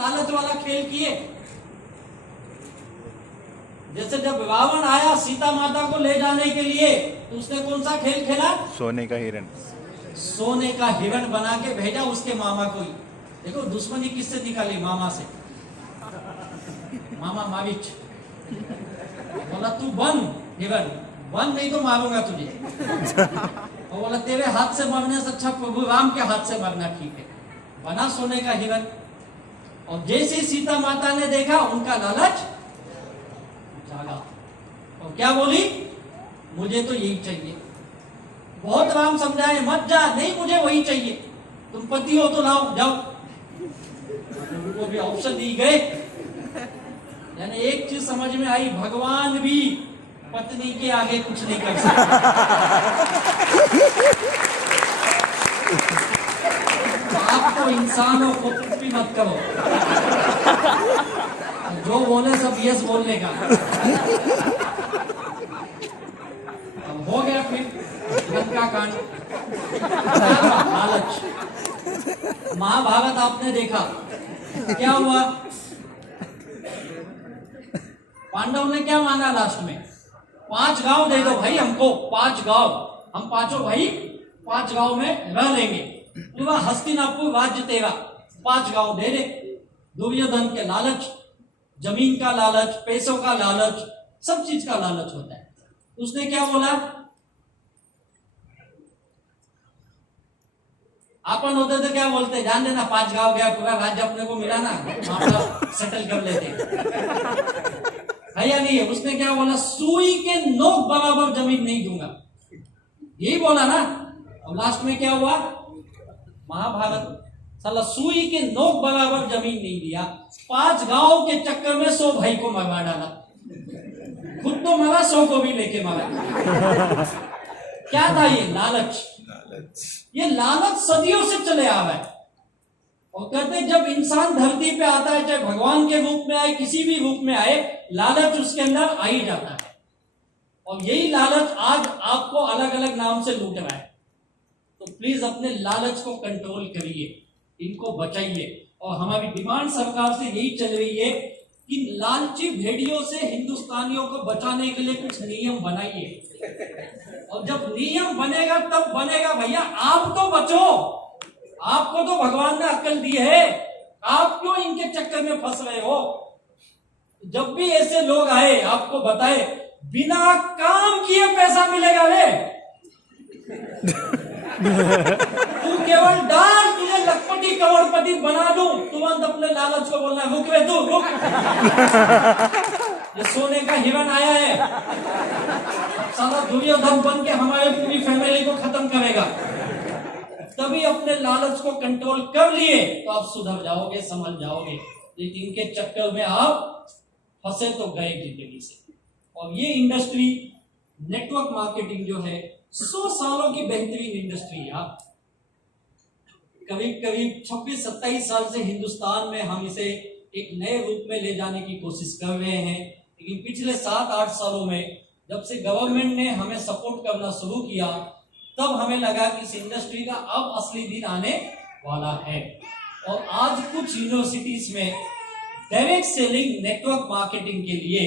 लालच वाला खेल किए। जैसे जब रावण आया सीता माता को ले जाने के लिए तो उसने कौन सा खेल खेला? सोने का हिरण। सोने का हिरण बना के भेजा उसके मामा को ही। देखो दुश्मनी किससे निकाली? मामा से। मामा माविच बोला तू बन हिरण, बन नहीं तो मारूंगा तुझे। और बोला तेरे हाथ से मरने से अच्छा प्रभु राम के हाथ से मरना ठीक है। बना सोने का हिरण। और जैसे सीता माता ने देखा उनका लालच जागा और क्या बोली? मुझे तो यही चाहिए। बहुत राम समझाए मत जा, नहीं मुझे वही चाहिए। तुम पति हो तो लाओ, जाओ। उनको भी ऑप्शन दी गए। यानी एक चीज समझ में आई, भगवान भी पत्नी के आगे कुछ नहीं कर सकते। आप तो इंसानों को कुछ भी मत करो, जो बोले सब यस बोलने का। अब हो गया फिर लंका कांड। लालच। महाभारत आपने देखा क्या हुआ? पांडव ने क्या मांगा लास्ट में? 5 गांव दे दो भाई हमको, 5 गांव, हम पांचों भाई 5 गांव में रह लेंगे। पूरा हस्तिनापुर राज्य तेरा, 5 गांव दे दे। दुर्योधन के लालच, जमीन का लालच, पैसों का लालच, सब चीज का लालच होता है। उसने क्या बोला? अपन होते तो क्या बोलते? जान देना 5 गांव गया, पूरा राज्य अपने को मिला ना, सेटल कर लेते है या नहीं है? उसने क्या बोला? सुई के नोक बराबर जमीन नहीं दूंगा, यही बोला ना। और लास्ट में क्या हुआ? महाभारत। साला सुई के नोक बराबर जमीन नहीं दिया, 5 गांव के चक्कर में 100 भाई को मरवा डाला। खुद तो मरा, 100 को भी लेके मरा। क्या था ये? लालच। ये लालच सदियों से चले आ रहा है। और कहते जब इंसान धरती पे आता है, चाहे भगवान के रूप में आए, किसी भी रूप में आए, लालच उसके अंदर आ ही जाता है। और यही लालच आज आपको अलग अलग नाम से लूट रहा है। तो प्लीज अपने लालच को कंट्रोल करिए, इनको बचाइए। और हमारी डिमांड सरकार से यही चल रही है कि लालची भेड़ियों से हिंदुस्तानियों को बचाने के लिए कुछ नियम बनाइए। और जब नियम बनेगा तब बनेगा भैया। आप तो बचो, आपको तो भगवान ने अक्ल दी है, आप क्यों इनके चक्कर में फंस रहे हो? जब भी ऐसे लोग आए आपको बताए बिना काम किए पैसा मिलेगा रे। तू केवल डाल, तुझे लखपति करोड़पति बना दूं, तुरंत अपने लालच को बोलना है रुक रे तू रुक। ये सोने का हिरण आया है, सारा दुर्योधन बन के हमारे पूरी फैमिली को खत्म करेगा। तभी अपने लालच को कंट्रोल कर लिए तो आप सुधर जाओगे, समझ जाओगे। लेकिन इनके चक्कर में आप फंसे तो गए जिंदगी से। और ये इंडस्ट्री नेटवर्क मार्केटिंग जो है 100 सालों की बेहतरीन इंडस्ट्री है। करीब करीब 26-27 साल से हिंदुस्तान में हम इसे एक नए रूप में ले जाने की कोशिश कर रहे हैं। लेकिन पिछले 7-8 सालों में जब से गवर्नमेंट ने हमें सपोर्ट करना शुरू किया, तब हमें लगा कि इस इंडस्ट्री का अब असली दिन आने वाला है। और आज कुछ यूनिवर्सिटीज में डायरेक्ट सेलिंग नेटवर्क मार्केटिंग के लिए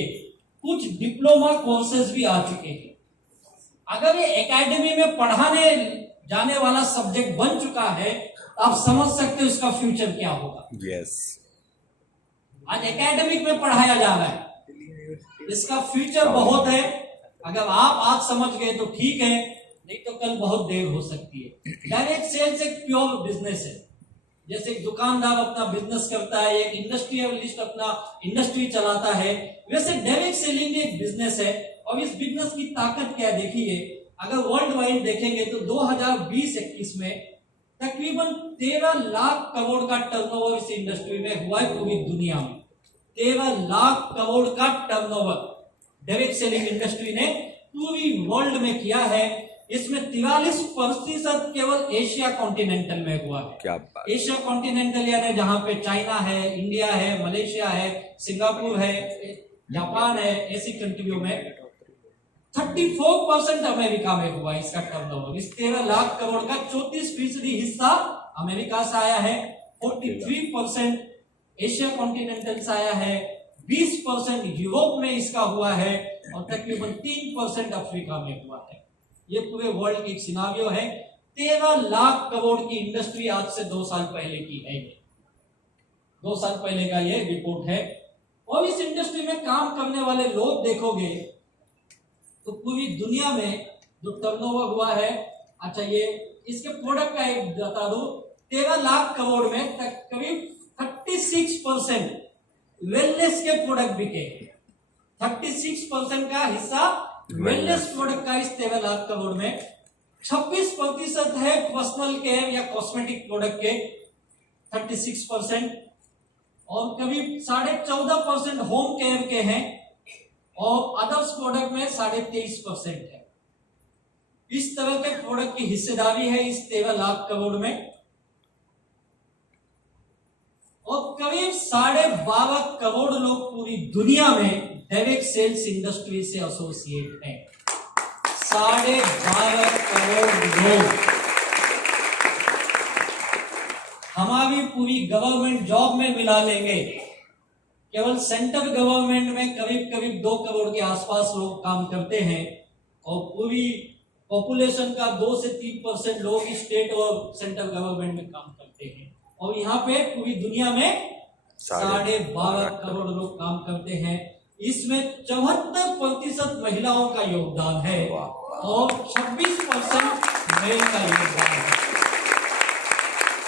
कुछ डिप्लोमा कोर्सेज भी आ चुके हैं। अगर ये एकेडमी में पढ़ाने जाने वाला सब्जेक्ट बन चुका है, आप समझ सकते हो इसका फ्यूचर क्या होगा। यस। आज एकेडमिक में पढ़ाया जा रहा है, इसका फ्यूचर बहुत है। अगर आप आज समझ गए तो ठीक है, नहीं तो कल बहुत देर हो सकती है। डायरेक्ट सेल्स एक प्योर बिजनेस है। जैसे एक दुकानदार अपना बिजनेस करता है, एक इंडस्ट्रियलिस्ट अपना इंडस्ट्री चलाता है, वैसे डायरेक्ट सेलिंग एक बिजनेस है। और इस बिजनेस की ताकत क्या देखिए, अगर वर्ल्ड वाइड देखेंगे तो 2020-21 में तकरीबन 13 लाख करोड़ का टर्नओवर इस इंडस्ट्री में हुआ है। पूरी दुनिया में 13 लाख करोड़ का टर्नओवर डायरेक्ट सेलिंग इंडस्ट्री ने पूरी वर्ल्ड में किया है। इसमें 43% केवल एशिया कॉन्टिनेंटल में हुआ है। क्या बात। एशिया कॉन्टिनेंटल यानी जहां पे चाइना है, इंडिया है, मलेशिया है, सिंगापुर है, जापान है, ऐसी कंट्रियों में 34% अमेरिका में हुआ इसका टर्नओवर। इस 13 लाख करोड़ का 34% हिस्सा अमेरिका से आया है, 43% एशिया कॉन्टिनेंटल से आया है, 20% यूरोप में इसका हुआ है और तकरीबन 3% अफ्रीका में हुआ है। ये पूरे वर्ल्ड की एक सिनारियो है। 13 लाख करोड़ की इंडस्ट्री आज से 2 साल पहले की है। 2 साल पहले का ये रिपोर्ट है। और इस इंडस्ट्री में काम करने वाले लोग देखोगे तो पूरी दुनिया में जो टर्नओवर हुआ है, अच्छा ये इसके प्रोडक्ट का एक बता दो, 13 लाख करोड़ में करीब 36% वेलनेस के प्रोडक्ट बिके। 36% का हिस्सा वेलनेस प्रोडक्ट का इस 13 लाख करोड़ में, 26% है पर्सनल केयर या कॉस्मेटिक प्रोडक्ट के 36%, और करीब 14.5% होम केयर के हैं और अदर्स प्रोडक्ट में 23.5% है। इस तरह के प्रोडक्ट की हिस्सेदारी है इस 13 लाख करोड़ में। और करीब 12.5 करोड़ लोग पूरी दुनिया में डायरेक्ट सेल्स इंडस्ट्री से एसोसिएट हैं। 12.5 करोड़ लोग। हमारी पूरी गवर्नमेंट जॉब में मिला लेंगे, केवल सेंट्रल गवर्नमेंट में करीब 2 करोड़ के आसपास लोग काम करते हैं और पूरी पॉपुलेशन का 2 से 3% लोग स्टेट और सेंट्रल गवर्नमेंट में काम करते हैं। और यहाँ पे पूरी दुनिया में 12.5 करोड़ लोग काम करते हैं। इसमें 74% महिलाओं का योगदान है और 26% मेल का योगदान है।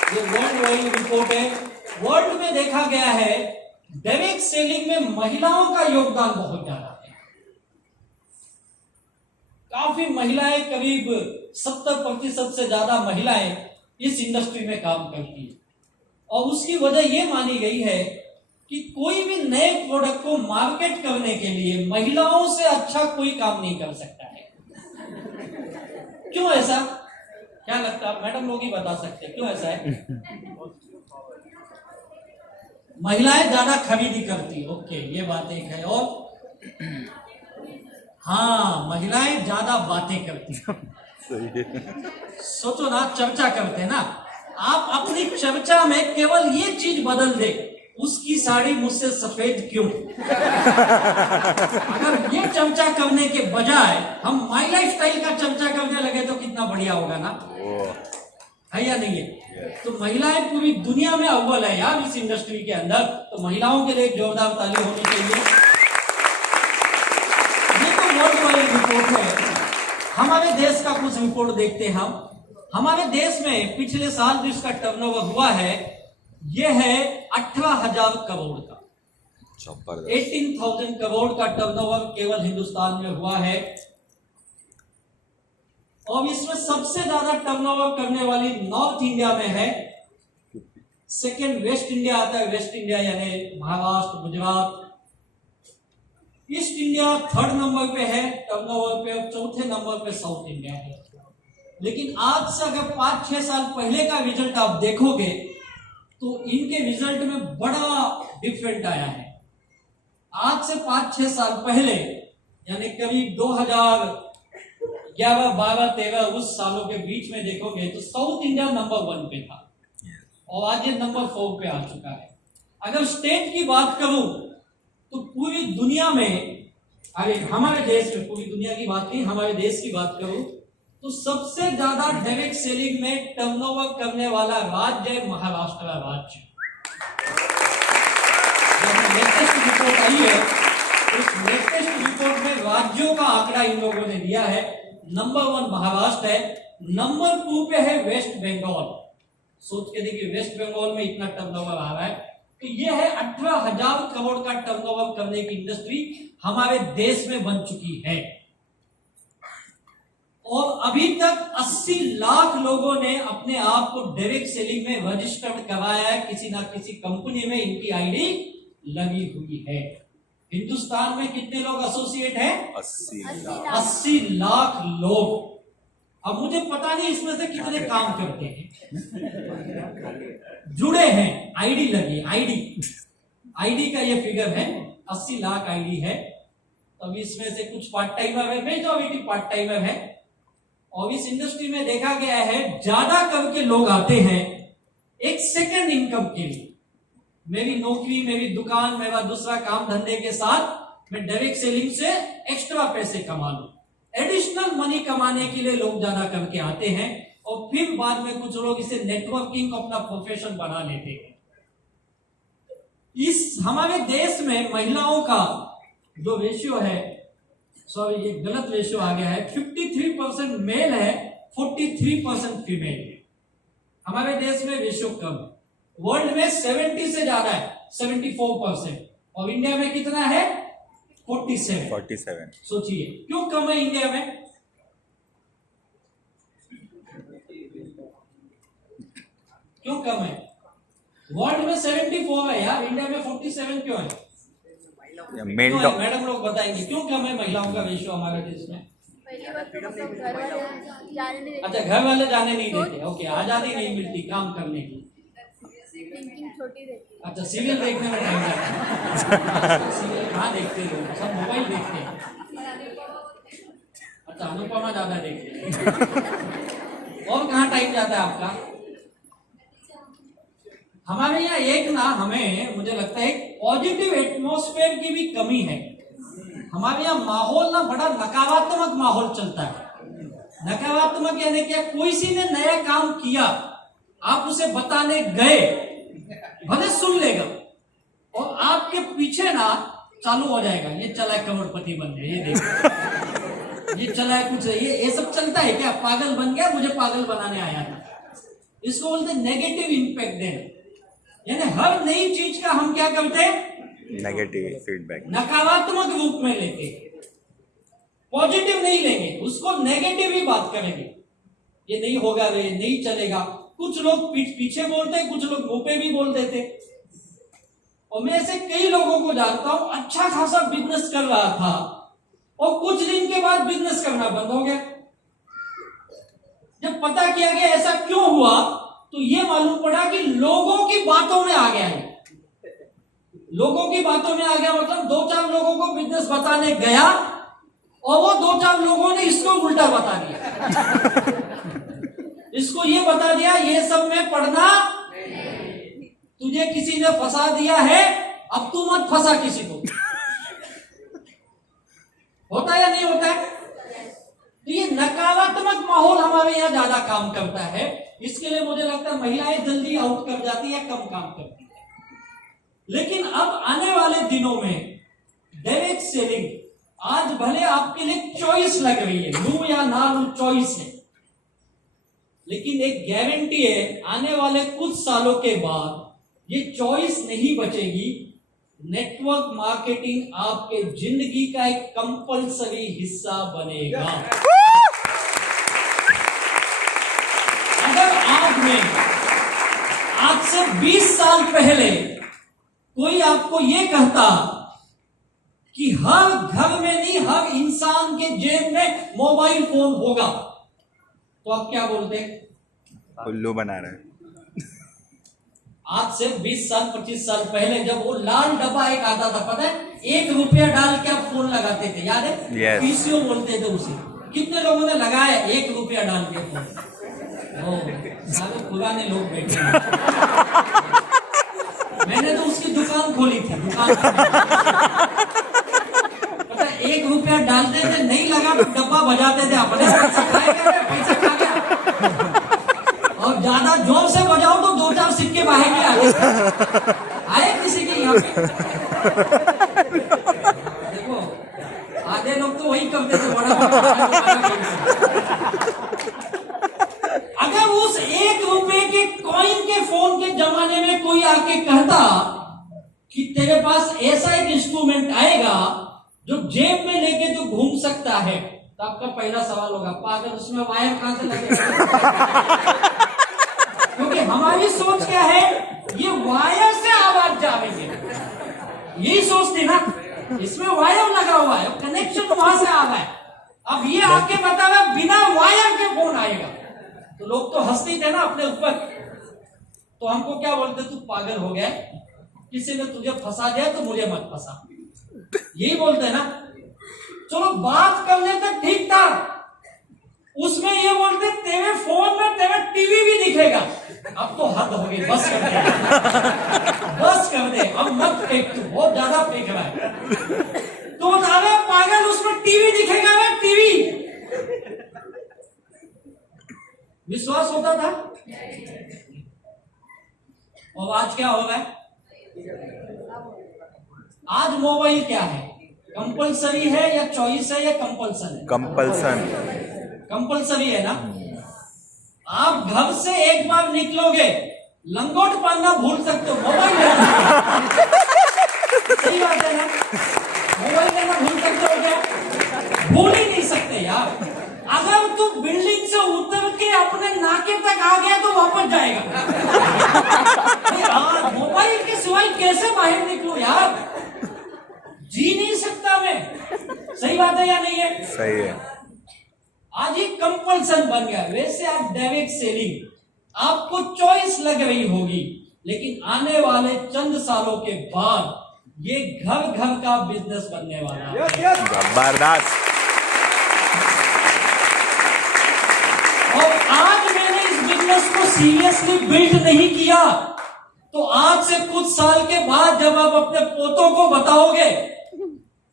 ये वर्ल्ड वाइड रिपोर्ट है। वर्ल्ड में देखा गया है डायरेक्ट सेलिंग में महिलाओं का योगदान बहुत ज्यादा है। काफी महिलाएं, करीब 70% से ज्यादा महिलाएं इस इंडस्ट्री में काम करती है। और उसकी वजह यह मानी गई है कि कोई भी नए प्रोडक्ट को मार्केट करने के लिए महिलाओं से अच्छा कोई काम नहीं कर सकता है। क्यों ऐसा? क्या लगता है? मैडम लोग ही बता सकते क्यों ऐसा है। महिलाएं ज्यादा खरीदी करती, ओके ये बात एक है। और हाँ, महिलाएं ज्यादा बातें करती। सोचो ना, चर्चा करते हैं ना, आप अपनी चर्चा में केवल ये चीज बदल दे, उसकी साड़ी मुझसे सफेद क्यों। अगर ये चर्चा करने के बजाय हम माई लाइफ स्टाइल का चर्चा करने लगे तो कितना बढ़िया होगा ना, है या नहीं है। तो महिलाएं पूरी दुनिया में अव्वल है यार इस इंडस्ट्री के अंदर। तो महिलाओं के लिए एक जोरदार ताली होनी चाहिए। ये तो वर्ल्ड वाइड रिपोर्ट है। हमारे देश का कुछ रिपोर्ट देखते हैं हम। हमारे देश में पिछले साल जो इसका टर्नओवर हुआ है यह है 18,000 करोड़ का। 18,000 करोड़ का टर्नओवर केवल हिंदुस्तान में हुआ है। और इसमें सबसे ज्यादा टर्नओवर करने वाली नॉर्थ इंडिया में है। सेकेंड वेस्ट इंडिया आता है। वेस्ट इंडिया यानी Maharashtra, Gujarat. East India 3rd number पे है टर्नओवर पे और 4थे नंबर पे साउथ इंडिया है। लेकिन आज से अगर 5-6 साल पहले का रिजल्ट आप देखोगे तो इनके रिजल्ट में बड़ा डिफरेंट आया है। आज से 5-6 साल पहले यानी करीब 2011, 12, 13 उस सालों के बीच में देखोगे तो साउथ इंडिया नंबर 1 पे था और आज ये नंबर 4 पे आ चुका है। अगर स्टेट की बात करूं तो पूरी दुनिया में, अरे हमारे देश में, पूरी दुनिया की बात नहीं, हमारे देश की बात करूं तो सबसे ज्यादा डायरेक्ट सेलिंग में टर्नओवर करने वाला राज्य है महाराष्ट्र राज्य। लेटेस्ट रिपोर्ट आई है, उस लेटेस्ट रिपोर्ट में राज्यों का आंकड़ा इन लोगों ने दिया है। नंबर 1 महाराष्ट्र है, नंबर 2 पे है वेस्ट बंगाल। सोच के देखिए वेस्ट बंगाल में इतना टर्नओवर आ रहा है। तो ये है 18,000 करोड़ का टर्नओवर करने की इंडस्ट्री हमारे देश में बन चुकी है। और अभी तक 80 लाख लोगों ने अपने आप को डायरेक्ट सेलिंग में रजिस्टर्ड कराया है। किसी ना किसी कंपनी में इनकी आईडी लगी हुई है। हिंदुस्तान में कितने लोग एसोसिएट हैं? 80 लाख लोग। अब मुझे पता नहीं इसमें से कितने काम करते हैं, जुड़े हैं, आईडी लगी। आईडी का ये फिगर है, 80 लाख आईडी है। तब इसमें से कुछ पार्ट टाइमर है, मेजॉरिटी पार्ट टाइमर है। और इस इंडस्ट्री में देखा गया है ज्यादा करके लोग आते हैं एक सेकंड इनकम के लिए। मेरी नौकरी, मेरी दुकान, मेरा दूसरा काम धंधे के साथ मैं डायरेक्ट सेलिंग से एक्स्ट्रा पैसे कमा लूं। एडिशनल मनी कमाने के लिए लोग ज्यादा करके आते हैं और फिर बाद में कुछ लोग इसे नेटवर्किंग को अपना प्रोफेशन बना लेते हैं। इस हमारे देश में महिलाओं का जो रेशियो है, सॉरी ये गलत रेशियो आ गया है, 53% मेल है, 43% फीमेल है। हमारे देश में रेशियो कम है। वर्ल्ड में 70 से ज्यादा है, 74%, और इंडिया में कितना है? 47। सोचिए क्यों कम है इंडिया में? क्यों कम है? वर्ल्ड में 74 है यार, इंडिया में 47 क्यों है? मैडम लोग बताएंगे क्यों कम है महिलाओं का रेशियो हमारे देश में? अच्छा, घर वाले जाने नहीं देते, ओके, आजादी नहीं मिलती काम करने की। अच्छा, सीरियल देखने में टाइम जाता है। सीरियल कहाँ देखते लोग? सब मोबाइल देखते हैं। अच्छा, अनुपमा ज्यादा देखते हैं। और कहाँ टाइम जाता है आपका? हमारे यहाँ एक ना, हमें मुझे लगता है पॉजिटिव एटमॉस्फेयर की भी कमी है। हमारे यहाँ माहौल ना बड़ा नकारात्मक माहौल चलता है। नकारात्मक यानी क्या? कोई सी ने नया काम किया, आप उसे बताने गए, भले सुन लेगा और आपके पीछे ना चालू हो जाएगा, ये चला है करोड़पति बन गया, ये देखो, ये चला है कुछ, ये सब चलता है क्या? पागल बन गया, मुझे पागल बनाने आया था। इसको बोलते नेगेटिव इंपैक्ट देना। यानी हर नई चीज का हम क्या करते हैं? नेगेटिव फीडबैक, नकारात्मक रूप में लेते, पॉजिटिव नहीं लेंगे, उसको नेगेटिव ही बात करेंगे। ये नहीं होगा, वे नहीं चलेगा। कुछ लोग पीछे बोलते, कुछ लोग मुंह पे भी बोल देते। और मैं ऐसे कई लोगों को जानता हूं, अच्छा खासा बिजनेस कर रहा था और कुछ दिन के बाद बिजनेस करना बंद हो गया। जब पता किया गया ऐसा क्यों हुआ, तो ये मालूम पड़ा कि लोगों की बातों में आ गया है। लोगों की बातों में आ गया मतलब 2-4 लोगों को बिजनेस बताने गया और वो 2-4 लोगों ने इसको उल्टा बता दिया। इसको ये बता दिया, ये सब में पढ़ना, तुझे किसी ने फंसा दिया है, अब तू मत फंसा किसी को। होता है या नहीं होता है? तो ये नकारात्मक माहौल हमारे यहाँ ज्यादा काम करता है। इसके लिए मुझे लगता है महिलाएं जल्दी आउट कर जाती है, कम काम करती है। लेकिन अब आने वाले दिनों में डायरेक्ट सेलिंग, आज भले आपके लिए चॉइस लग रही है, लू या ना लू चॉइस है, लेकिन एक गारंटी है, आने वाले कुछ सालों के बाद ये चॉइस नहीं बचेगी। नेटवर्क मार्केटिंग आपके जिंदगी का एक कंपलसरी हिस्सा बनेगा। अगर आज से 20 साल पहले कोई आपको ये कहता कि हर घर में नहीं, हर इंसान के जेब में मोबाइल फोन होगा, तो आप क्या बोलते? उल्लू बना रहे। आज से 20 साल 25 साल पहले जब वो लाल डब्बा एक आता था, पता है, 1 रुपया डाल के आप फोन लगाते थे, याद है? yes. पीसीओ बोलते थे उसे। कितने लोगों ने लगाया 1 रुपया डाल के फोन? सारे पुराने लोग बैठे हैं। मैंने तो उसकी दुकान खोली थी, पता है, 1 रुपया डालते थे, नहीं लगा तो डब्बा बजाते थे अपने, पैसा खा गया। और ज्यादा जोर से बजाओ तो 2-4 सिक्के बाहर के आए किसी के यहाँ पे। देखो, आधे लोग तो वही करते थे, अगर उस 1 रुपए के कॉइन के फोन के जमाने में कोई आके कहता कि तेरे पास ऐसा एक इंस्ट्रूमेंट आएगा जो जेब में लेके तो घूम सकता है, तो आपका पहला सवाल होगा, पागल, उसमें वायर कहां से लगेगा? क्योंकि हमारी सोच क्या है, ये वायर से आवाज जा रही है, यही सोचती ना, इसमें वायर लगा हुआ है, कनेक्शन वहां से आ रहा है। अब ये आके बता रहा बिना वायर के फोन आएगा, तो लोग तो हंसते थे ना अपने ऊपर। तो हमको क्या बोलते, तू पागल हो गया, किसी ने तुझे फंसा दिया तो मुझे मत फंसा, यही बोलते ना। चलो बात करने तक ठीक था, उसमें ये बोलते तेरे फोन में तेरा टीवी भी दिखेगा, अब तो हद हो गई, बस कर दे, बस कर दे, अब मत फेंक, तू बहुत ज्यादा फेंक रहा है। तो अरे पागल, उसमें टीवी दिखेगा ना, टीवी। विश्वास होता था। और आज क्या हो रहा है? आज मोबाइल क्या है? कंपलसरी है या चॉइस है या कंपल्सन है? कंपल्सन। कंपलसरी है ना। आप घर से एक बार निकलोगे, लंगोट पहनना भूल सकते हो, मोबाइल लेना सही बात है ना, मोबाइल लेना भूल सकते हो क्या? भूल ही नहीं सकते यार। अगर तू बिल्डिंग से उतर के अपने नाके तक आ गया तो वापस जाएगा। यार मोबाइल के सिवाय कैसे बाहर निकलूं यार, जी नहीं सकता मैं। सही बात है या नहीं है? सही है। आज ही कंपल्सन बन गया। वैसे आप डायरेक्ट सेलिंग, आपको चॉइस लग रही होगी, लेकिन आने वाले चंद सालों के बाद ये घर घर का बिजनेस बनने वाला है। जबरदस्त। और आज मैंने इस बिजनेस को सीरियसली बिल्ड नहीं किया, तो आज से कुछ साल के बाद जब आप अपने पोतों को बताओगे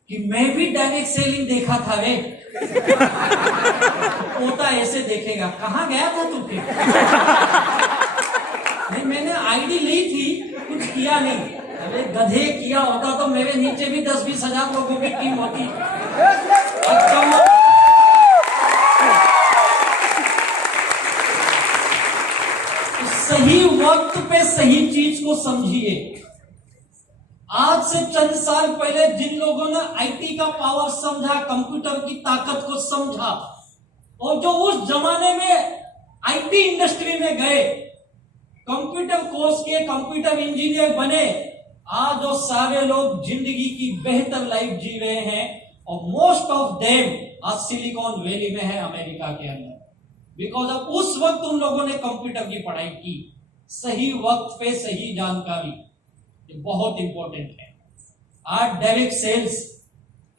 कि मैं भी डायरेक्ट सेलिंग देखा था रे, पोता ऐसे देखेगा, कहां गया था तू फिर? नहीं, मैंने आईडी ली थी, कुछ किया नहीं। अरे गधे, किया होता तो मेरे नीचे भी 10-20 हजार लोगों की टीम होती। सही वक्त पे सही चीज को समझिए। आज से चंद साल पहले जिन लोगों ने आईटी का पावर समझा, कंप्यूटर की ताकत को समझा, और जो उस जमाने में आईटी इंडस्ट्री में गए, कंप्यूटर कोर्स के कंप्यूटर इंजीनियर बने, आज वो सारे लोग जिंदगी की बेहतर लाइफ जी रहे हैं। और मोस्ट ऑफ देम आज सिलिकॉन वैली में है, अमेरिका के अंदर, बिकॉज ऑफ उस वक्त उन लोगों ने कंप्यूटर की पढ़ाई की। सही वक्त पे सही जानकारी, ये बहुत इंपॉर्टेंट है। आज डायरेक्ट सेल्स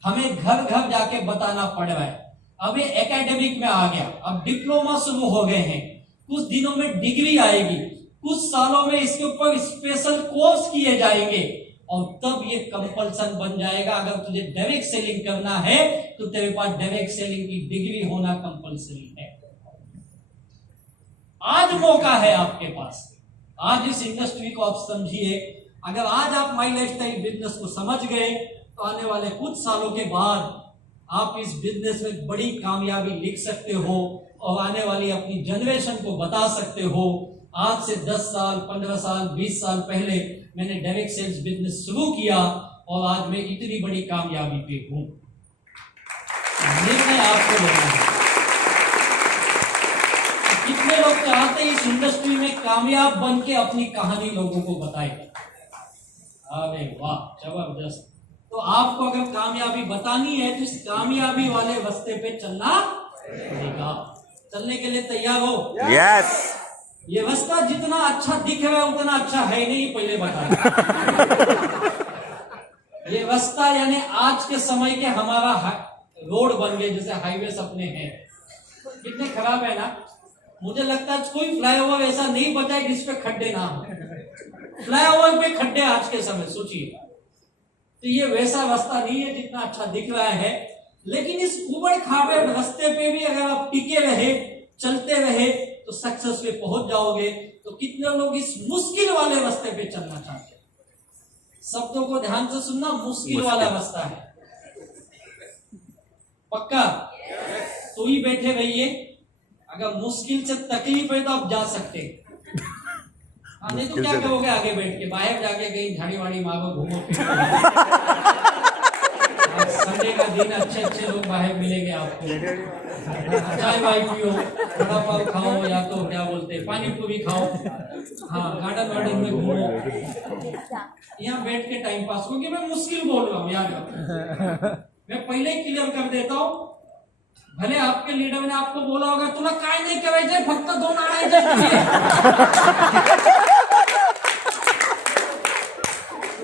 हमें घर घर जाके बताना पड़ रहा है। अब ये एकेडमिक में आ गया, अब डिप्लोमा शुरू हो गए हैं, कुछ दिनों में डिग्री आएगी, कुछ सालों में इसके ऊपर स्पेशल कोर्स किए जाएंगे, और तब ये कंपल्सन बन जाएगा। अगर तुझे डायरेक्ट सेलिंग करना है तो तेरे पास डायरेक्ट सेलिंग की डिग्री होना कंपल्सरी है। आज मौका है आपके पास, आज इस इंडस्ट्री को आप समझिए। अगर आज आप माई लाइफस्टाइल बिजनेस को समझ गए तो आने वाले कुछ सालों के बाद आप इस बिजनेस में बड़ी कामयाबी लिख सकते हो, और आने वाली अपनी जनरेशन को बता सकते हो, आज से 10 साल, 15 साल, 20 साल पहले मैंने डायरेक्ट सेल्स बिजनेस शुरू किया और आज मैं इतनी बड़ी कामयाबी पे हूं। निर्णय आपको लेना है। कितने लोग चाहते हैं इस इंडस्ट्री में कामयाब बन के अपनी कहानी लोगों को बताए? अरे वाह, जबरदस्त। तो आपको अगर कामयाबी बतानी है तो इस कामयाबी वाले रास्ते पे चलना पड़ेगा। चलने के लिए तैयार हो? यस। ये रास्ता जितना अच्छा दिख रहा है उतना अच्छा है नहीं, पहले बताया। ये रास्ता यानी आज के समय के हमारा रोड बन गए, जैसे हाईवे अपने हैं, कितने खराब है ना। मुझे लगता है कोई फ्लाईओवर ऐसा नहीं बचा है जिसपे खड्डे ना हो। फ्लाईओवर पे खड्डे आज के समय, सोचिए। तो ये वैसा रास्ता नहीं है जितना अच्छा दिख रहा है, लेकिन इस उबड़ खाबड़ रास्ते पे भी अगर आप टिके रहे, चलते रहे, तो सक्सेस पे पहुंच जाओगे। तो कितने लोग इस मुश्किल वाले रास्ते पे चलना चाहते हैं? शब्दों को ध्यान से सुनना, मुश्किल वाला रास्ता है। पक्का? तो ही बैठे रहिए। अगर मुश्किल से तकलीफ है तो आप जा सकते हैं, नहीं तो क्या करोगे आगे बैठ के? बाहर जाके कहीं झाड़ी वाड़ी मारो, घूमो फिरो। संडे का दिन अच्छे लोग बाहर मिलेंगे आपको, चाय वाय पियो, वड़ा पाव खाओ, या तो क्या बोलते हैं पानी पूरी खाओ, हाँ गार्डन वार्डन में घूमो, यहाँ बैठ के टाइम पास। क्योंकि मैं मुश्किल बोल रहा हूँ यार, मैं पहले ही क्लियर कर देता हूँ। भले आपके लीडर ने आपको बोला होगा तुला काय नहीं करायचंय, फक्त 2 आणायचे,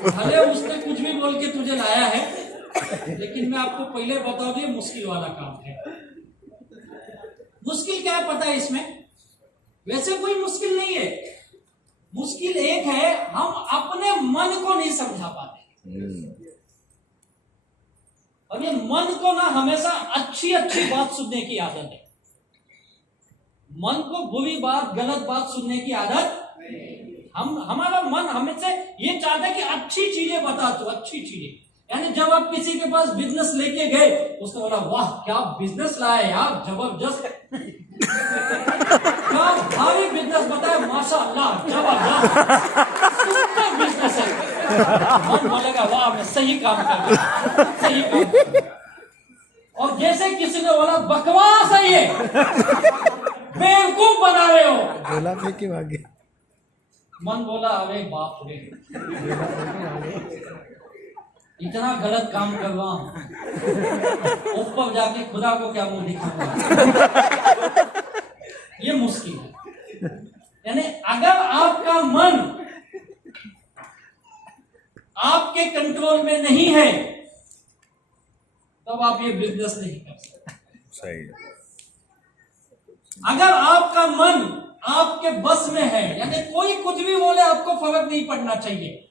भले उसने कुछ भी बोल के तुझे लाया है, लेकिन मैं आपको पहले बता दूं ये मुश्किल वाला काम है। मुश्किल क्या है पता है इसमें? वैसे कोई मुश्किल नहीं है, मुश्किल एक है, हम अपने मन को नहीं समझा पाते। और ये मन को ना हमेशा अच्छी अच्छी बात सुनने की आदत है। मन को बुरी बात, गलत बात सुनने की आदत हमारा मन हमेशा ये चाहता है कि अच्छी चीजें बता तू, अच्छी चीजें। यानी जब आप किसी के पास बिजनेस लेके गए, उसने बोला वाह क्या बिजनेस लाया यार, जबरदस्त, क्या भारी बिजनेस बताया, माशाअल्लाह जबरदस्त, सुपर बिजनेस है। मन बोलेगा वाह मैं सही काम कर रहा हूं, सही काम कर रहा हूं। और जैसे किसी ने बोला बकवास है ये, बेवकूफ बना रहे हो, गोला फेंक के भागे। मन बोला अरे बाप रे, इतना गलत काम कर रहा हूं, ऊपर जाके खुदा को क्या मुंह दिखाऊंगा। ये मुश्किल है। यानी अगर आपका मन आपके कंट्रोल में नहीं है, तब आप ये बिजनेस नहीं कर सकते। सही। अगर आपका मन आपके बस में है, यानी कोई कुछ भी बोले आपको फर्क नहीं पड़ना चाहिए।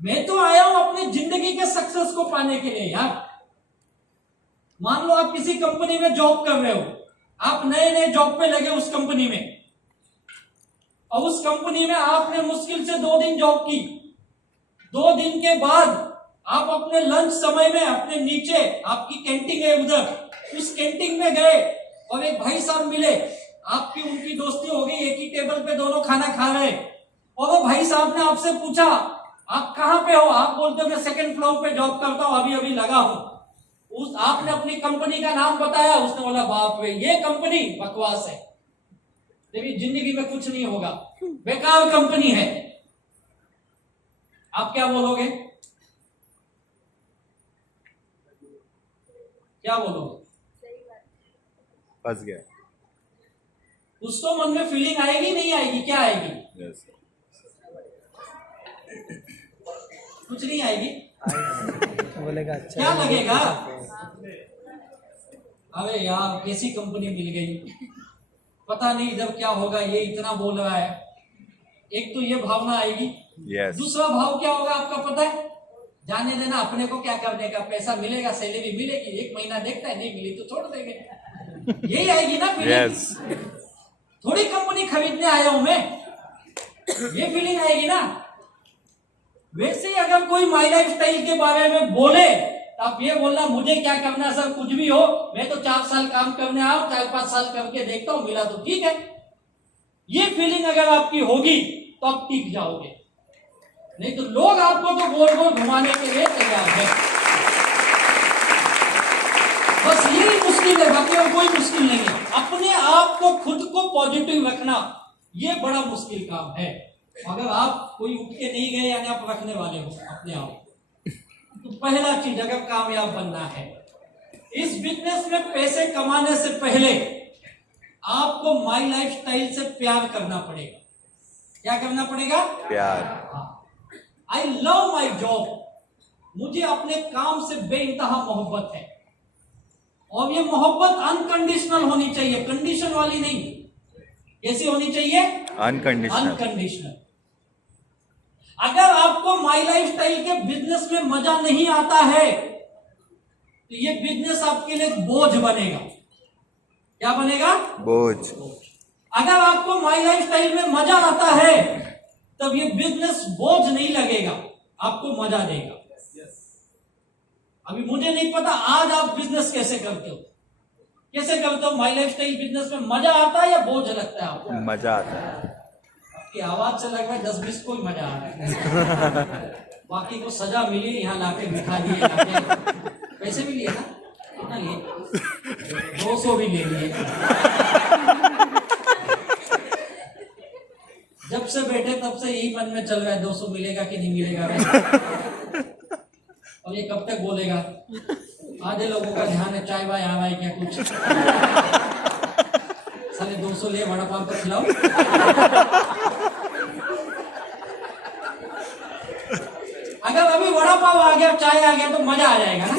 मैं तो आया हूं अपनी जिंदगी के सक्सेस को पाने के लिए यार। मान लो आप किसी कंपनी में जॉब कर रहे हो, आप नए नए जॉब पे लगे उस कंपनी में, और उस कंपनी में आपने मुश्किल से 2 दिन जॉब की। 2 दिन के बाद आप अपने लंच समय में अपने नीचे आपकी कैंटीन है उधर, उस कैंटीन में गए और एक भाई साहब मिले, आपकी उनकी दोस्ती हो गई, एक ही टेबल पे दोनों खाना खा रहे, और वो भाई साहब ने आपसे पूछा आप कहां पे हो, आप बोलते हो मैं 2nd फ्लोर पे जॉब करता हूं, अभी अभी लगा हूं। उस आपने अपनी कंपनी का नाम बताया, उसने बोला बाप रे ये कंपनी बकवास है, तेरी जिंदगी में कुछ नहीं होगा, बेकार कंपनी है। आप क्या बोलोगे? क्या बोलोगे? फंस गया। कुछ तो मन में फीलिंग आएगी, नहीं आएगी? क्या आएगी? Yes. कुछ नहीं आएगी। बोलेगा अच्छा, क्या लगेगा? अरे यार कैसी कंपनी मिल गई, पता नहीं इधर क्या होगा, ये इतना बोल रहा है। एक तो ये भावना आएगी। Yes. दूसरा भाव क्या होगा आपका पता है? जाने देना, अपने को क्या करने का, पैसा मिलेगा, सैलरी मिलेगी, 1 महीना देखता है, नहीं मिली तो छोड़ देंगे। यही आएगी ना फीलिंग। Yes. थोड़ी कंपनी खरीदने आया हूं मैं, ये फीलिंग आएगी ना। वैसे ही अगर कोई माई लाइफ स्टाइल के बारे में बोले तो आप ये बोलना मुझे क्या करना सर, कुछ भी हो, मैं तो 4 साल काम करने आया हूं, 4-5 साल करके देखता हूं, मिला तो ठीक है। ये फीलिंग अगर आपकी होगी तो आप टिक जाओगे, नहीं तो लोग आपको तो गोल गोल घुमाने के लिए तैयार है। बस यही मुश्किल है, बाकी और कोई मुश्किल नहीं है। अपने आप को, खुद को पॉजिटिव रखना, ये बड़ा मुश्किल काम है। अगर आप कोई उठ के नहीं गए, यानी आप रखने वाले हो अपने आप, तो पहला चीज अगर कामयाब बनना है, इस बिजनेस में पैसे कमाने से पहले आपको माई लाइफ स्टाइल से प्यार करना पड़ेगा। क्या करना पड़ेगा? प्यार। आई लव माई जॉब, मुझे अपने काम से बेइंतहा मोहब्बत है, और ये मोहब्बत अनकंडीशनल होनी चाहिए, कंडीशन वाली नहीं। कैसी होनी चाहिए? अनकंडीशनल। अनकंडीशनल। अगर आपको माई लाइफ स्टाइल के बिजनेस में मजा नहीं आता है, तो ये बिजनेस आपके लिए बोझ बनेगा। क्या बनेगा? बोझ। अगर आपको माई लाइफ स्टाइल में मजा आता है, तब ये बिजनेस बोझ नहीं लगेगा, आपको मजा देगा। अभी मुझे नहीं पता आज आप बिजनेस कैसे करते हो, कैसे करते हो? माई लाइफ स्टाइल बिजनेस में मजा आता है या बोझ लगता है आपको? मजा आता है। आपकी आवाज से लग रहा है 10-20 को ही मजा आ रहा है। बाकी को सजा मिली, यहाँ लाके बिठा दिए, पैसे भी लिए ना, कितना लिए? 200 भी ले लिए। जब से बैठे तब से यही मन में चल रहा है 200 मिलेगा कि नहीं मिलेगा, और ये कब तक बोलेगा? आधे लोगों का ध्यान है चाय वाय आ रहा है क्या कुछ, साले 200 ले, वड़ा पाव तो खिलाओ। अगर अभी वड़ा पाव आ गया, चाय आ गया, तो मजा आ जाएगा ना।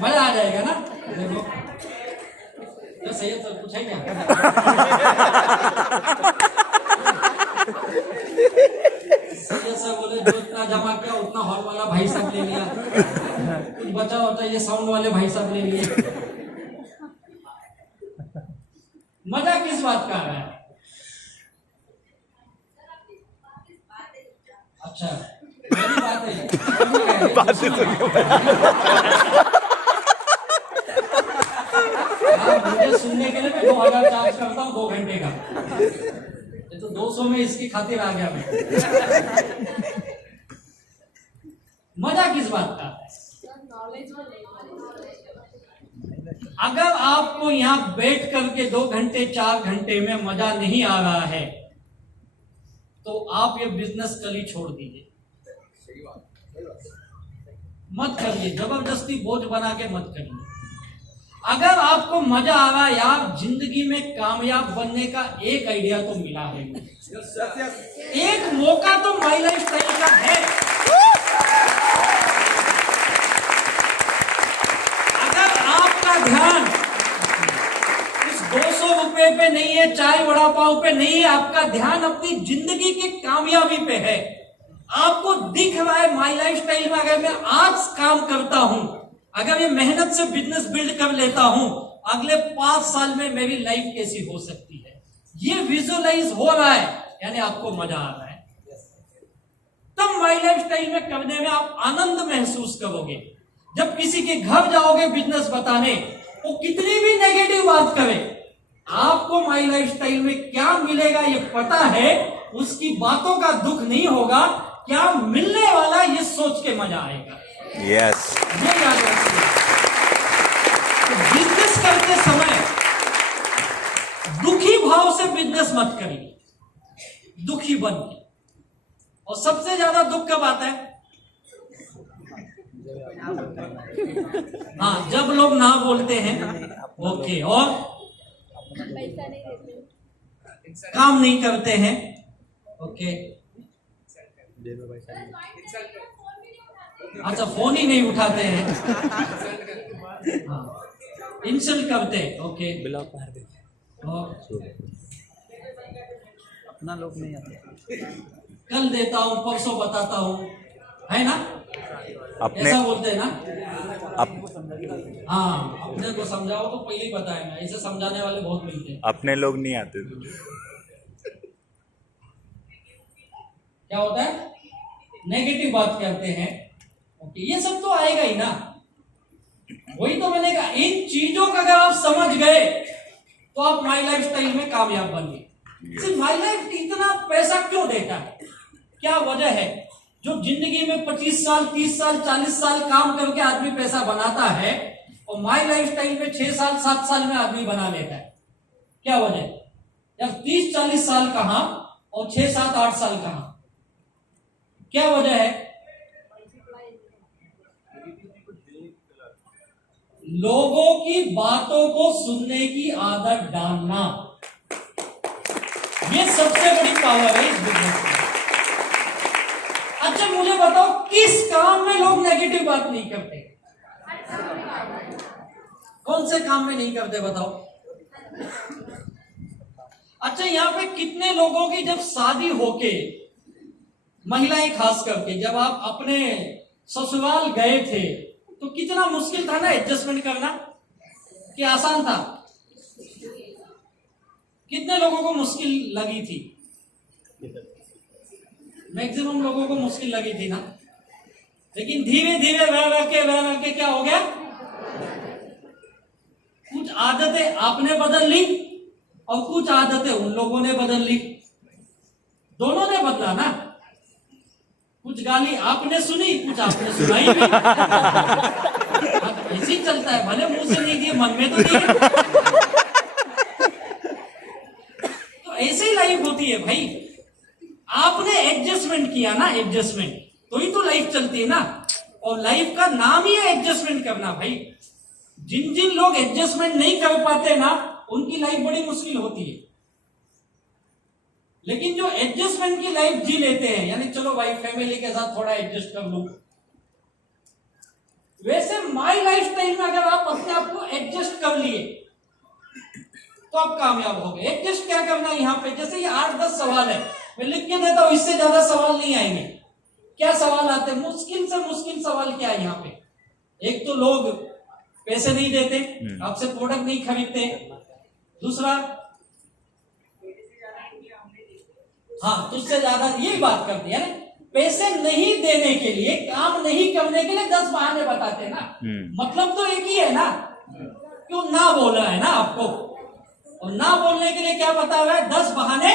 मजा आ जाएगा ना। देखो तो सही है, तो कुछ है क्या? ऐसा बोले जो इतना जमा किया उतना हॉल वाला भाई साहब ले लिया, कुछ बचा होता ये साउंड वाले भाई साहब ले लिए। मजा किस बात का आ रहा है? अच्छा मेरी बात है, बातें मुझे सुनने के लिए मैं 2000 चार्ज करता हूँ 2 घंटे का, ये तो 200 में इसकी खातिर आ गया मैं। मजा किस बात का? अगर आपको यहाँ बैठ करके 2 घंटे 4 घंटे में मजा नहीं आ रहा है तो आप ये बिजनेस कल ही छोड़ दीजिए, मत करिए, जबरदस्ती बोझ बना के मत करिए। अगर आपको मजा आ रहा है यार, जिंदगी में कामयाब बनने का एक आइडिया तो मिला है, एक मौका तो माई लाइफ स्टाइल का है। अगर आपका ध्यान इस 200 रुपए पे नहीं है, चाय वड़ा पाव पे नहीं है, आपका ध्यान अपनी जिंदगी की कामयाबी पे है, आपको दिख रहा है माई लाइफ स्टाइल में अगर मैं आज काम करता हूं, अगर ये मेहनत से बिजनेस बिल्ड कर लेता हूं, अगले 5 साल में मेरी लाइफ कैसी हो सकती है, ये विजुअलाइज हो रहा है, यानी आपको मजा आ रहा है। तब माई लाइफ स्टाइल में करने में आप आनंद महसूस करोगे। जब किसी के घर जाओगे बिजनेस बताने, वो कितनी भी नेगेटिव बात करे, आपको माई लाइफ स्टाइल में क्या मिलेगा ये पता है, उसकी बातों का दुख नहीं होगा, क्या मिलने वाला ये सोच के मजा आएगा। यस, ये याद रखिए। तो बिजनेस करते समय दुखी भाव से बिजनेस मत करिए, दुखी बन के। और सबसे ज्यादा दुख कब आता है? हाँ, जब लोग ना बोलते हैं, ओके, और काम नहीं करते हैं, ओके, अच्छा फोन ही नहीं उठाते हैं, हाँ, इंसल्ट करते हैं, ओके, ब्लॉक मार देते, अपना लोग नहीं आते, कल देता हूं, परसों बताता हूं, है ना? अपने ऐसा बोलते हैं ना? हाँ, अपने को समझाओ तो पहले ही बताया, मैं ऐसे समझाने वाले बहुत मिलते हैं। अपने लोग नहीं आते थे। क्या होता है? नेगेटिव बात करते हैं, ओके, ये सब तो आएगा ही ना। वही तो मैंने कहा, इन चीजों का अगर आप समझ गए तो आप माई लाइफ स्टाइल में कामयाब बन गए। सिर्फ माई लाइफ इतना पैसा क्यों देता है? क्या वजह है? जो जिंदगी में 25 साल 30 साल 40 साल काम करके आदमी पैसा बनाता है और माई लाइफ स्टाइल में 6 साल 7 साल में आदमी बना लेता है, क्या वजह? जब 30-40 साल कहां और 6-7-8 साल कहां? क्या वजह है? लोगों की बातों को सुनने की आदत डालना, ये सबसे बड़ी पावर है इस बिजनेस में। अच्छा मुझे बताओ, किस काम में लोग नेगेटिव बात नहीं करते? कौन से काम में नहीं करते बताओ? अच्छा, यहां पे कितने लोगों की जब शादी होके, महिलाएं खास करके, जब आप अपने ससुराल गए थे तो कितना मुश्किल था ना एडजस्टमेंट करना, कि आसान था? कितने लोगों को मुश्किल लगी थी? मैक्सिमम लोगों को मुश्किल लगी थी ना। लेकिन धीरे धीरे रह के क्या हो गया? कुछ आदतें आपने बदल ली और कुछ आदतें उन लोगों ने बदल ली, दोनों ने बदला ना। कुछ गाली आपने सुनी, कुछ आपने सुनाई भी। ऐसे ही चलता है, भले मुंह से नहीं दिए, मन में तो दिए। तो ऐसे ही लाइफ होती है भाई। आपने एडजस्टमेंट किया ना, एडजस्टमेंट, तो ही तो लाइफ चलती है ना। और लाइफ का नाम ही है एडजस्टमेंट करना भाई। जिन जिन लोग एडजस्टमेंट नहीं कर पाते ना, उनकी लाइफ बड़ी मुश्किल होती है। लेकिन जो एडजस्टमेंट की लाइफ जी लेते हैं, यानी चलो भाई फैमिली के साथ थोड़ा एडजस्ट कर लूं, वैसे माई लाइफ स्टाइल में अगर आप अपने आप को एडजस्ट कर लिए तो आप कामयाब हो गए। एक टेस्ट क्या करना है यहाँ पे, जैसे ये 8-10 सवाल है, मैं लिख के देता हूं, इससे ज्यादा सवाल नहीं आएंगे। क्या सवाल आते हैं, मुश्किल से मुश्किल सवाल क्या है यहाँ पे। एक तो लोग पैसे नहीं देते, आपसे प्रोडक्ट नहीं खरीदते। दूसरा, हाँ, तुझसे ज्यादा, यही बात करती है ना, पैसे नहीं देने के लिए, काम नहीं करने के लिए 10 बहाने बताते हैं ना। मतलब तो एक ही है ना, क्यों ना बोल रहा है ना आपको, और ना बोलने के लिए क्या बता हुआ है, 10 बहाने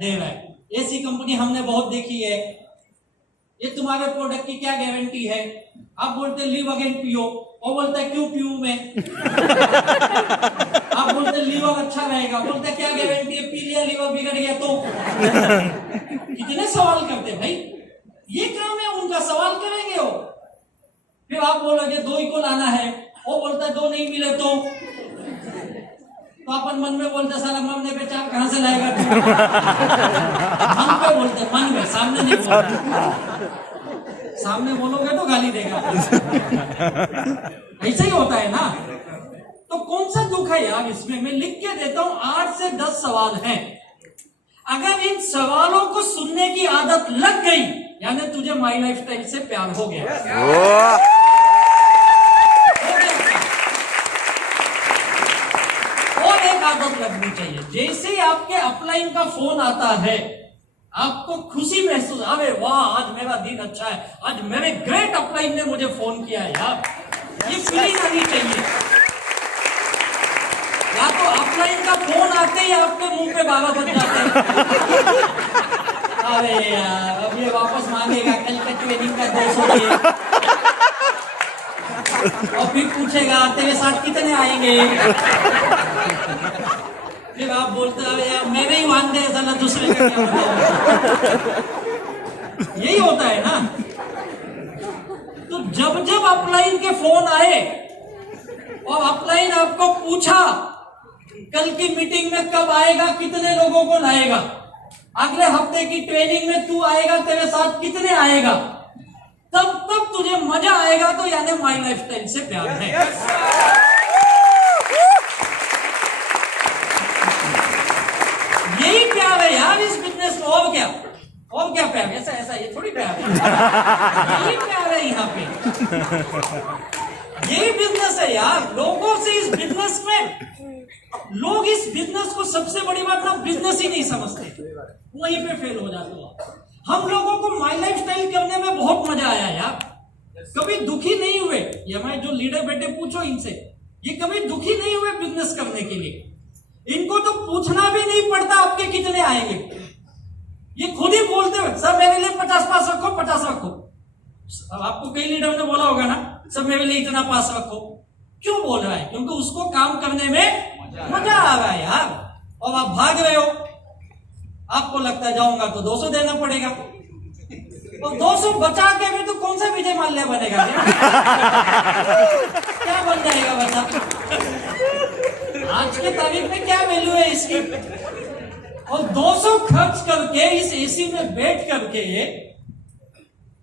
दे रहा है। ऐसी कंपनी हमने बहुत देखी है। ये तुम्हारे प्रोडक्ट की क्या गारंटी है, आप बोलते लीव अगेन पियो, वो बोलता है क्यों पीऊं मैं। आप बोलते लीवर अच्छा रहेगा, बोलते क्या गारंटी है, पी लिया लीवर बिगड़ गया तो। कितने सवाल करते भाई, ये काम है उनका, सवाल करेंगे वो। फिर आप बोलोगे 2 ही को लाना है, वो बोलता है 2 नहीं मिले तो अपन मन में बोलते साला मरने पे 4 कहां से लाएगा तू। मन पे बोलते, मन में, सामने नहीं बोलते। सामने बोलोगे तो गाली देगा। ऐसा ही होता है ना। तो कौन सा दुख है यार इसमें, मैं लिख के देता हूं 8 से 10 सवाल हैं। अगर इन सवालों को सुनने की आदत लग गई, यानी तुझे माई लाइफस्टाइल से प्यार हो गया। और एक आदत लगनी चाहिए, जैसे ही आपके अपलाइन का फोन आता है, आपको खुशी महसूस, अरे वाह आज मेरा दिन अच्छा है, आज मेरे ग्रेट अपलाइन ने मुझे फोन किया है यार, ये फीलिंग आनी चाहिए। या तो अपलाइन का फोन आते ही आपके मुंह पे 12 बज जाते हैं। अरे यार अब ये वापस मांगेगा, कल का ट्रेनिंग का 200 दिए, और फिर पूछेगा तेरे साथ कितने आएंगे। फिर आप बोलते हैं यार मेरे ही वांदे साला, दूसरे का क्या बताऊं। यही होता है ना। तो जब जब अपलाइन के फोन आए और अपलाइन आपको पूछा कल की मीटिंग में कब आएगा, कितने लोगों को लाएगा, अगले हफ्ते की ट्रेनिंग में तू आएगा, तेरे साथ कितने आएगा, तब तुझे मजा आएगा। तो यानी माई लाइफस्टाइल से प्यार है। यही प्यार है यार इस बिजनेस में, और क्या प्यार, ऐसा ये थोड़ी प्यार है। यही प्यार है यहाँ पे, यही बिजनेस है यार। लोगों से इस बिजनेस में, लोग इस बिजनेस को सबसे बड़ी बात ना बिजनेस ही नहीं समझते, वहीं पे फेल हो जाते हैं। हम लोगों को माई लाइफस्टाइल करने में बहुत मजा आया यार, कभी दुखी नहीं हुए। ये हमारे जो लीडर बेटे पूछो इनसे, ये कभी दुखी नहीं हुए बिजनेस करने के लिए। इनको तो पूछना भी नहीं पड़ता आपके कितने आएंगे, ये खुद ही बोलते हुए सर मेरे लिए 50 पास रखो, 50 रखो। अब आपको कई लीडर ने बोला होगा ना, सब मेरे लिए इतना पास रखो। क्यों बोल रहा है, क्योंकि उसको काम करने में मजा आ रहा है यार। और आप भाग रहे हो, आपको लगता है जाऊंगा तो 200 देना पड़ेगा, और 200 बचा के भी तो कौन सा विजय माल्या बनेगा। क्या बन जाएगा बचा, आज के तारीख में क्या वैल्यू है इसकी। और 200 खर्च करके इस एसी में बैठ करके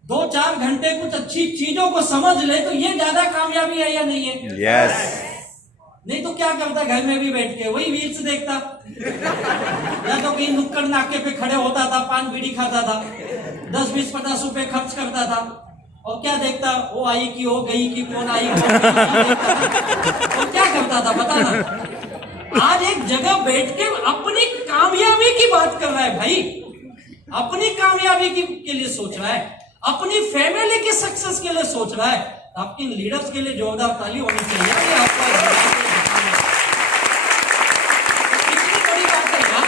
2-4 घंटे कुछ अच्छी चीजों को समझ ले, तो ये ज्यादा कामयाबी है या नहीं है। यस। नहीं तो क्या करता, घर में भी बैठ के वही रील्स देखता, या तो कहीं नुक्कड़ नाके पे खड़े होता था, पान बीड़ी खाता था, 10-20-50 रुपए खर्च करता था, और क्या देखता, वो आई कि वो गई कि कौन आई कौन गई, और क्या करता था बता ना। आज एक जगह बैठ के अपनी कामयाबी की बात कर रहा है भाई, अपनी कामयाबी के लिए सोच रहा है, अपनी फैमिली के सक्सेस के लिए सोच रहा है। आपके लीडर्स के लिए जोरदार ताली होनी चाहिए। आपका कितनी बड़ी बात है यार।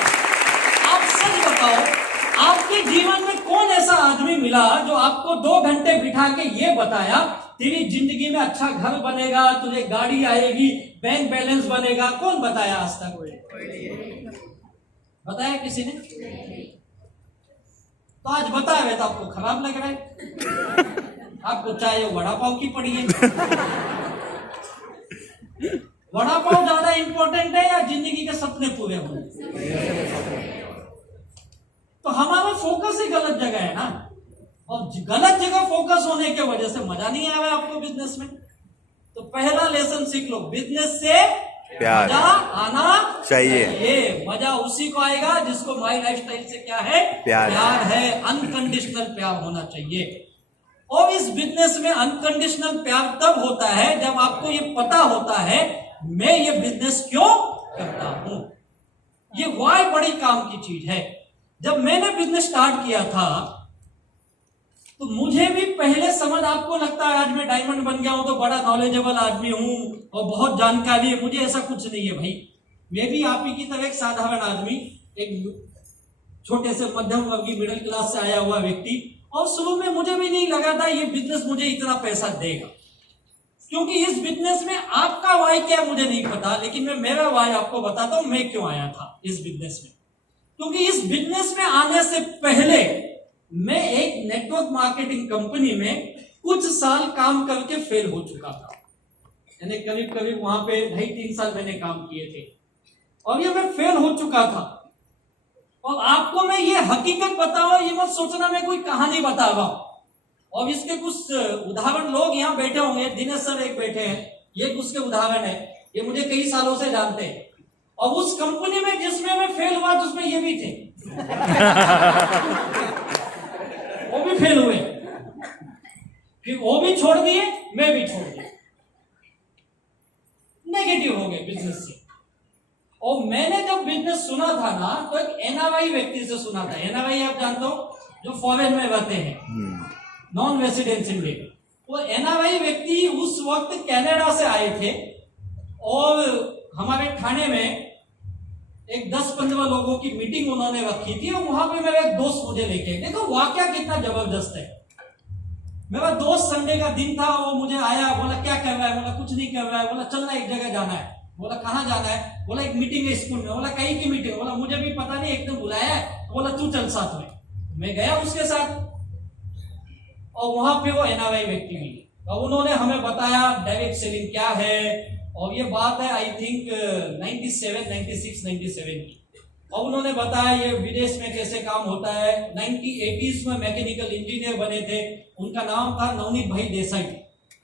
आप सच बताओ, आपके जीवन में कौन ऐसा आदमी मिला जो आपको 2 घंटे बिठा के ये बताया तेरी जिंदगी में अच्छा घर बनेगा, तुझे गाड़ी आएगी, बैंक बैलेंस बनेगा। कौन बताया आज तक? बताया किसी ने? तो आज बता रहे तो आपको खराब लग रहा है। आपको चाहे वड़ा पाव की पड़ी है। वड़ा पाव ज्यादा इंपॉर्टेंट है या जिंदगी के सपने पूरे होने? तो हमारा फोकस ही गलत जगह है ना, और गलत जगह फोकस होने की वजह से मजा नहीं आ रहा है आपको बिजनेस में। तो पहला लेसन सीख लो, बिजनेस से प्यार मजा आना चाहिए। ये मजा उसी को आएगा जिसको माई लाइफस्टाइल से क्या है, प्यार है। अनकंडीशनल प्यार होना चाहिए। और इस बिजनेस में अनकंडीशनल प्यार तब होता है जब आपको ये पता होता है मैं ये बिजनेस क्यों करता हूं। ये वाई बड़ी काम की चीज है। जब मैंने बिजनेस स्टार्ट किया था तो मुझे भी पहले समझ, आपको लगता है आज मैं डायमंड बन गया हूं तो बड़ा नॉलेजेबल आदमी हूं और बहुत जानकारी है, मुझे ऐसा कुछ नहीं है भाई। मैं भी आप ही की तरह एक साधारण आदमी, एक छोटे से मध्यम वर्गीय मिडिल क्लास से आया हुआ व्यक्ति, और शुरू में मुझे भी नहीं लगा था ये बिजनेस मुझे इतना पैसा देगा, क्योंकि इस बिजनेस में आपका वाई क्या है मुझे नहीं पता, लेकिन मैं मेरा वाई आपको बताता हूं मैं क्यों आया था इस बिजनेस में। क्योंकि इस बिजनेस में आने से पहले मैं एक नेटवर्क मार्केटिंग कंपनी में कुछ साल काम करके फेल हो चुका था, यानी करीब करीब वहां पे 2.5-3 साल मैंने काम किए थे और ये मैं फेल हो चुका था। और आपको मैं ये हकीकत बताऊं, ये मत सोचना मैं कोई कहानी बता रहा हूं। और इसके कुछ उदाहरण लोग यहाँ बैठे होंगे, दिनेश सर एक बैठे हैं, ये उसके उदाहरण है, ये मुझे कई सालों से जानते हैं। और उस कंपनी में जिसमें मैं फेल हुआ तो उसमें ये भी थे वो भी फेल हुए, फिर वो भी छोड़ दिए, मैं भी छोड़ दिया, नेगेटिव हो गए बिजनेस से। और मैंने जब बिजनेस सुना था ना तो एक एनआरआई व्यक्ति से सुना था। एनआरआई आप जानते हो, जो फॉरेन में रहते हैं, नॉन रेसिडेंस इंडियन। वो एनआरआई व्यक्ति उस वक्त कनाडा से आए थे और हमारे थाने में एक 10-15 लोगों की मीटिंग उन्होंने रखी थी और वहां पे मेरा एक दोस्त मुझे लेके, देखो वाकया कितना जबरदस्त है। मेरा दोस्त संडे का दिन था, वो मुझे आया, बोला क्या कर रहा है, बोला कुछ नहीं कर रहा है, बोला चलना एक जगह जाना है। बोला कहाँ जाना है, बोला एक मीटिंग है स्कूल में। बोला कहीं की मीटिंग, बोला मुझे भी पता नहीं, एकदम बुलाया है, बोला तू चल साथ में। मैं गया उसके साथ और वहां पे वो एनआरआई व्यक्ति मिले और उन्होंने हमें बताया डायरेक्ट सेलिंग क्या है। और ये बात है आई थिंक 96 की। और उन्होंने बताया ये विदेश में कैसे काम होता है। 1980s में मैकेनिकल इंजीनियर बने थे, उनका नाम था नवनीत भाई देसाई,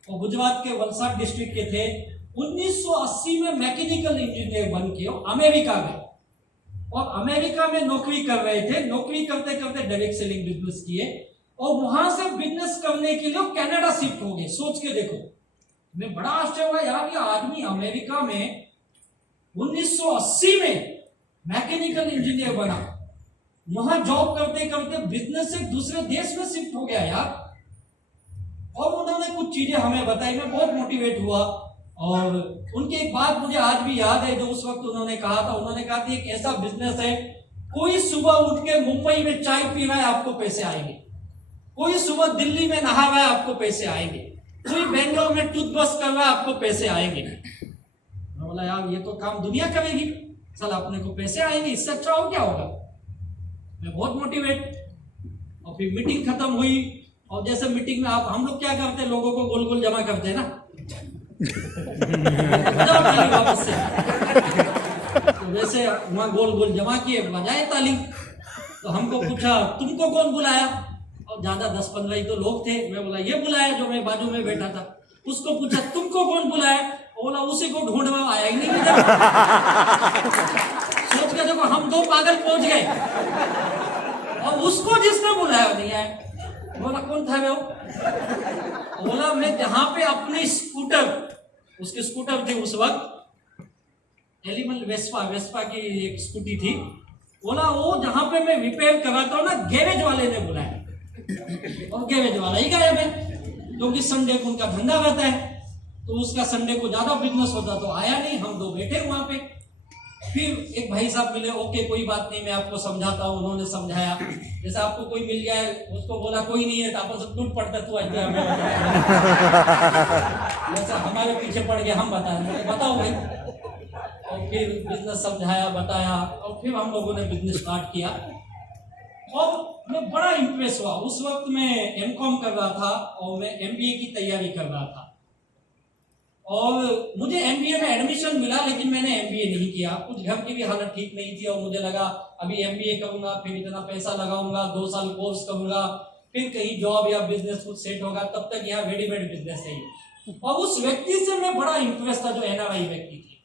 वो गुजरात के वलसाड डिस्ट्रिक्ट के थे। 1980 में मैकेनिकल इंजीनियर बन के अमेरिका गए और अमेरिका में नौकरी कर रहे थे। नौकरी करते करते डायरेक्ट सेलिंग बिजनेस किए और वहां से बिजनेस करने के लिए कनाडा शिफ्ट हो गए। सोच के देखो, मैं बड़ा आश्चर्य हुआ यार, ये आदमी अमेरिका में 1980 में मैकेनिकल इंजीनियर बना, वहां जॉब करते करते बिजनेस से दूसरे देश में शिफ्ट हो गया यार। और उन्होंने कुछ चीजें हमें बताई, मैं बहुत मोटिवेट हुआ। और उनकी एक बात मुझे आज भी याद है जो उस वक्त उन्होंने कहा था। उन्होंने कहा था एक ऐसा बिजनेस है, कोई सुबह उठ के मुंबई में चाय पी रहा है आपको पैसे आएंगे, कोई सुबह दिल्ली में नहा रहा है आपको पैसे आएंगे, कोई बेंगलोर में टूथब्रश कर रहा है आपको पैसे आएंगे। मैं बोला यार ये तो काम दुनिया करेगी, चल अपने को पैसे आएंगे, इससे अच्छा हो क्या होगा। मैं बहुत मोटिवेट। और फिर मीटिंग खत्म हुई और जैसे मीटिंग में आप हम लोग क्या करते हैं, लोगों को गोल गोल जमा करते हैं ना वापस से, तो वैसे वहां गोल गोल जमा किए, बजाए ताली। तो हमको पूछा तुमको कौन बुलाया, और ज्यादा 10-15 ही तो लोग थे। मैं बोला ये बुलाया जो मैं बाजू में बैठा था। उसको पूछा तुमको कौन बुलाया, बोला उसी को ढूंढ में आया ही नहीं इधर। सोच के देखो, हम 2 पागल पहुंच गए और उसको जिसने बुलाया नहीं आया। बोला कौन था वो, बोला मैं जहां पे अपनी स्कूटर, उसकी स्कूटर थी उस वक्त एलिमल वेस्पा की एक स्कूटी थी। बोला वो जहां पे मैं रिपेयर कराता हूं ना, गैरेज वाले ने बुलाया और गैरेज वाला ही गायब है, क्योंकि संडे को उनका धंधा रहता है, तो उसका संडे को ज्यादा बिजनेस होता तो आया नहीं। हम 2 बैठे वहां पे। फिर एक भाई साहब मिले, ओके कोई बात नहीं मैं आपको समझाता हूँ। उन्होंने समझाया, जैसे आपको कोई मिल गया है, उसको बोला कोई नहीं है तो आपस में टूट पड़ता तू आज जैसे हमारे पीछे पड़ गए, हम बताओ भाई। और फिर बिजनेस समझाया, बताया और फिर हम लोगों ने बिजनेस स्टार्ट किया। और मैं बड़ा इंप्रेस हुआ। उस वक्त मैं एमकॉम कर रहा था और मैं एमबीए की तैयारी कर रहा था और मुझे एमबीए में एडमिशन मिला, लेकिन मैंने एमबीए नहीं किया। कुछ घर की भी हालत ठीक नहीं थी और मुझे लगा अभी एमबीए करूंगा, फिर इतना पैसा लगाऊंगा, 2 साल कोर्स करूंगा, फिर कहीं जॉब या बिजनेस कुछ सेट होगा, तब तक यहाँ रेडीमेड बिजनेस है। और उस व्यक्ति से मैं बड़ा इंप्रेस था जो एनआरआई व्यक्ति थी।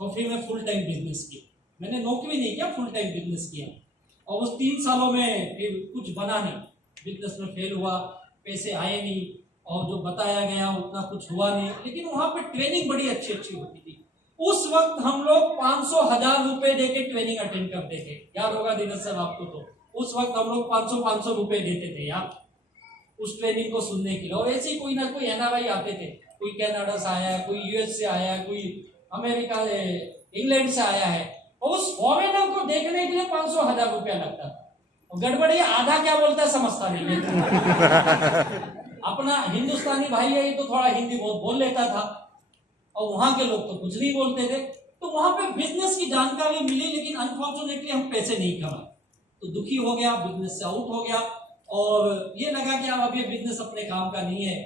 और फिर मैं फुल टाइम बिजनेस किया। मैंने नौकरी नहीं किया, फुल टाइम बिजनेस किया। और उस 3 सालों में फिर कुछ बना नहीं, बिजनेस में फेल हुआ, पैसे आए नहीं, और जो बताया गया उतना कुछ हुआ नहीं। लेकिन वहां पे ट्रेनिंग बड़ी अच्छी अच्छी होती थी। उस वक्त हम लोग 500,000 रुपए देके ट्रेनिंग अटेंड करते थे, याद होगा दिनेश सर आपको। तो उस वक्त हम लोग 500 रुपए देते थे यार उस ट्रेनिंग को सुनने के लिए। और ऐसे ही कोई ना कोई एनआरआई आते थे, कोई कनाडा से आया है, कोई यूएस से आया है, कोई अमेरिका इंग्लैंड से आया है, और उस फॉरेनर को देखने के लिए 500,000 रुपया लगता था। और गड़बड़ी आधा क्या बोलता है समझता नहीं है। अपना हिंदुस्तानी भाई है, ये तो थोड़ा हिंदी बहुत बोल लेता था, और वहां के लोग तो कुछ नहीं बोलते थे। तो वहां पे बिजनेस की जानकारी मिली, लेकिन अनफॉर्चुनेटली हम पैसे नहीं कमाए। तो दुखी हो गया, बिजनेस से आउट हो गया, और ये लगा कि अब ये बिजनेस अपने काम का नहीं है।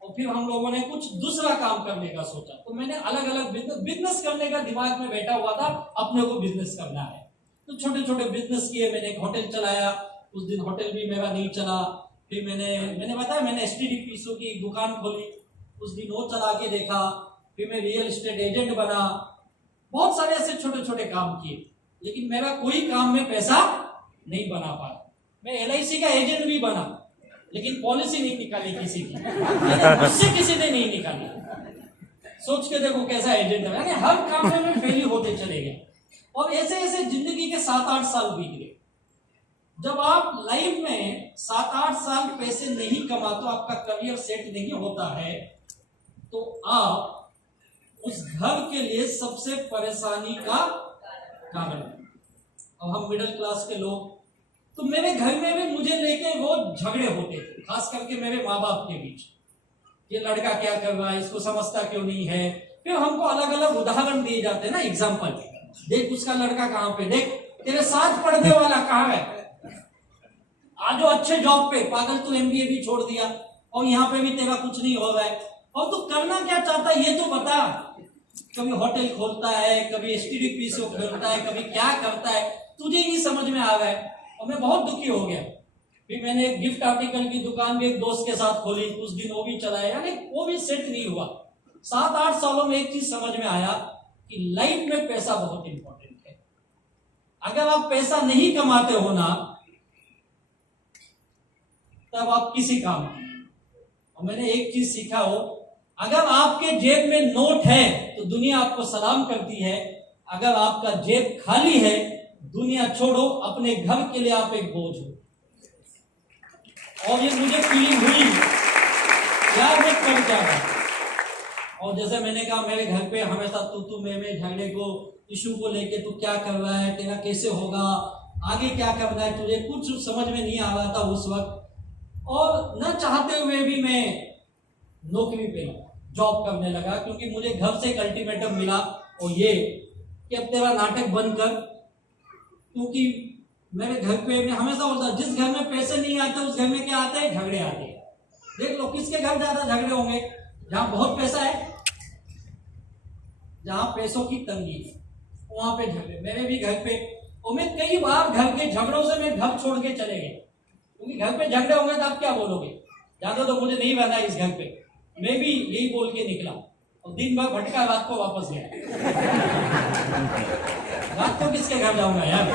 और फिर हम लोगों ने कुछ दूसरा काम करने का सोचा। तो मैंने अलग अलग बिजनेस करने का दिमाग में बैठा हुआ था, अपने को बिजनेस करना है। तो छोटे छोटे बिजनेस किए। मैंने एक होटल चलाया, उस दिन होटल भी मेरा नहीं चला। फिर मैंने बताया मैंने एसटीडी पीसों की एक दुकान खोली, उस दिन वो चला के देखा। फिर मैं रियल एस्टेट एजेंट बना। बहुत सारे ऐसे छोटे छोटे काम किए, लेकिन मेरा कोई काम में पैसा नहीं बना पाया। मैं एलआईसी का एजेंट भी बना, लेकिन पॉलिसी नहीं निकाली किसी की, मुझसे किसी ने नहीं निकाली। सोच के देखो कैसा एजेंट है, यानी हर काम में मैं फेल होते चले गए। और ऐसे ऐसे जिंदगी के 7-8 साल बीत गए। जब आप लाइफ में 7-8 साल पैसे नहीं कमाते, आपका करियर सेट नहीं होता है, तो आप उस घर के लिए सबसे परेशानी का कारण। अब हम मिडिल क्लास के लोग, तो मेरे घर में भी मुझे लेके रोज झगड़े होते थे, खास करके मेरे माँ बाप के बीच। ये लड़का क्या कर रहा है, इसको समझता क्यों नहीं है। फिर हमको अलग अलग उदाहरण दिए जाते हैं ना, एग्जाम्पल, देख उसका लड़का कहाँ पे, देख तेरे साथ पढ़ने वाला कहाँ है, आज अच्छे जॉब पे, पागल तू एमबीए भी छोड़ दिया और यहाँ पे भी तेरा कुछ नहीं हो रहा है। और तू करना क्या चाहता है ये तो बता। कभी होटल खोलता है, कभी एसटीडी पीसो खोलता है, कभी क्या करता है, तुझे ही नहीं समझ में आ रहा है। और मैं बहुत दुखी हो गया। फिर मैंने एक गिफ्ट आर्टिकल की दुकान भी एक दोस्त के साथ खोली, उस दिन वो भी चलाया, यानी वो भी सेट नहीं हुआ। 7-8 सालों में एक चीज समझ में आया कि लाइफ में पैसा बहुत इंपॉर्टेंट है। अगर आप पैसा नहीं कमाते हो ना, तब आप किसी काम की। और मैंने एक चीज सीखा हो, अगर आपके जेब में नोट है तो दुनिया आपको सलाम करती है, अगर आपका जेब खाली है, दुनिया छोड़ो, अपने घर के लिए आप एक बोझ हो। और ये मुझे फीलिंग हुई यार, मैं कर क्या रहा। और जैसे मैंने कहा, मेरे घर पे हमेशा तू मैं झगड़े को, इशू को लेके तू क्या कर रहा है, तेरा कैसे होगा, आगे क्या करना है, तुझे कुछ समझ में नहीं आ रहा था उस वक्त। और न चाहते हुए भी मैं नौकरी पे जॉब करने लगा, क्योंकि मुझे घर से एक अल्टीमेटम मिला, और ये कि अब तेरा नाटक बंद कर। क्योंकि मेरे घर पे मैं हमेशा बोलता, जिस घर में पैसे नहीं आते उस घर में क्या आते हैं, झगड़े आते हैं। देख लो किसके घर ज्यादा झगड़े होंगे, जहां बहुत पैसा है, जहां पैसों की तंगी है, वहां पे झगड़े। मेरे भी घर पे, और मैं कई बार घर के झगड़ों से मैं घर छोड़ के चले गए, क्योंकि घर पे झगड़े होंगे तो आप क्या बोलोगे, ज्यादा तो मुझे नहीं रहना इस घर पे। मैं भी यही बोल के निकला, और दिन भर भटका, रात को वापस गया। रात को किसके घर जाऊंगा यार,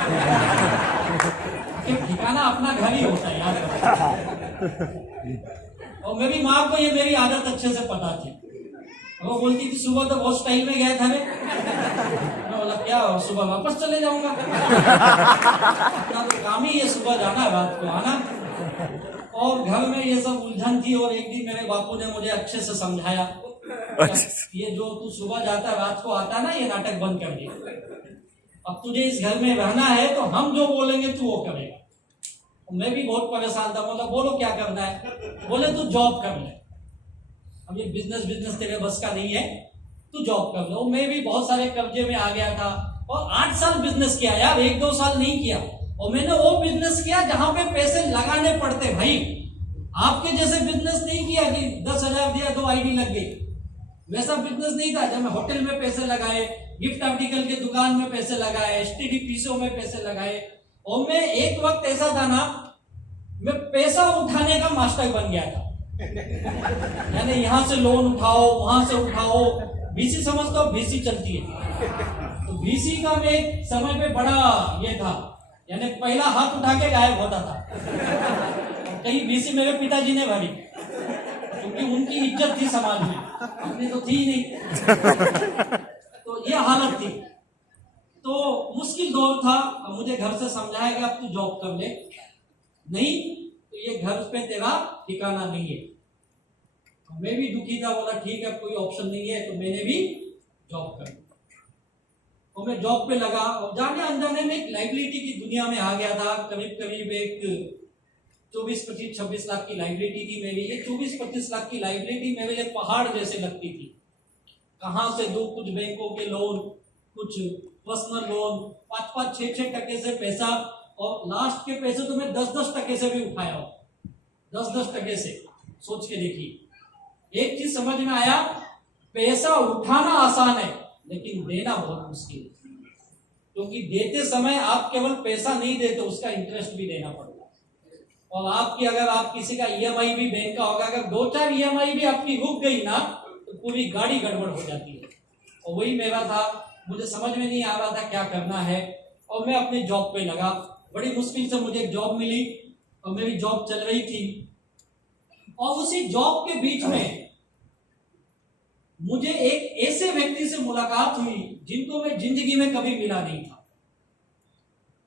ठिकाना अपना घर ही होता है यार। और मेरी माँ को ये मेरी आदत अच्छे से पता थी। वो बोलती थी सुबह तो बहुत स्टाइल में गया था रे। मैं बोला क्या सुबह वापस चले जाऊंगा, अपना तो काम ही ये सुबह जाना रात को आना। और घर में ये सब उलझन थी। और एक दिन मेरे बापू ने मुझे अच्छे से समझाया, ये जो तू सुबह जाता रात को आता ना, ये नाटक बंद कर दे। अब तुझे इस घर में रहना है तो हम जो बोलेंगे तू वो करेगा। मैं भी बहुत परेशान था, मतलब बोलो क्या करना है, बोले तू जॉब कर ले, अब ये बिजनेस तेरे बस का नहीं है, तू जॉब कर ले। मैं भी बहुत सारे कर्जे में आ गया था, और 8 साल बिजनेस किया यार, 1-2 साल नहीं किया। और मैंने वो बिजनेस किया जहां पे पैसे लगाने पड़ते भाई, आपके जैसे बिजनेस नहीं किया कि 10,000 दिया 2 आईडी लग गई, वैसा बिजनेस नहीं था। जब मैं होटल में पैसे लगाए, गिफ्ट आर्टिकल के दुकान में पैसे लगाए, एसटीडी पीसों में पैसे लगाए। और मैं एक वक्त ऐसा था ना, मैं पैसा उठाने का मास्टर बन गया था। यानी यहां से लोन उठाओ, वहां से उठाओ, बीसी समझते हो, बीसी चलती है। तो बीसी का में एक समय पे बड़ा ये था, यानी पहला हाथ उठा के गायब होता था। कहीं बीसी मेरे पिताजी ने भरी, क्योंकि उनकी इज्जत थी समाज में, अपनी तो थी ही नहीं। तो ये हालत थी। तो मुश्किल दौर था। अब मुझे घर से समझाया गया अब तू जॉब कर ले, नहीं तो ये घर पे तेरा ठिकाना नहीं है। तो मैं भी दुखी था, बोला ठीक है कोई ऑप्शन नहीं है, तो मैंने भी जॉब कर ली। और मैं जॉब पे लगा और जाने अनजाने में एक लाइबिलिटी की दुनिया में आ गया था। करीब करीब एक 24-25-26 लाख की लाइबिलिटी थी मेरी। ये 24-25 लाख की लाइबिलिटी मेरे लिए पहाड़ जैसे लगती थी। कहाँ से दो, कुछ बैंकों के लोन, कुछ पर्सनल लोन, 5-5, 6-6% से पैसा, और लास्ट के पैसे तो मैं 10-10% से भी उठाया हूं। 10-10% से। सोच के देखिए, एक चीज समझ में आया, पैसा उठाना आसान है लेकिन देना बहुत मुश्किल है। क्योंकि देते समय आप केवल पैसा नहीं देते, उसका इंटरेस्ट भी देना पड़ता है। और आपकी अगर आप किसी का ईएमआई भी बैंक का होगा, अगर 2-4 ईएमआई भी आपकी रुक गई ना तो पूरी गाड़ी गड़बड़ हो जाती है। और वही मेरा था, मुझे समझ में नहीं आ रहा था क्या करना है, और मैं अपने जॉब पे लगा। बड़ी मुश्किल से मुझे एक जॉब मिली और मेरी जॉब चल रही थी। और उसी जॉब के बीच में मुझे एक ऐसे व्यक्ति से मुलाकात हुई जिनको मैं जिंदगी में कभी मिला नहीं था।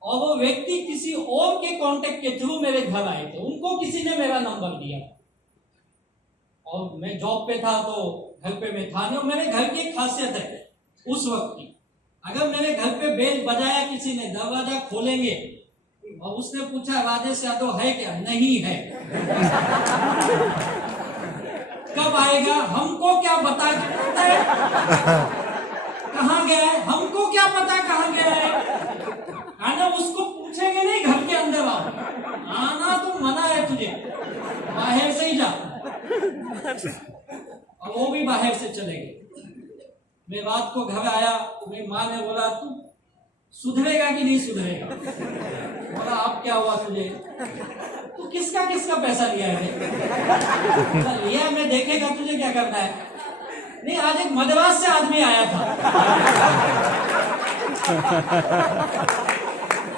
और वो व्यक्ति किसी और के कांटेक्ट के थ्रू मेरे घर आए थे, उनको किसी ने मेरा नंबर दिया। और मैं जॉब पे था तो घर पे मैं था नहीं। और मेरे घर की एक खासियत है उस वक्त की, अगर मेरे घर पे बेल बजाया किसी ने, दरवाजा खोलेंगे और उसने पूछा राजेश यादव है क्या, नहीं है। कब आएगा, हमको क्या पता है कहाँ गया है, हमको क्या पता कहाँ गया है। आना उसको पूछेंगे नहीं, घर के अंदर आओ, आना तो मना है तुझे, बाहर से ही जा। और वो भी बाहर से चले गए। मैं रात को घर आया तो मेरी माँ ने बोला तू सुधरेगा कि नहीं सुधरेगा। बोला अब क्या हुआ तुझे, तू किसका किसका पैसा लिया है। लिया मैं, देखेगा तुझे क्या करना है। नहीं, आज एक मद्रास से आदमी आया था,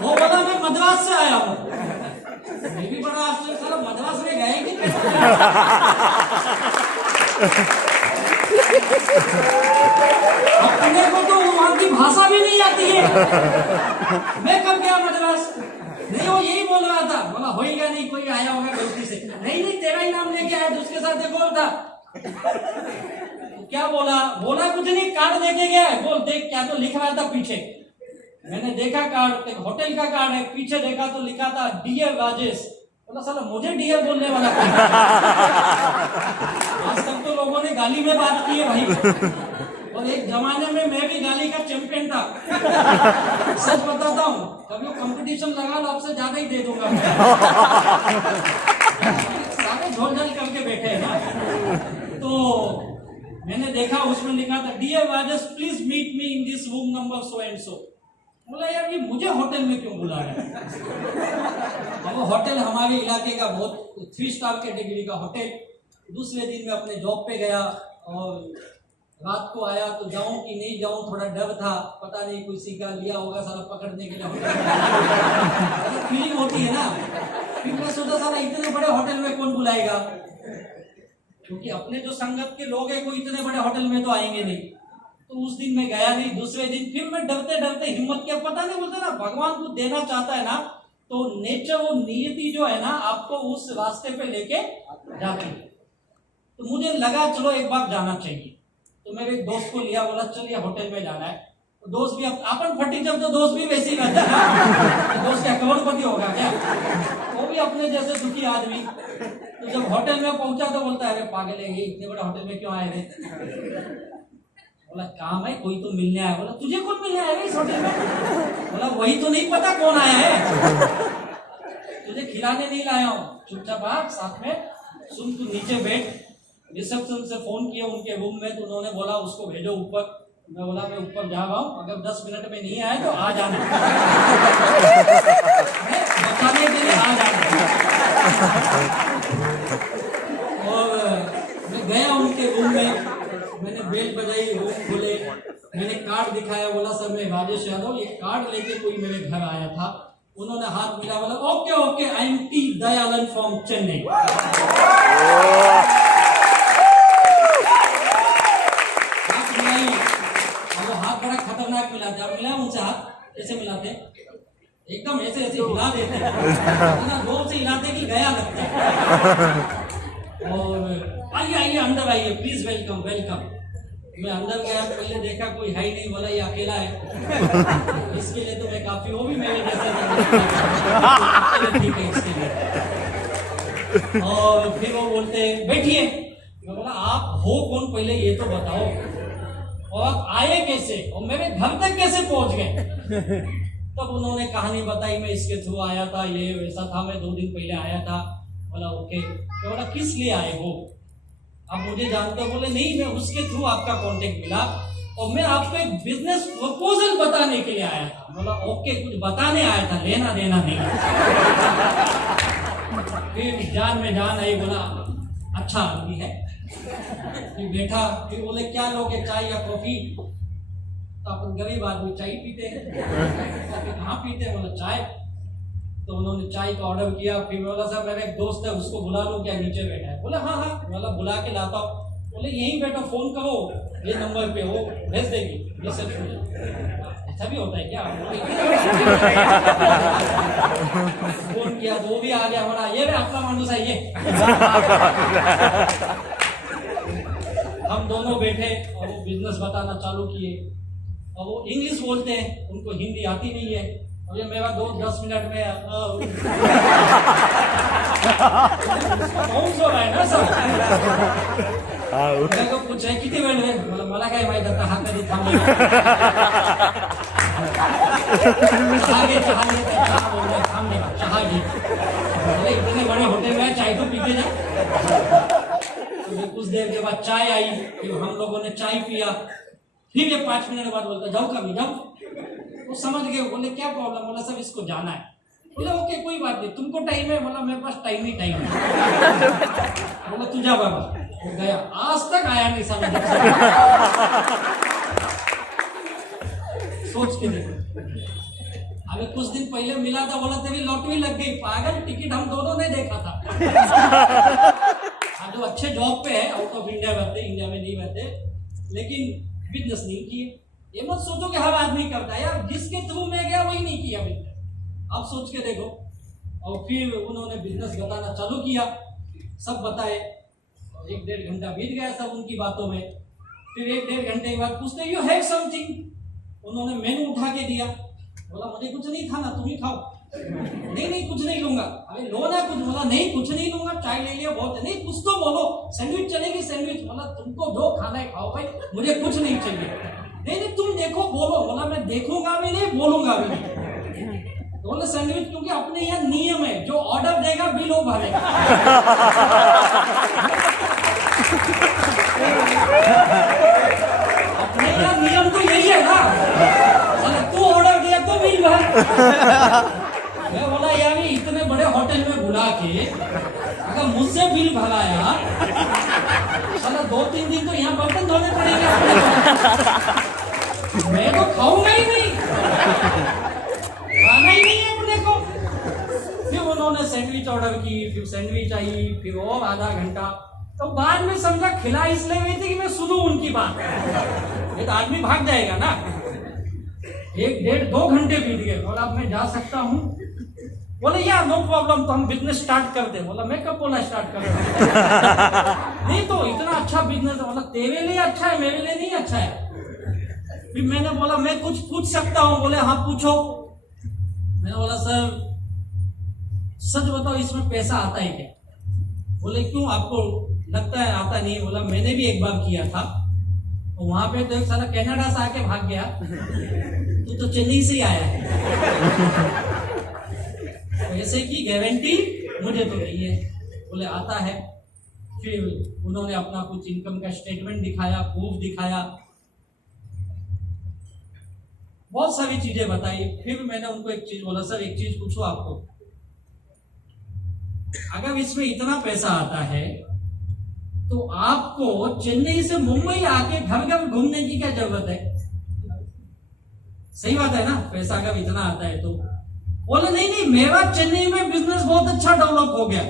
वो बोला मैं मद्रास से आया हूँ। मैं भी बड़ा आश्चर्य, साला मद्रास में गए कि अपने को तो वहां की भाषा भी नहीं आती है। मैं कब गया मद्रास, नहीं वो यही बोल रहा था। बोला होएगा नहीं, कोई आया होगा गलती से। नहीं नहीं, तेरा ही नाम लेके आया, उसके साथ एक और था। क्या बोला, बोला कुछ नहीं, कार्ड लेके गया है। बोल देख क्या तो लिख रहा था पीछे। मैंने देखा कार्ड, एक होटल का कार्ड है, पीछे देखा तो लिखा था डियर राजेश। बोला साला मुझे डियर बोलने वाला। आज तक तो लोगों ने गाली में बात की है भाई, और एक जमाने में मैं भी गाली का चैंपियन था। सच बताता हूँ, कभी कंपटीशन लगा लो आपसे ज्यादा ही दे दूंगा। सारे झोल झाल करके बैठे हैं ना। तो मैंने देखा उसमें लिखा था dear Rajesh please meet me in this room number so and so. बोला यार ये मुझे होटल में क्यों बुला रहे हैं। अब वो होटल हमारे इलाके का बहुत 3 स्टार कैटेगरी का होटल। दूसरे दिन मैं अपने जॉब पे गया और रात को आया तो जाऊं कि नहीं जाऊं, थोड़ा डर था, पता नहीं कोई सीखा लिया होगा सारा पकड़ने के लिए। फीलिंग होती है ना, फिर मैं सोचा सारा इतने बड़े होटल में कौन बुलाएगा, क्योंकि अपने जो संगत के लोग हैं कोई इतने बड़े होटल में तो आएंगे नहीं। तो उस दिन मैं गया नहीं। दूसरे दिन फिर मैं डरते डरते हिम्मत किया। पता नहीं, बोलते ना भगवान को देना चाहता है ना तो नेचर और नियति जो है ना आपको उस रास्ते पे लेके जाती है। तो मुझे लगा चलो एक बार जाना चाहिए। तो मेरे एक दोस्त को लिया, बोला चलिए होटल में जाना है। तो दोस्त भी अपन फटी जब तो दोस्त भी वैसे ही रहता है। दोस्त क्या करोड़पति होगा क्या, वो भी अपने जैसे दुखी आदमी। तो जब होटल में पहुंचा तो बोलता है अरे पागल है ये, इतने बड़े होटल में क्यों आए थे। बोला काम है, कोई तो मिलने आया। बोला तुझे कौन मिलने आया इस होटल में। बोला वही तो नहीं पता कौन आया है, तुझे खिलाने नहीं लाया हूँ, चुपचाप आप साथ में सुन, तू नीचे बैठ। रिसेप्शन से फोन किया उनके रूम में, तो उन्होंने बोला उसको भेजो ऊपर। मैं बोला मैं ऊपर जा रहा हूँ, अगर 10 मिनट में नहीं आए तो आ जाना, बचाने के लिए आ जाना। और मैं गया उनके रूम में, मैंने बेल बजाई, रूम खोले, मैंने कार्ड दिखाया, बोला सर मैं राजेश यादव, ये कार्ड लेके कोई मेरे घर आया था। उन्होंने हाथ मिला, बोला okay okay I am T Dayalan from Chennai. हाथ बड़ा खतरनाक मिलाते, आप मिलाए उनसे हाथ, कैसे मिलाते? एकदम ऐसे ऐसे हिला देते हैं, इतना जोर से हिलाते कि गया लगता है। और आइए आइए अंदर आइए, प्लीज वेलकम वेलकम। मैं अंदर गया, पहले देखा कोई है ही नहीं, बोला ये अकेला है, इसके लिए तो मैं काफी, वो भी मेरे जैसे ठीक है इसके लिए। और फिर वो बोलते बैठिए, मैं बोला आप हो कौन पहले ये तो बताओ, और आप आए कैसे और मेरे घर तक कैसे पहुंच गए? तब उन्होंने कहानी बताई, मैं इसके थ्रू आया था, ये वैसा था, मैं 2 दिन पहले आया था। बोला ओके, मैं बोला किस लिए आए हो, आप मुझे जानते हो? बोले नहीं, मैं उसके थ्रू आपका कांटेक्ट मिला और मैं आपको एक बिजनेस प्रपोजल बताने के लिए आया था। बोला ओके, कुछ बताने आया था, लेना देना नहीं। फिर जान में जान आई, बोला अच्छा आदमी है। फिर बैठा, फिर बोले क्या लोगे, चाय या कॉफी? तो अपन गरीब आदमी चाय पीते हैं, कहाँ पीते हैं? बोला चाय। तो उन्होंने चाय का ऑर्डर किया। फिर बोला साहब मेरा एक दोस्त है, उसको बुला लो, क्या नीचे बैठा है? बोला हाँ हाँ, बोला बुला के लाता हूँ। बोले यहीं बैठो, फोन करो ये नंबर पे, वो भेज देगी रिसेप्शन में। ऐसा भी होता है क्या? फोन किया तो वो भी आ गया, बोला ये अपना मानुस है ये। हम दोनों बैठे और वो बिजनेस बताना चालू किए, और वो इंग्लिश बोलते हैं, उनको हिंदी आती नहीं है। और ये मेरा दोस्त 10 मिनट में कौन सो रहा है ना सब, मेरे को पूछे कितने वेळ रे, मला काय माहित आता, हा कधी थांबेल, चहा बोल रहा है, थांबने का चहा घे। बोले इतने बड़े होटल में चाय तो पीते जा। तो कुछ देर के बाद चाय आई, फिर हम लोगों ने चाय पिया। फिर ये 5 मिनट बाद बोलता जाओ कभी जाओ। वो समझ गए, बोले क्या प्रॉब्लम? बोला सब इसको जाना है। बोला ओके कोई बात नहीं, तुमको टाइम है? बोला मेरे पास टाइम ही टाइम है। बोला तू जा बाबा। वो गया, आज तक आया नहीं समझ। सोच के देखो, अभी कुछ दिन पहले मिला था, बोला तेरी लॉटरी लग गई, पागल, टिकट हम दोनों ने देखा था। जो अच्छे जॉब पे है, आउट ऑफ इंडिया रहते, इंडिया में नहीं रहते, लेकिन बिजनेस नहीं किए। ये मत सोचो कि हर आदमी करता है यार, जिसके थ्रू में गया वही नहीं किया बिजनेस। आप सोच के देखो। और फिर उन्होंने बिजनेस बताना चालू किया, सब बताए। 1-1.5 घंटा बीत गया सब उनकी बातों में। फिर 1-1.5 घंटे के बाद पूछते यू हैव समथिंग? उन्होंने मेनू उठा के दिया। बोला मुझे कुछ नहीं खाना, तुम ही खाओ। नहीं नहीं कुछ नहीं लूंगा। अरे लो ना कुछ। बोला नहीं कुछ नहीं लूंगा, चाय ले लिया बहुत है। नहीं कुछ तो बोलो, सैंडविच चलेगी सैंडविच। बोला तुमको जो खाना है खाओ भाई, मुझे कुछ नहीं चाहिए। नहीं नहीं तुम देखो बोलो। बोला मैं देखूंगा भी नहीं, बोलूंगा भी नहीं। बोला सैंडविच, क्योंकि अपने यहाँ नियम है, जो ऑर्डर देगा बिल वो भरेगा। अपने यहाँ नियम तो यही है ना, तू ऑर्डर दिया तो बिल भर। मैं बोला यार इतने बड़े होटल में बुला के अगर मुझसे बिल भराया, साला 2-3 दिन तो यहाँ बर्तन धोने पड़ेंगे। मैं तो खाऊंगा ही नहीं, खाना ही नहीं है अपने को। फिर उन्होंने सैंडविच ऑर्डर की, फिर सैंडविच आई, फिर और आधा घंटा। तो बाद में समझा खिला इसलिए हुई थी कि मैं सुनूं उनकी बात। ये तो आदमी भाग जाएगा ना। 1-1.5-2 घंटे बीत गए। बोला अब मैं जा सकता हूँ? बोले यार नो प्रॉब्लम, तो हम बिजनेस स्टार्ट कर दे। बोला मैं कब बोला स्टार्ट कर नहीं तो इतना अच्छा बिजनेस है। बोला तेरे लिए अच्छा है, मेरे लिए नहीं अच्छा है। फिर मैंने बोला मैं कुछ पूछ सकता हूँ? बोले हाँ पूछो। मैंने बोला सर सच बताओ इसमें पैसा आता है क्या? बोले क्यों, आपको लगता है आता नहीं? बोला मैंने भी एक बार किया था, तो वहां पे तो एक साला कनाडा से आके भाग गया, तो चेन्नई से ही आया है। पैसे की गारंटी मुझे तो नहीं है। बोले आता है। फिर उन्होंने अपना कुछ इनकम का स्टेटमेंट दिखाया, प्रूफ दिखाया, बहुत सारी चीजें बताई। फिर मैंने उनको एक चीज बोला, सर एक चीज पूछो आपको, अगर इसमें इतना पैसा आता है तो आपको चेन्नई से मुंबई आके घर घर घूमने की क्या जरूरत है? सही बात है ना, पैसा अगर इतना आता है तो। बोले नहीं नहीं, मेरा चेन्नई में बिजनेस बहुत अच्छा डेवलप हो गया,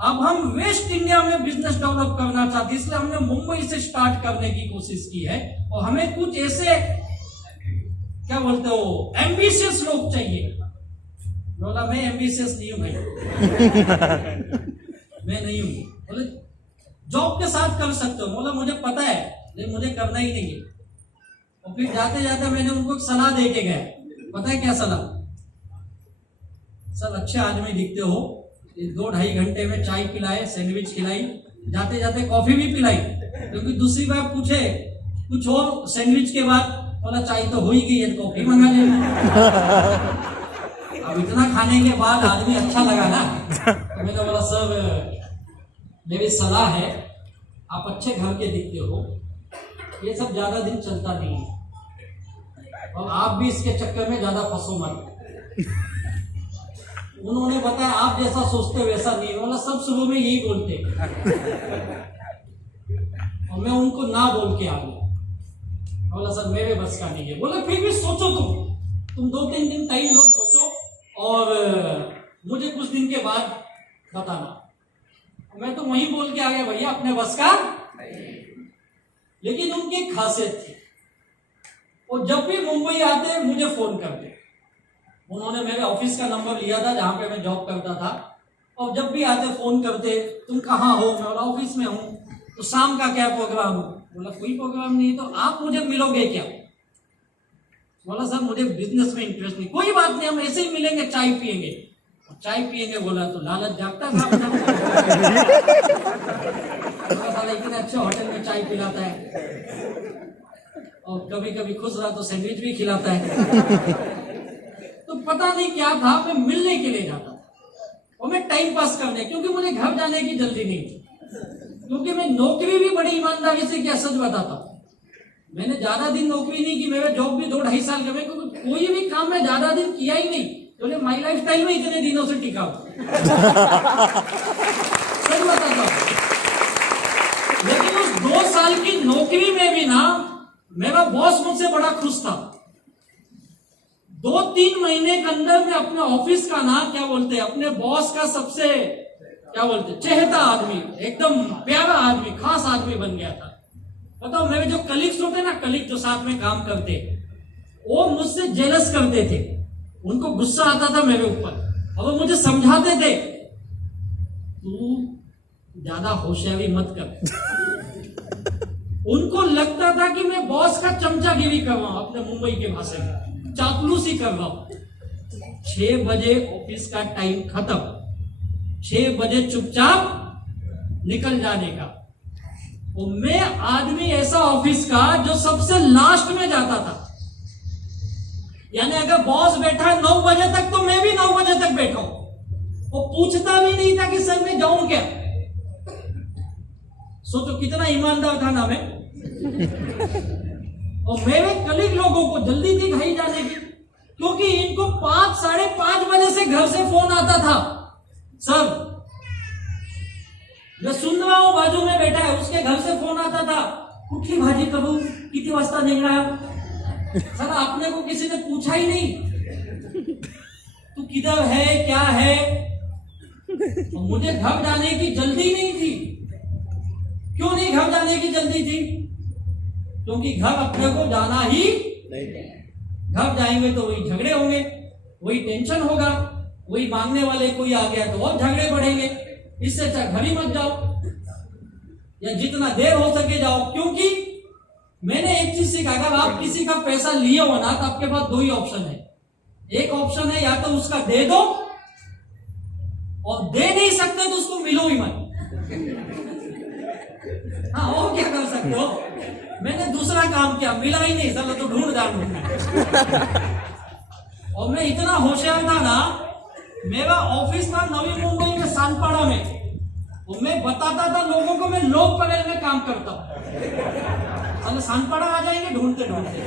अब हम वेस्ट इंडिया में बिजनेस डेवलप करना चाहते, इसलिए हमने मुंबई से स्टार्ट करने की कोशिश की है, और हमें कुछ ऐसे क्या बोलते हो एम्बिशियस लोग चाहिए। बोला मैं एम्बिशियस नहीं हूं भाई, मैं नहीं हूं। बोले जॉब के साथ कर सकते हो। बोला मुझे पता है, लेकिन मुझे करना ही नहीं है। और फिर जाते जाते मैंने उनको सलाह दे के गया। पता है क्या सलाह? सर अच्छे आदमी दिखते हो, 2-2.5 घंटे में चाय पिलाए, सैंडविच खिलाई, जाते जाते कॉफी भी पिलाई, क्योंकि दूसरी बार पूछे कुछ और सैंडविच के बाद, बोला चाय तो हो ही गई है, कॉफी मंगा लेना। अब इतना खाने के बाद आदमी अच्छा लगा ना, तो मैंने बोला सर मेरी सलाह है, आप अच्छे घर के दिखते हो, ये सब ज्यादा दिन चलता नहीं है, और आप भी इसके चक्कर में ज्यादा फंसो मत। उन्होंने बताया आप जैसा सोचते वैसा नहीं। बोला सब शुरू में यही बोलते, और मैं उनको ना बोल के आ गया। बोला सर मेरे बस का नहीं है। बोले फिर भी सोचो, तुम 2-3 दिन टाइम लो, सोचो, और मुझे कुछ दिन के बाद बताना। मैं तो वही बोल के आ गया भैया अपने बस का। लेकिन उनकी एक खासियत थी, वो जब भी मुंबई आते मुझे फोन करते। उन्होंने मेरे ऑफिस का नंबर लिया था जहां पे मैं जॉब करता था, और जब भी आते फोन करते, तुम कहाँ हो? मैं ऑफिस में हूँ। तो शाम का क्या प्रोग्राम हो? बोला कोई प्रोग्राम नहीं, तो आप मुझे मिलोगे क्या? बोला सर मुझे बिजनेस में इंटरेस्ट नहीं। कोई बात नहीं, हम ऐसे ही मिलेंगे, चाय पियेंगे। चाय पियेंगे बोला तो लालच जागता था अपना। इतने अच्छे होटल में चाय पिलाता है, और कभी कभी खुश रहा तो सैंडविच भी खिलाता है। तो पता नहीं क्या था, मैं मिलने के लिए जाता था, और मैं टाइम पास करने, क्योंकि मुझे घर जाने की जल्दी नहीं थी, क्योंकि मैं नौकरी भी बड़ी ईमानदारी से किया। सच बताता हूं, मैंने ज्यादा दिन नौकरी नहीं की, मेरा जॉब भी 2-2.5 साल का, क्योंकि कोई भी काम मैं ज्यादा दिन किया ही नहीं, तो माई लाइफ स्टाइल में इतने दिनों से टिका हूं। सच बताता हूं। लेकिन उस 2 साल की नौकरी में भी ना, मेरा बॉस मुझसे बड़ा खुश था। 2-3 महीने के अंदर में अपने ऑफिस का ना क्या बोलते, अपने बॉस का सबसे क्या बोलते चहेता आदमी, एकदम प्यारा आदमी, खास आदमी बन गया था। बताओ मेरे जो कलीग्स होते ना, कलीग जो साथ में काम करते, वो मुझसे जेलस करते थे, उनको गुस्सा आता था मेरे ऊपर, और वो मुझे समझाते थे तू ज्यादा होशियारी मत कर। उनको लगता था कि मैं बॉस का चमचागिरी कर रहा हूं, अपने मुंबई के भाषा में चापलूसी कर रहा हूं। 6 बजे ऑफिस का टाइम खत्म, 6 बजे चुपचाप निकल जाने का। और मैं आदमी ऐसा ऑफिस का जो सबसे लास्ट में जाता था, यानी अगर बॉस बैठा है 9 बजे तक, तो मैं भी 9 बजे तक बैठा हूं। वो पूछता भी नहीं था कि सर मैं जाऊं क्या। सोचो कितना ईमानदार था ना मैं। और मेरे कलीग लोगों को जल्दी थी भाई जाने की, क्योंकि इनको 5-5:30 बजे से घर से फोन आता था, सर मैं सुन रहा हूं बाजू में बैठा है, उसके घर से फोन आता था, कुठली भाजी करू, किती वाजता निघणार? सर आपने को किसी ने पूछा ही नहीं तू किधर है क्या है। तो मुझे घर जाने की जल्दी नहीं थी। क्यों नहीं घर जाने की जल्दी थी? क्योंकि घर अपने को जाना ही नहीं। घर जाएंगे तो वही झगड़े होंगे, वही टेंशन होगा, वही मांगने वाले कोई आ गया तो और झगड़े बढ़ेंगे। इससे अच्छा घर ही मत जाओ, या जितना देर हो सके जाओ। क्योंकि मैंने एक चीज सीखा, अगर आप किसी का पैसा लिए हो ना, तो आपके पास 2 ही ऑप्शन है। एक ऑप्शन है या तो उसका दे दो, और दे नहीं सकते तो उसको मिलो ही मत। हाँ और क्या कर सकते हो। मैंने दूसरा काम किया, मिला ही नहीं, चलो तो ढूंढ डालूंगा। और मैं इतना होशियार था ना, मेरा ऑफिस था नवी मुंबई में सानपाड़ा में, और मैं बताता था लोगों को मैं लोक परेल में काम करता हूं। सानपाड़ा आ जाएंगे ढूंढते ढूंढते।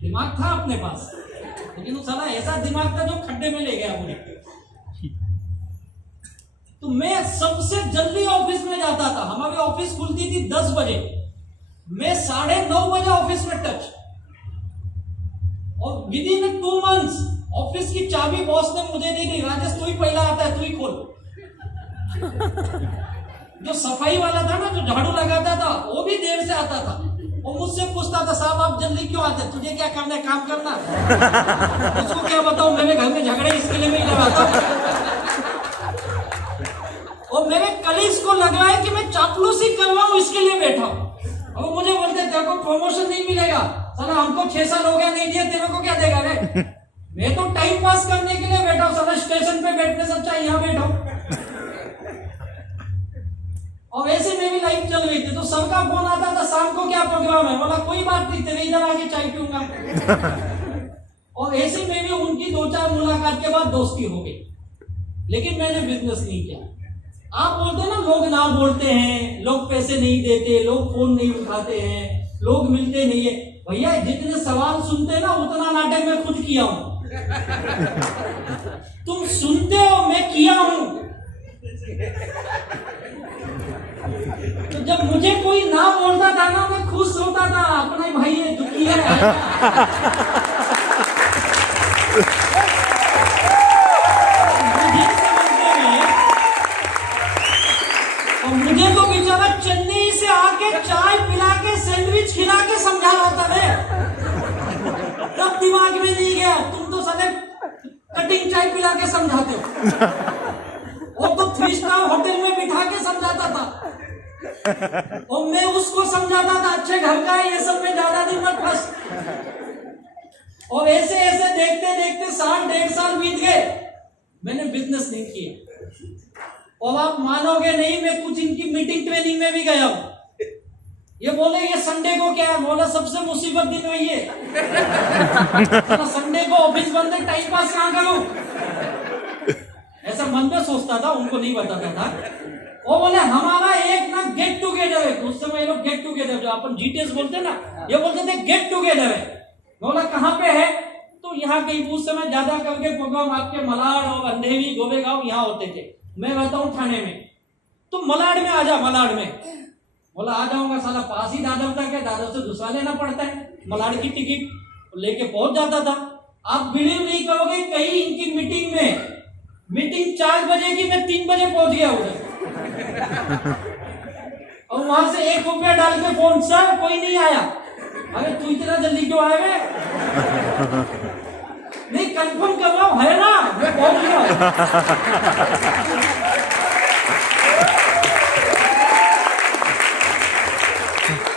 दिमाग था अपने पास, लेकिन वो साला ऐसा दिमाग था जो खड्डे में ले गया मुझे। तो मैं सबसे जल्दी ऑफिस में जाता था। हमारी ऑफिस खुलती थी 10 बजे, मैं 9:30 बजे ऑफिस में टच, और विद इन 2 मंथ्स ऑफिस की चाबी बॉस ने मुझे दे दी, राजेश तू ही पहला आता है, तू ही खोल। जो सफाई वाला था ना, जो झाड़ू लगाता था, वो भी देर से आता था। वो मुझसे पूछता था, साहब आप जल्दी क्यों आते, तुझे क्या करना है, काम करना। उसको क्या बताऊं, मेरे घर में झगड़े इसके लिए मैं लगाता हूं। और मेरे कलीग्स को लग रहा है कि मैं चापलूसी कर रहा हूं, इसके लिए बैठा हूं। अब वो मुझे बोलते, तेरे को प्रमोशन नहीं मिलेगा, साला हमको 6 साल हो गया नहीं दिया, तेरे को क्या देगा रे। मैं तो टाइम पास करने के लिए बैठा हूं, साला स्टेशन पे बैठने से अच्छा यहाँ बैठा हूं। और वैसे में भी लाइफ चल रही थी, तो सबका फोन आता था, शाम को क्या प्रोग्राम है, बोला कोई बात नहीं, तेरे इधर आके चाय पीऊंगा। और ऐसे में भी उनकी 2-4 मुलाकात के बाद दोस्ती हो गई, लेकिन मैंने बिजनेस नहीं किया। आप बोलते ना, लोग ना बोलते हैं, लोग पैसे नहीं देते, लोग फोन नहीं उठाते हैं, लोग मिलते नहीं है। भैया जितने सवाल सुनते हैं ना, उतना नाटक मैं खुद किया हूं। तुम सुनते हो, मैं किया हूं। तो जब मुझे कोई ना बोलता था ना, मैं खुश होता था, अपना ही भाई है, दुखी है। मुझे तो बेचारा चेन्नई से आके चाय पिला के सैंडविच खिला के समझा रहा था रे, तब दिमाग में नहीं गया, तुम तो साले कटिंग चाय पिला के समझाते हो। वो तो 3 स्टार होटल में बिठा के समझाता था, और मैं उसको समझाता था अच्छे घर का है, ये सब में ज्यादा दिन मत फंस। और ऐसे ऐसे देखते देखते 1.5 साल बीत गए, मैंने बिजनेस नहीं किया। और आप मानोगे नहीं, मैं कुछ इनकी मीटिंग ट्रेनिंग में भी गया हूं। ये बोले ये संडे को क्या है, बोला सबसे मुसीबत दिन वही है। संडे को ऑफिस बंद है, टाइम पास कहां करूं, ऐसा मन में सोचता था, उनको नहीं बताता था। वो बोले हमारा एक ना गेट टुगेदर है, उस समय लोग गेट टुगेदर, जो अपन जीटीएस बोलते ना, ये बोलते थे गेट टुगेदर है। बोला कहां पे है, तो यहाँ कहीं उस समय ज्यादा करके प्रोग्राम आपके मलाड और अंधेरी गोवेगांव यहाँ होते थे। मैं रहता हूँ थाने में, तो मलाड में आ जा, मलाड में। बोला आ जाऊंगा, साला पास ही दादर तक है, दादर से दूसरा लेना पड़ता है, मलाड की टिकट लेके पहुंच जाता था। आप बिलीव नहीं करोगे, कहीं इनकी मीटिंग 4 बजे की, मैं 3 बजे पहुंच गया उधर। और वहां से 1 रुपया डाल के फोन, सर कोई नहीं आया। अरे तू इतना जल्दी क्यों आया वे? नहीं कंफर्म कर रहा हूं, है ना, मैं पहुंच गया।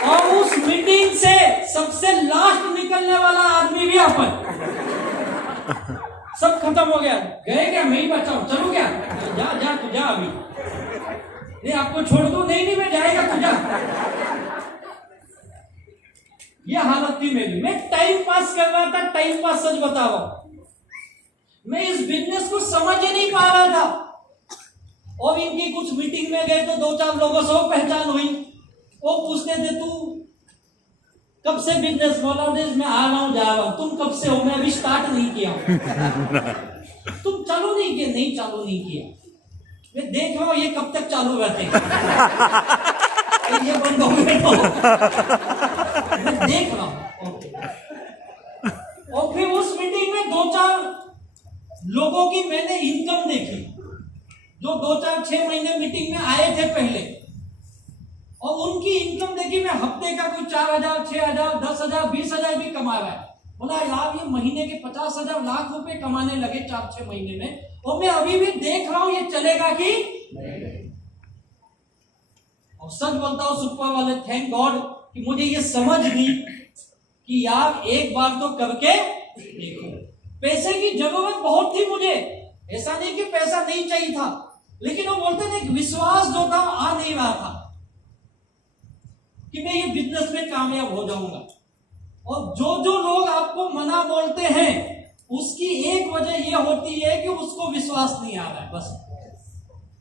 और उस मीटिंग से सबसे लास्ट निकलने वाला आदमी भी अपन, सब खत्म हो गया। गए क्या, मैं ही बचा हूं, चलू क्या, जा जा तू जा, अभी नहीं आपको छोड़ दू, नहीं मैं जाएगा तू जा। ये हालत थी मेरी, मैं टाइम पास कर रहा था, टाइम पास सच बता रहा हूं, मैं इस बिजनेस को समझ ही नहीं पा रहा था। और इनकी कुछ मीटिंग में गए तो 2-4 लोगों से पहचान हुई, वो पूछते थे तू कब से बिजनेस, बोला मैं आ रहा हूं, जा रहा हूं। तुम कब से हो, मैं अभी स्टार्ट नहीं किया। तुम चालू नहीं किया, नहीं चालू नहीं किया, मैं देख रहा हूं ये कब तक चालू रहते हैं। ये बंद हो गए तो मैं देख रहा हूं। और फिर उस मीटिंग में 2-4 लोगों की मैंने इनकम देखी, जो 2-4-6 महीने मीटिंग में आए थे पहले, और उनकी इनकम देखी। मैं हफ्ते का कोई 4,000, 6,000, 10,000, 20,000 भी कमा रहा है। बोला यार ये महीने के 50,000 लाख रुपए कमाने लगे 4-6 महीने में, और मैं अभी भी देख रहा हूं ये चलेगा कि नहीं। और सच बोलता हूं सुपर वाले, थैंक गॉड कि मुझे ये समझ दी कि यार एक बार तो करके देखो। पैसे की जरूरत बहुत थी मुझे, ऐसा नहीं कि पैसा नहीं चाहिए था, लेकिन वो बोलते थे विश्वास जो था आ नहीं रहा था कि मैं ये बिजनेस में कामयाब हो जाऊंगा। और जो लोग आपको मना बोलते हैं, उसकी एक वजह ये होती है कि उसको विश्वास नहीं आ रहा है। बस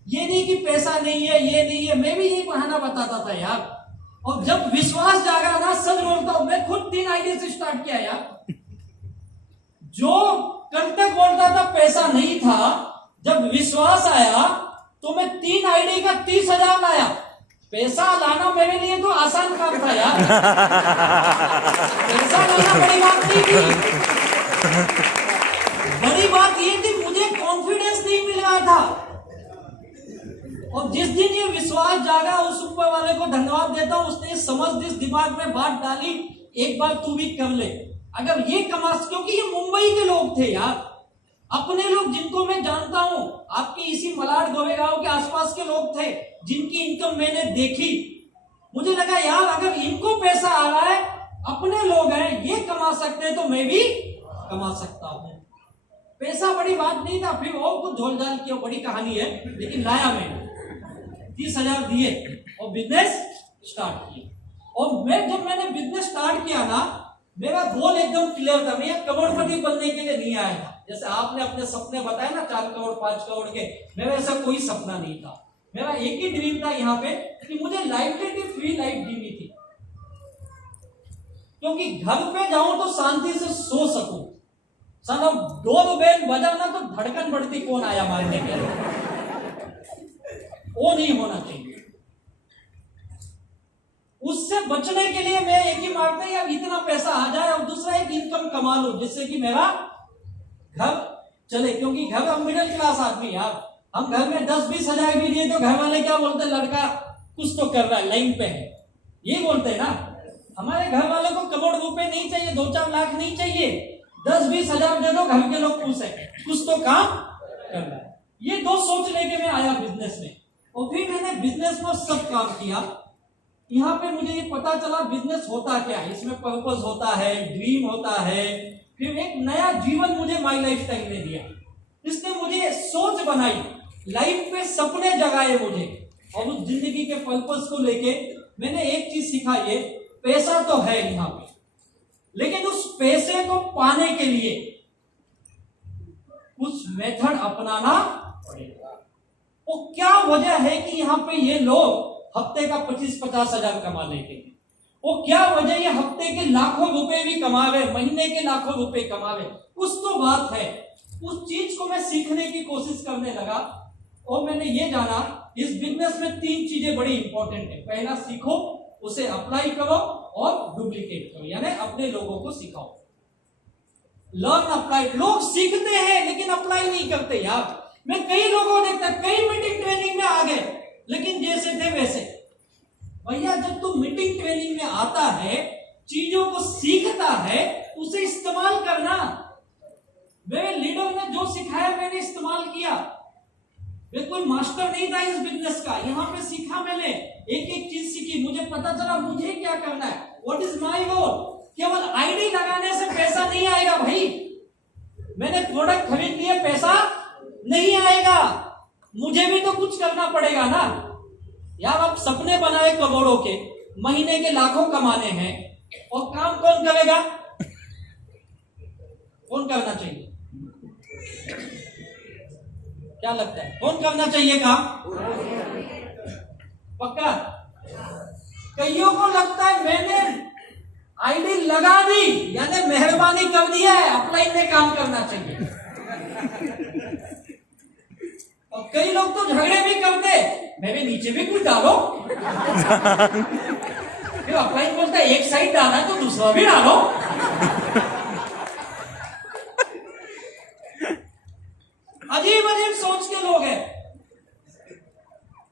ये नहीं कि पैसा नहीं है, ये नहीं है, मैं भी यही बहाना बताता था यार। और जब विश्वास जागा ना, सच बोलता हूं, मैं खुद 3 आइडिया से स्टार्ट किया यार। जो कल तक बोलता था पैसा नहीं था, जब विश्वास आया तो मैं 3 आईडी का 30,000 लाया। पैसा लाना मेरे लिए तो आसान काम था यार, पैसा लाना बड़ी बात नहीं थी। बड़ी बात ये थी मुझे कॉन्फिडेंस नहीं मिल रहा था। और जिस दिन ये विश्वास जागा, उस ऊपर वाले को धन्यवाद देता हूं, उसने समझ जिस दिमाग में बात डाली, एक बार तू भी कर ले। अगर ये कमा, क्योंकि ये मुंबई के लोग थे यार, अपने लोग जिनको मैं जानता हूं, आपके इसी मलाड गोरेगांव के आसपास के लोग थे जिनकी इनकम मैंने देखी। मुझे लगा यार अगर इनको पैसा आ रहा है, अपने लोग हैं, ये कमा सकते हैं, तो मैं भी कमा सकता हूं। पैसा बड़ी बात नहीं था, फिर और कुछ झोल झाल की बड़ी कहानी है, लेकिन लाया मैंने 30,000 दिए और बिजनेस स्टार्ट किया। और जब मैंने बिजनेस स्टार्ट किया ना, मेरा गोल एकदम क्लियर था। मैं करोड़पति बनने के लिए नहीं आया था, जैसे आपने अपने सपने बताए ना 4 करोड़ 5 करोड़ के, मेरा ऐसा कोई सपना नहीं था। मेरा एक ही ड्रीम था यहाँ पे कि मुझे लाइफ फ्री लाइफ जीनी थी, क्योंकि घर पे जाऊं तो शांति से सो सकूं। साला डोर बेल बजाना तो धड़कन बढ़ती, कौन आया मारने के लिए, वो नहीं होना चाहिए। उससे बचने के लिए मैं एक ही मारता यार इतना पैसा आ जाए, और दूसरा एक इनकम कमा लूं जिससे कि मेरा घर चले। क्योंकि घर, हम मिडिल क्लास आदमी यार, हम घर में 10-20 हजार भी दिए तो घर वाले क्या बोलते, लड़का कुछ तो कर रहा है, लाइन पे है, ये बोलते हैं ना। हमारे घर वालों को करोड़ रुपए नहीं चाहिए, 2-4 लाख नहीं चाहिए, 10-20 हजार दे दो, घर के लोग खुश है, कुछ तो काम कर रहा है। ये 2 सोच लेके मैं आया बिजनेस में, और फिर मैंने बिजनेस में सब काम किया। यहाँ पे मुझे ये पता चला बिजनेस होता क्या है, इसमें पर्पस होता है, ड्रीम होता है। फिर एक नया जीवन मुझे माई लाइफस्टाइल ने दिया, इसने मुझे सोच बनाई, लाइफ पे सपने जगाए मुझे, और उस जिंदगी के पर्पस को लेके मैंने एक चीज सीखा, ये पैसा तो है यहाँ पे, लेकिन उस पैसे को पाने के लिए कुछ मेथड अपनाना पड़ेगा। वो क्या वजह है कि यहाँ पे ये लोग हफ्ते का 25-50 हजार कमा लेते हैं, वो क्या वजह ये हफ्ते के लाखों रुपए भी कमा रहे, महीने के लाखों रुपए कमा रहे, कुछ तो बात है। उस चीज को मैं सीखने की कोशिश करने लगा, और मैंने ये जाना इस बिजनेस में 3 चीजें बड़ी इंपॉर्टेंट है। पहला, सीखो, उसे अप्लाई करो और डुप्लीकेट करो, यानी अपने लोगों को सिखाओ। Learn apply. लोग सीखते हैं लेकिन अप्लाई नहीं करते यार। मैं कई लोगों को देखता, कई मीटिंग ट्रेनिंग में आ गए, लेकिन जैसे थे वैसे। भैया जब तू मीटिंग ट्रेनिंग में आता है, चीजों को सीखता है, उसे इस्तेमाल करना। मेरे लीडर ने जो सिखाया मैंने इस्तेमाल किया। मैं कोई मास्टर नहीं था इस बिजनेस का, यहाँ पे सीखा मैंने, एक एक चीज सीखी, मुझे पता चला मुझे क्या करना है, व्हाट इज माय गोल। केवल आईडी लगाने से पैसा नहीं आएगा भाई, मैंने प्रोडक्ट खरीद लिए, पैसा नहीं आएगा, मुझे भी तो कुछ करना पड़ेगा ना यार। आप सपने बनाए करोड़ों के, महीने के लाखों कमाने हैं, और काम कौन करेगा, कौन करना चाहिए, क्या लगता है, कौन करना चाहिए काम? पक्का? कईयों को लगता है मैंने आईडी लगा दी यानी मेहरबानी कर दिया है, अपलाइन में काम करना चाहिए। और कई लोग तो झगड़े भी करते, मेरे नीचे भी कुछ डालो। फिर अपलाइन बोलता है एक साइड डाला तो दूसरा भी डालो। अजीब अजीब सोच के लोग हैं,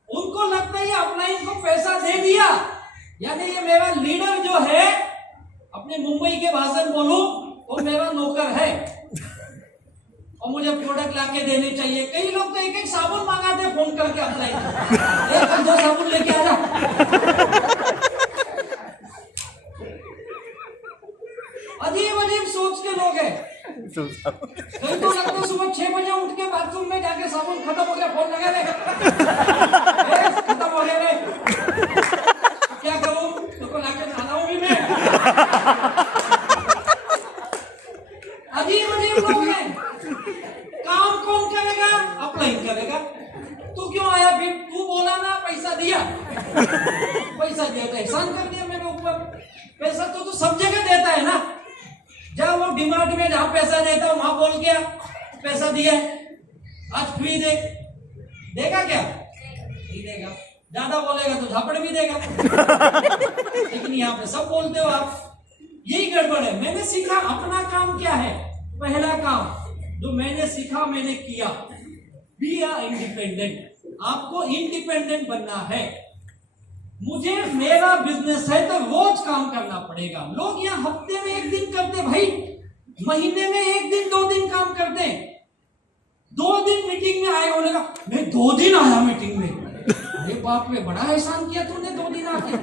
उनको लगता है ये अपलाइन को पैसा दे दिया यानी ये मेरा लीडर जो है, अपने मुंबई के भाषा में बोलूं वो मेरा नौकर है और मुझे प्रोडक्ट लाके देने चाहिए। कई लोग तो एक एक साबुन मांगाते हैं फोन करके, अपलाइन एक 2 साबुन लेके आ जा। अजीब अजीब सोच के लोग हैं। कई तो लगता है सुबह 6 बजे उठ के बाथरूम में जाके साबुन खत्म हो गया, फोन लगा दे, खत्म हो गया रे, क्या करूं, तो लाके खाना हूं भी मैं। अजीब अजीब लोग हैं। काम कौन करेगा, अपलाइन करेगा। तू क्यों आया फिर, तू बोला ना पैसा दिया, पैसा दिया तो एहसान कर दिया मेरे ऊपर। पैसा तो तू सब जगह देता है ना, जब वो डिमांड में जहां पैसा देता हूं वहां बोल गया पैसा दिया, आज फ्री दे, देगा क्या? देगा, ज्यादा बोलेगा तो झापड़ भी देगा। लेकिन यहाँ पे सब बोलते हो आप, यही गड़बड़ है। मैंने सीखा अपना काम क्या है, पहला काम जो मैंने सीखा मैंने किया, बी आ इंडिपेंडेंट। आपको इंडिपेंडेंट बनना है। मुझे मेरा बिजनेस है तो रोज काम करना पड़ेगा। लोग यहाँ हफ्ते में 1 दिन करते भाई, महीने में 1 दिन 2 दिन काम करते हैं। 2 दिन मीटिंग में आए, बोलेगा मैं 2 दिन आया मीटिंग में। अरे बाप रे, बड़ा एहसान किया तूने 2 दिन आके।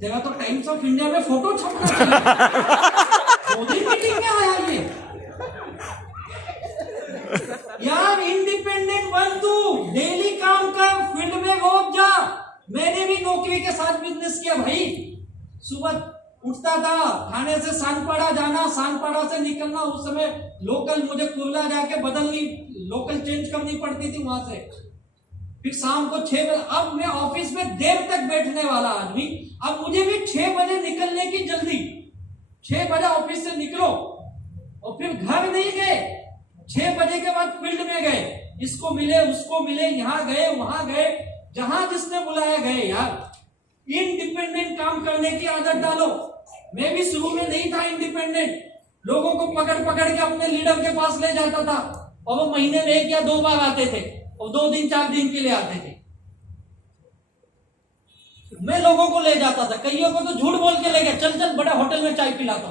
तेरा तो टाइम्स ऑफ इंडिया में फोटो छपना चाहिए। 2 दिन मीटिंग में आया ये। यार इंडिपेंडेंट बन तू, डेली काम कर, फील्ड में रोज जा। मैंने भी नौकरी के साथ बिजनेस किया भाई। सुबह उठता था, थाने से सानपाड़ा जाना, सानपाड़ा से निकलना, उस समय लोकल मुझे कुर्ला जाके बदलनी, लोकल चेंज करनी पड़ती थी वहां से। फिर शाम को 6 बजे, अब मैं ऑफिस में देर तक बैठने वाला आदमी, अब मुझे भी 6 बजे निकलने की जल्दी। 6 बजे ऑफिस से निकलो और फिर घर नहीं गए, 6 बजे के बाद फील्ड में गए, इसको मिले उसको मिले, यहाँ गए वहां गए, जहां जिसने बुलाया गए। यार इंडिपेंडेंट काम करने की आदत डालो। मैं भी शुरू में नहीं था इंडिपेंडेंट, लोगों को पकड़ पकड़ के अपने लीडर के पास ले जाता था और वो महीने में 1 या 2 बार आते थे और 2 दिन 4 दिन के लिए आते थे। मैं लोगों को ले जाता था, कईयों को तो झूठ बोल के ले गया, चल चल बड़े होटल में चाय पिलाता।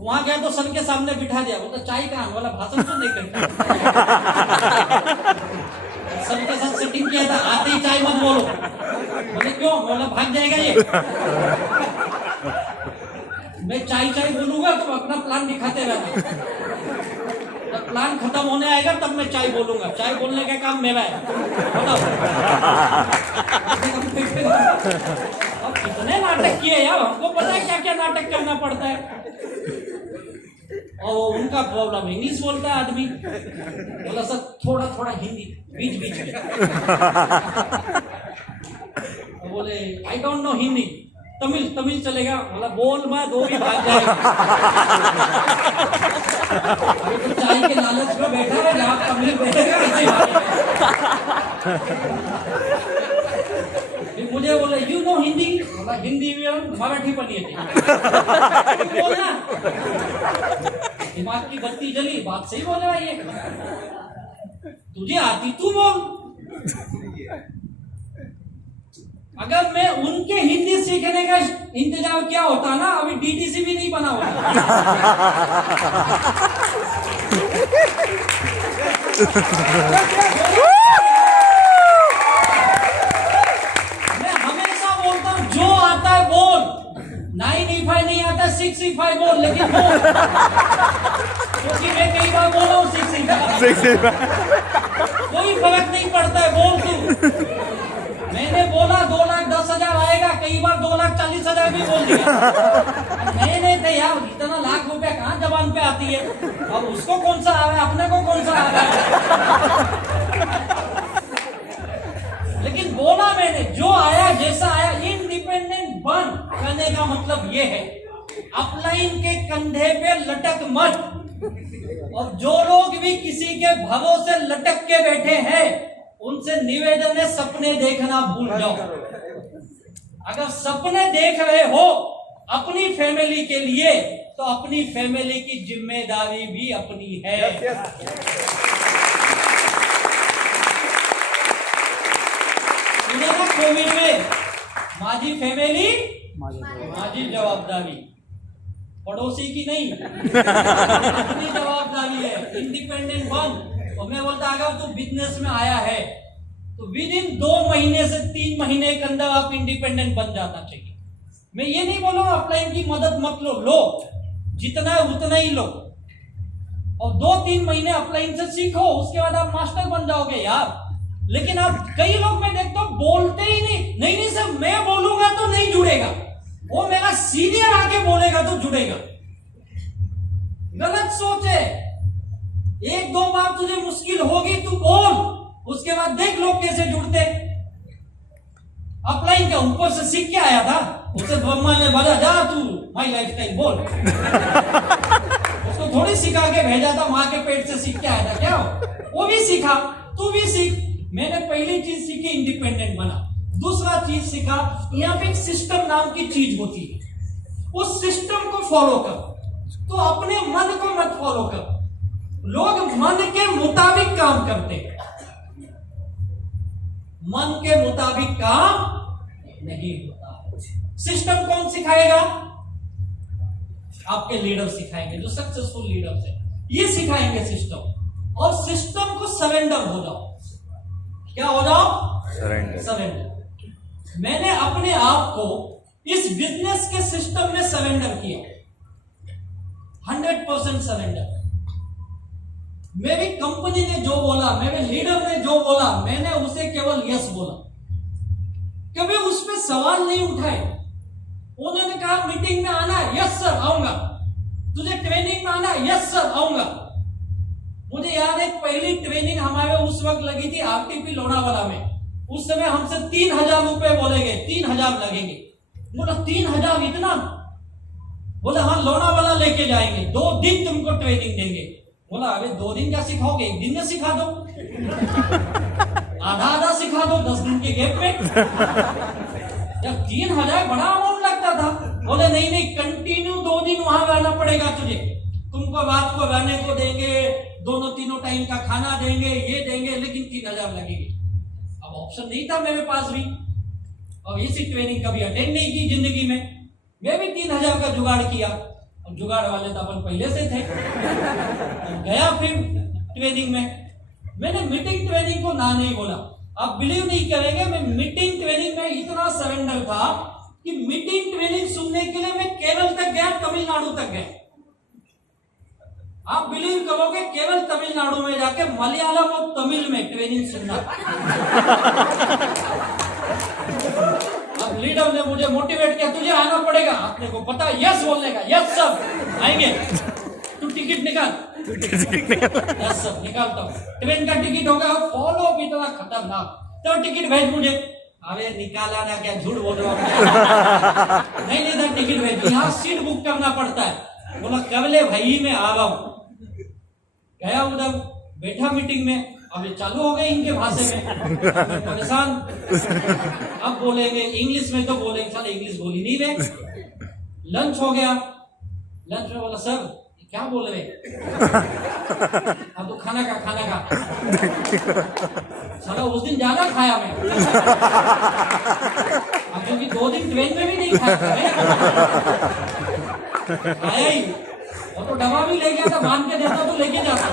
वहां गया तो सर के सामने बिठा दिया, बोलता चाय कहां वाला, भाषण तो नहीं करता। सर के साथ सेटिंग किया था, आते ही चाय मत बोलो। बोले क्यों? बोला भाग जाएगा ये। मैं चाय चाय बोलूंगा तो अपना प्लान दिखाते रहना, जब प्लान खत्म होने आएगा तब मैं चाय बोलूंगा। चाय बोलने का काम मेरा है, बताओ। अब कितने नाटक किए यार, हमको पता है क्या क्या नाटक करना पड़ता है। और उनका प्रॉब्लम इंग्लिश बोलता है आदमी, बोला सर थोड़ा थोड़ा हिंदी बीच बीच में। तो बोले I don't know Hindi, Tamil Tamil चलेगा? बोला बोल मैं 2 ही भाग जाएगा। तो चाय के लालच में बैठा है, जहाँ तमिल बोलेगा मुझे बोले यू नो हिंदी? बोला हिंदी में मराठी पण येते। बोलना, दिमाग की बत्ती जली, बात सही बोल रहा है ये, तुझे आती तू बोल। अगर मैं उनके हिंदी सीखने का इंतजाम किया होता ना, अभी डीटीसी भी नहीं बना होता। मैं हमेशा बोलता हूं जो आता है बोल, 9E5 नहीं आता 6E5 बोल, लेकिन बोल। क्योंकि मैं कई बार बोला हूँ 6E5, कोई फर्क नहीं पड़ता है, बोल तू। मैंने बोला 2,10,000 आएगा, कई बार 2,40,000 भी बोल दिया। नहीं थे यार, इतना लाख रुपया कहाँ जबान पे आती है। अब उसको कौन सा आ रहा है, अपने को कौन सा आ रहा है। लेकिन बोला मैंने, जो आया जैसा आया, इंडिपेंडेंट बन। कहने का मतलब ये है, अपलाइन के कंधे पे लटक मत। और जो लोग भी किसी के भरोसे लटक के बैठे हैं, उनसे निवेदन है सपने देखना भूल जाओ। अगर सपने देख रहे हो अपनी फैमिली के लिए, तो अपनी फैमिली की जिम्मेदारी भी अपनी है। कोविड में माझी फैमिली माझी जवाबदारी, पड़ोसी की नहीं, अपनी जवाबदारी है। इंडिपेंडेंट बन। और मैं बोलता अगर तू बिजनेस में आया है तो विद इन 2 महीने से 3 महीने के अंदर आप इंडिपेंडेंट बन जाना चाहिए। मैं ये नहीं बोलूंगा अपलाइन की मदद मत लो जितना है उतना ही लो, और 2-3 महीने अपलाइन से सीखो, उसके बाद आप मास्टर बन जाओगे यार। लेकिन आप कई लोग मैं देखता हूं बोलते ही नहीं सर मैं बोलूंगा तो नहीं जुड़ेगा, वो मेरा सीनियर आके बोलेगा तो जुड़ेगा। गलत सोच है। 1-2 बार तुझे मुश्किल होगी, तू बोल, उसके बाद देख लोग कैसे जुड़ते। अपलाइन का ऊपर से सीख के आया था, उसे ब्रह्मा ने बोला जा तू माई लाइफस्टाइल बोल। उसको थोड़ी सिखा के भेजा था, माँ के पेट से सीख के आया था क्या? वो भी सीखा, तू भी सीख। मैंने पहली चीज सीखी इंडिपेंडेंट बना। दूसरा चीज सीखा यहाँ पे एक सिस्टम नाम की चीज होती है, उस सिस्टम को फॉलो कर। तो अपने मन को मत फॉलो कर। लोग मन के मुताबिक काम करते हैं, मन के मुताबिक काम नहीं होता। सिस्टम कौन सिखाएगा? आपके लीडर सिखाएंगे, जो सक्सेसफुल लीडर्स है ये सिखाएंगे सिस्टम। और सिस्टम को सरेंडर हो जाओ। क्या हो जाओ? सरेंडर। मैंने अपने आप को इस बिजनेस के सिस्टम में सरेंडर किया, 100% सरेंडर। मेरी कंपनी ने जो बोला, मेरे लीडर ने जो बोला, मैंने उसे केवल यस बोला, कभी उस पर सवाल नहीं उठाए। उन्होंने कहा मीटिंग में आना है, यस सर आऊंगा। तुझे ट्रेनिंग में आना है, यस सर आऊंगा। मुझे याद है पहली ट्रेनिंग हमारे उस वक्त लगी थी आरटीपी लोनावाला में। उस समय हमसे 3000 रुपए बोले गए, 3000 लगेंगे। बोला 3000 इतना? बोला हाँ लोनावाला लेके जाएंगे, 2 दिन तुमको ट्रेनिंग देंगे। बोला अरे 2 दिन क्या सिखाओगे, 1 दिन में सिखा दो, आधा आधा सिखा दो 10 दिन के गैप में। जब 3000 बड़ा अमाउंट लगता था। बोले नहीं नहीं कंटिन्यू 2 दिन वहां रहना पड़ेगा तुझे, तुमको रात को रहने को देंगे, दोनों तीनों टाइम का खाना देंगे, ये देंगे, लेकिन 3000 लगेगी। अब ऑप्शन नहीं था मेरे पास भी, और इसी ट्रेनिंग कभी अटेंड नहीं की जिंदगी में। मैं भी 3000 का जुगाड़ किया, और जुगाड़ वाले तो अपन पहले से थे। गया फिर ट्रेनिंग में, मैंने मीटिंग ट्रेनिंग को ना नहीं बोला। आप बिलीव नहीं करेंगे, मैं मीटिंग ट्रेनिंग में इतना सरेंडर था कि मीटिंग ट्रेनिंग सुनने के लिए मैं केरल तक गया, तमिलनाडु तक गया। आप बिलीव करोगे केवल तमिलनाडु में जाके मलयालम और तमिल में ट्रेनिंग सुनना। अब लीडर ने मुझे मोटिवेट किया, तुझे आना पड़ेगा, आपने को पता, यस बोलने का, यस सर आएंगे, तू टिकट निकाल। यस सर निकालता हूँ। ट्रेन का टिकट होगा, फॉलो भी इतना खतरनाक, तो टिकट भेज मुझे। अरे निकाला ना, क्या झूठ बोल रहा हूँ। नहीं था टिकट भेज, यहाँ सीट बुक करना पड़ता है। बोला कबले भाई मैं आ रहा हूँ। गया उधर, बैठा मीटिंग में, अब ये चालू हो गए इनके भाषा में, परेशान। अब बोलेंगे इंग्लिश में, तो बोलेंगे साले इंग्लिश बोली नहीं रहे। लंच हो गया, लंच में बोला सर क्या बोल रहे? अब तो खाना खा साला उस दिन ज्यादा खाया मैं, क्योंकि 2 दिन ट्रेन में भी नहीं खाया ही। और तो डब्बा भी ले गया था, बांध के देता तो लेके जाता।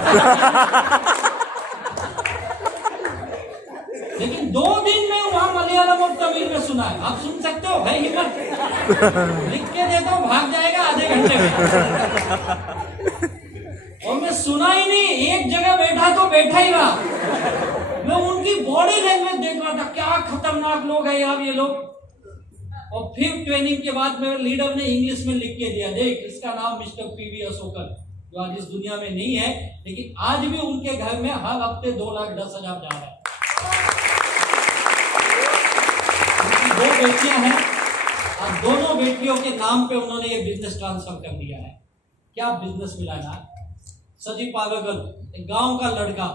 लेकिन 2 दिन में वहां मलयालम और तमिल में सुना है। आप सुन सकते हो भाई, हिम्मत लिख के देता हूँ, भाग जाएगा आधे घंटे में। और मैं सुना ही नहीं, एक जगह बैठा तो बैठा ही रहा। मैं उनकी बॉडी लैंग्वेज देख रहा था, क्या खतरनाक लोग हैं यार ये लोग। और फिर ट्रेनिंग के बाद मेरे लीडर ने इंग्लिश में लिख के दिया, देख इसका नाम मिस्टर पीवी अशोकन, जो आज इस दुनिया में नहीं है, लेकिन आज भी उनके घर में हर हफ्ते 2,10,000 जा रहा है। 2 बेटियां हैं, और दोनों बेटियों के नाम पे उन्होंने ये बिजनेस ट्रांसफर कर दिया है। क्या बिजनेस मिला ना? सजी पागल, एक गांव का लड़का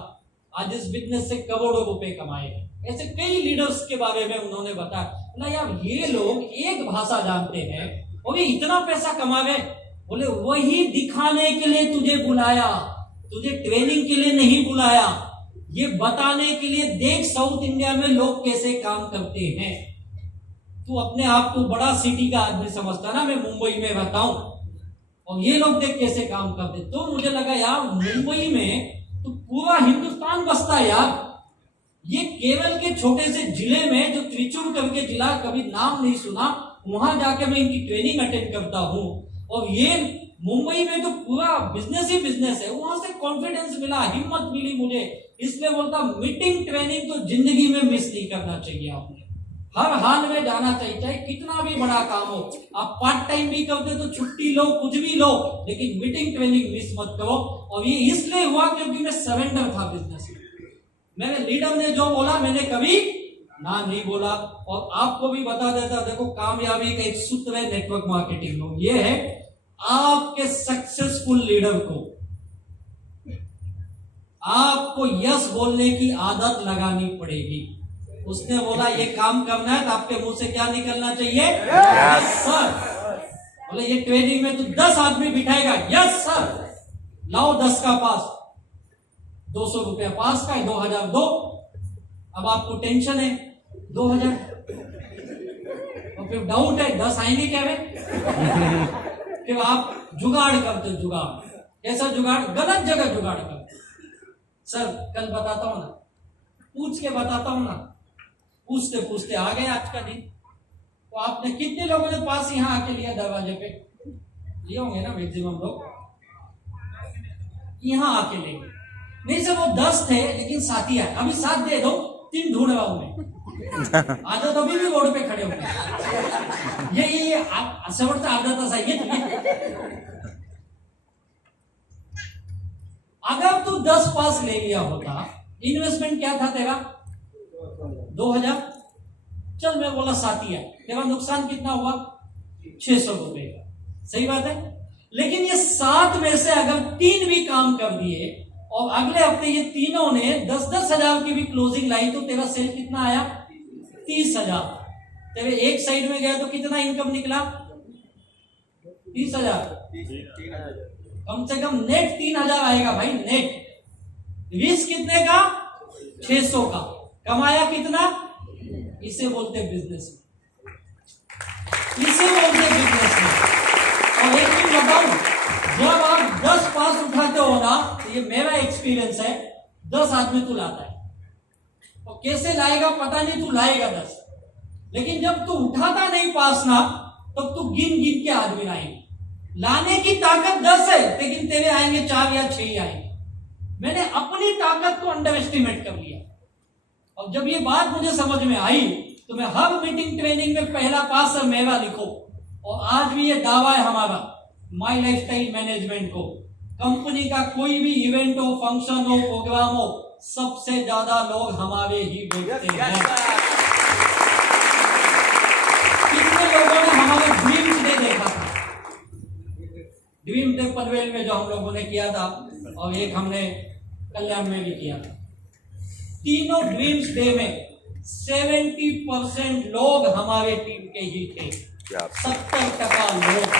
आज इस बिजनेस से करोड़ों रुपए कमाए। ऐसे कई लीडर्स के बारे में उन्होंने बताया ना, यार ये लोग एक भाषा जानते हैं और ये इतना पैसा कमा गए। बोले वही दिखाने के लिए तुझे बुलाया, तुझे ट्रेनिंग के लिए नहीं बुलाया, ये बताने के लिए देख साउथ इंडिया में लोग कैसे काम करते हैं। तू अपने आप को बड़ा सिटी का आदमी समझता ना, मैं मुंबई में रहता हूं और ये लोग देख कैसे काम करते। तो मुझे लगा यार मुंबई में तो पूरा हिंदुस्तान बसता है यार, ये केरल के छोटे से जिले में जो त्रिचूर करके जिला, कभी नाम नहीं सुना, वहां जाके मैं इनकी ट्रेनिंग अटेंड करता हूं। और ये मुंबई में तो पूरा बिजनेस ही बिजनेस है। वहां से कॉन्फिडेंस मिला, हिम्मत मिली मुझे, इसलिए बोलता मीटिंग ट्रेनिंग तो जिंदगी में मिस नहीं करना चाहिए। आपने हर हाल में जाना चाहिए, चाहे कितना भी बड़ा काम हो। आप पार्ट टाइम भी करते तो छुट्टी लो, कुछ भी लो, लेकिन मीटिंग ट्रेनिंग मिस मत करो। और ये इसलिए हुआ क्योंकि मैं सरेंडर था बिजनेस में। मेरे लीडर ने जो बोला मैंने कभी ना नहीं बोला। और आपको भी बता देता, देखो कामयाबी का एक सूत्र है नेटवर्क मार्केटिंग में, ये है आपके सक्सेसफुल लीडर को आपको यस बोलने की आदत लगानी पड़ेगी। उसने बोला ये काम करना है तो आपके मुंह से क्या निकलना चाहिए? Yes sir. बोले ये ट्रेनिंग में तो 10 आदमी बिठाएगा, यस सर। लाओ 10 का पास, 200 रुपया पास का है, 2000 दो। अब आपको टेंशन है 2000, और फिर डाउट है 10 आएंगे क्या वे? फिर आप जुगाड़ करते हो, जुगाड़। कैसा जुगाड़? गलत जगह जुगाड़ करते। सर कल बताता हूं ना, पूछ के बताता हूं ना। पूछते पूछते आ गए आज का दिन। तो आपने कितने लोगों ने पास यहाँ आके लिया? दरवाजे पे लिए होंगे ना मैक्सिमम लोग, यहाँ आके लेंगे। नहीं सर वो 10 थे लेकिन साथी आए, अभी 7 दे दो, 3 ढूंढ रहा हूं मैं। आधा तो अभी भी रोड पे खड़े होंगे। ये शेवटचा अर्धा तास आहे ये। अगर तू 10 पास ले लिया होता, इन्वेस्टमेंट क्या था तेरा? 2000। चल मैं बोला साथी है, तेरा नुकसान कितना हुआ? 600 रुपए का। सही बात है। लेकिन ये 7 में से अगर 3 भी काम कर दिए और अगले हफ्ते ये तीनों ने 10-10 हजार की भी क्लोजिंग लाई, तो तेरा सेल कितना आया? 30,000। तेरे एक साइड में गया तो कितना इनकम निकला? 30,000। कम से कम नेट 3,000 आएगा भाई, नेट। रिस्क कितने का? 600 का। कमाया कितना? इसे बोलते बिजनेस में, इसे बोलते बिजनेस में। और एक चीज बताऊं, जब आप 10 पास उठाते हो ना, तो ये मेरा एक्सपीरियंस है, 10 आदमी तू लाता है। और कैसे लाएगा पता नहीं, तू लाएगा 10, लेकिन जब तू उठाता नहीं पास ना, तब तू गिन गिन के आदमी लाएंगे। लाने की ताकत 10 है, लेकिन तेरे आएंगे 4 या 6 ही आएंगे। मैंने अपनी ताकत को अंडर एस्टिमेट कर लिया। और जब ये बात मुझे समझ में आई, तो मैं हर मीटिंग ट्रेनिंग में पहला पास मेरा लिखो। और आज भी ये दावा है हमारा माई लाइफस्टाइल मैनेजमेंट को, कंपनी का कोई भी इवेंट हो, फंक्शन हो, प्रोग्राम हो, सबसे ज्यादा लोग हमारे ही बैठते हैं। कितने लोगों ने हमारे ड्रीम्स डे देखा था? ड्रीम डे पनवेल में जो हम लोगों ने किया था, और एक हमने कल्याण में भी किया था। तीनों ड्रीम्स डे में 70% लोग हमारे टीम के ही थे। 70% लोग।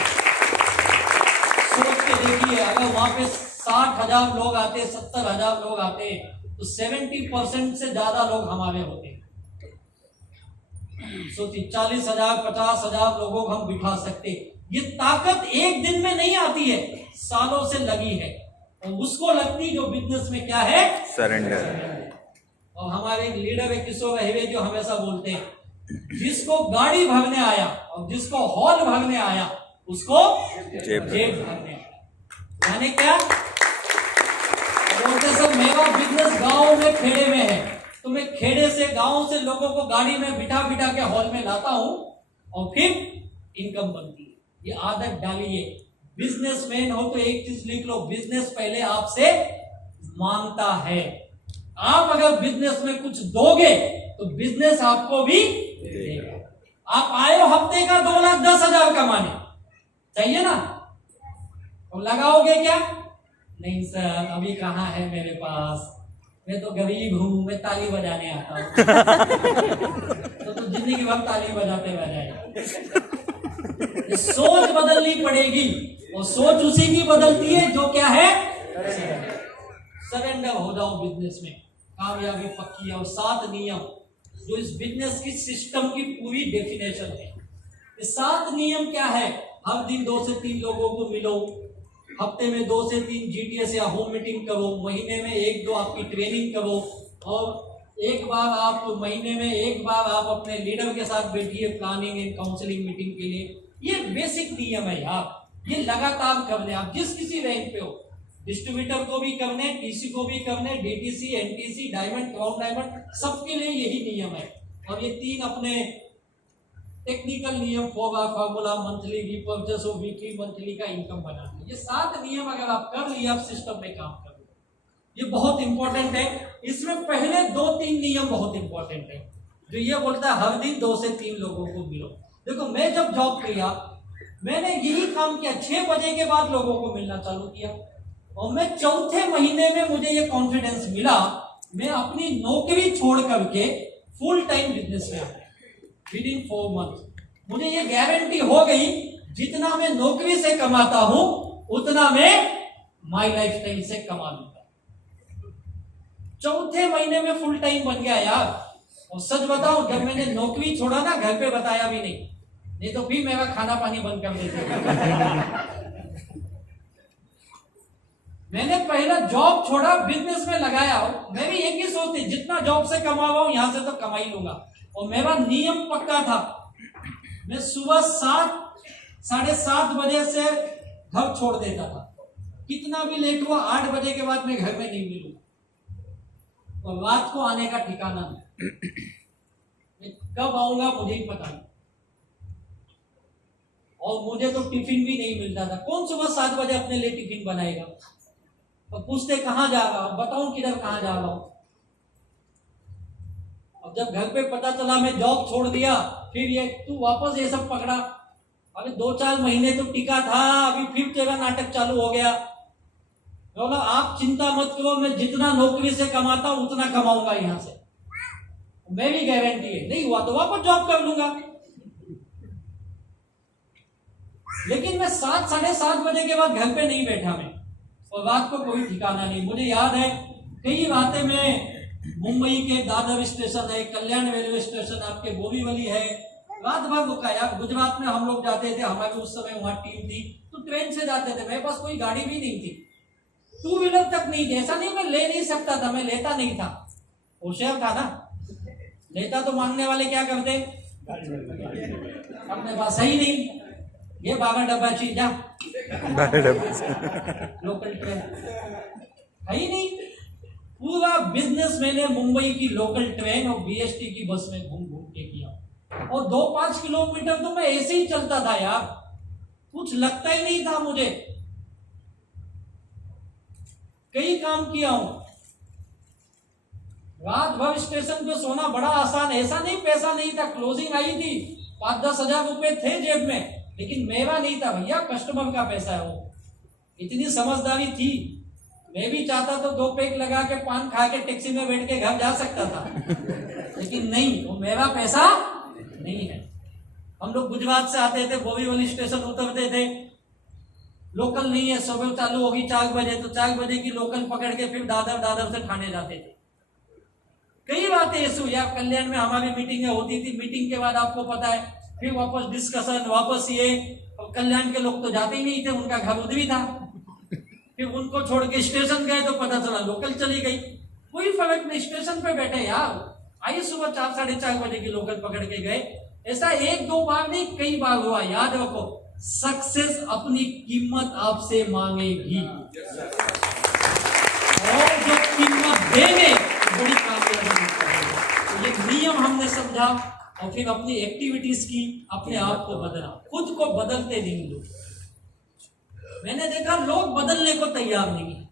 सोच के देखिए, अगर वहां पे 60,000 लोग आते, 70,000 लोग आते, तो 70% से ज्यादा लोग हमारे होते। सोचिए 40,000 50,000 लोगों को हम बिठा सकते। ये ताकत एक दिन में नहीं आती है, सालों से लगी है। और उसको लगती जो बिजनेस में क्या है? सरेंडर। और हमारे लीडर है किशोर रहीवे, जो हमेशा बोलते हैं, जिसको गाड़ी भरने आया और जिसको हॉल भरने आया, उसको जेब भरने आया। यानी क्या बोलते? सब मेरा बिजनेस गांव में, खेड़े में है, तो मैं खेड़े से, गांव से लोगों को गाड़ी में बिठा बिठा के हॉल में लाता हूं, और फिर इनकम बनती है। ये आदत डालिए। बिजनेसमैन हो तो एक चीज लिख लो, बिजनेस पहले आपसे मांगता है। आप अगर बिजनेस में कुछ दोगे तो बिजनेस आपको भी देगा। आप आए हो हफ्ते का 2,10,000 कमाने, चाहिए ना? तो लगाओगे क्या? नहीं सर अभी कहाँ है मेरे पास, मैं तो गरीब हूं, मैं ताली बजाने आता हूं। तो जिंदगी भर ताली बजाते बजाए। सोच बदलनी पड़ेगी, और सोच उसी की बदलती है जो क्या है? सरेंडर हो जाओ बिजनेस में, कामयाबी पक्की है। और 7 नियम जो इस बिजनेस की सिस्टम की पूरी डेफिनेशन है। ये 7 नियम क्या है? हर दिन 2 से 3 लोगों को मिलो, हफ्ते में 2 से 3 जीटीएस या होम मीटिंग करो, महीने में 1-2 आपकी ट्रेनिंग करो, और एक बार आप महीने में 1 बार आप अपने लीडर के साथ बैठिए प्लानिंग एंड काउंसलिंग मीटिंग के लिए। ये बेसिक नियम है यार, ये लगातार करने। आप जिस किसी रैंक पे हो, डिस्ट्रीब्यूटर को भी करने, टीसी को भी करने, DTC, NTC, diamond, crown diamond, सबके लिए यही नियम है। और ये 3 अपने टेक्निकल नियम, फॉर्मूला, मंथली रिपर्चेस और वीकली मंथली का इनकम बनाना। ये 7 नियम अगर आप कर लिए, आप सिस्टम में काम कर लो, ये बहुत इंपॉर्टेंट है। इसमें पहले 2-3 नियम बहुत इंपॉर्टेंट है, जो ये बोलता है हर दिन 2 से 3 लोगों को मिलो। देखो मैं जब जॉब किया, मैंने यही काम किया, 6 बजे के बाद लोगों को मिलना चालू किया। और मैं चौथे महीने में मुझे ये कॉन्फिडेंस मिला, मैं अपनी नौकरी छोड़ करके फुल टाइम बिजनेस में आ गया विद इन 4 मंथ। मुझे ये गारंटी हो गई, जितना मैं नौकरी से कमाता हूं उतना मैं माई लाइफस्टाइल से कमा लूंगा। चौथे महीने में फुल टाइम बन गया यार। और सच बताऊं, जब मैंने नौकरी छोड़ा ना, घर पे बताया भी नहीं तो फिर मेरा खाना पानी बंद कर देते। मैंने पहला जॉब छोड़ा, बिजनेस में लगाया। मैं भी एक ही सोचती, जितना जॉब से कमा रहा हूं यहां से तो कमा ही लूंगा। और मेरा नियम पक्का था, मैं सुबह 7-7:30 बजे से घर छोड़ देता था। कितना भी लेट हुआ, 8 बजे के बाद मैं घर में नहीं मिलूंगा। और रात को आने का ठिकाना नहीं, मैं कब आऊंगा मुझे ही पता नहीं। और मुझे तो टिफिन भी नहीं मिलता था। कौन सुबह 7 बजे अपने लिए टिफिन बनाएगा? तो पूछते कहाँ जा रहा हूं, बताऊं किधर कहाँ जा रहा हूं। अब जब घर पे पता चला मैं जॉब छोड़ दिया, फिर ये तू वापस ये सब पकड़ा। अभी 2-4 महीने तो टिका था, अभी फिर तेरा नाटक चालू हो गया। बोला आप चिंता मत करो, मैं जितना नौकरी से कमाता हूं उतना कमाऊंगा यहां से, मेरी गारंटी है। नहीं हुआ तो वापस जॉब कर लूंगा। लेकिन मैं 7-7:30 बजे के बाद घर पे नहीं बैठा मैं, और रात को कोई ठिकाना नहीं। मुझे याद है कई रातें में मुंबई के दादर स्टेशन है, कल्याण रेलवे स्टेशन आपके बोरीवली है, रात भर रुका यार। गुजरात में हम लोग जाते थे, हमारी उस समय वहां टीम थी, तो ट्रेन से जाते थे। मेरे पास कोई गाड़ी भी नहीं थी, 2 व्हीलर तक नहीं थी। ऐसा नहीं मैं ले नहीं सकता था, मैं लेता नहीं था, होशियार था ना। लेता तो मांगने वाले क्या करते, अपने पास है ही नहीं, ये 12 डब्बा चाहिए जा, लोकल ट्रेन है ही नहीं। पूरा बिजनेस मैंने मुंबई की लोकल ट्रेन और बीएसटी की बस में घूम घूम के किया। और 2-5 किलोमीटर तो मैं ऐसे ही चलता था यार, कुछ लगता ही नहीं था मुझे। कई काम किया हूं। रात भर स्टेशन पे सोना बड़ा आसान, ऐसा नहीं पैसा नहीं था। क्लोजिंग आई थी, 5-10 हजार रुपए थे जेब में, लेकिन मेरा नहीं था भैया, कस्टमर का पैसा है वो। इतनी समझदारी थी। मैं भी चाहता तो 2 पैक लगा के पान खा के टैक्सी में बैठ के घर जा सकता था, लेकिन नहीं, वो मेरा पैसा नहीं है। हम लोग गुजरात से आते थे, बोरीवली स्टेशन उतरते थे, लोकल नहीं है, सुबह चालू होगी 4 बजे, तो 4 बजे की लोकल पकड़ के फिर दादर से ठाणे जाते थे। कई बातें ऐसी हुई। कल्याण में हमारी मीटिंगें होती थी, मीटिंग के बाद आपको पता है फिर वापस डिस्कशन, वापस ये। और कल्याण के लोग तो जाते ही नहीं थे, उनका घर उधर ही था। फिर उनको छोड़ के स्टेशन गए तो पता चला लोकल चली गई। कोई फर्क नहीं, स्टेशन पे बैठे यार, आइए सुबह 4-4:30 बजे की लोकल पकड़ के गए। ऐसा 1-2 बार नहीं, कई बार हुआ। याद रखो, सक्सेस अपनी कीमत आपसे मांगेगी, और जो कीमत देंगे बड़ी कामयाबी। तो ये नियम हमने समझा, और फिर अपनी एक्टिविटीज की, अपने आप को बदला, खुद को बदलते नहीं लोग। मैंने देखा लोग बदलने को तैयार नहीं है।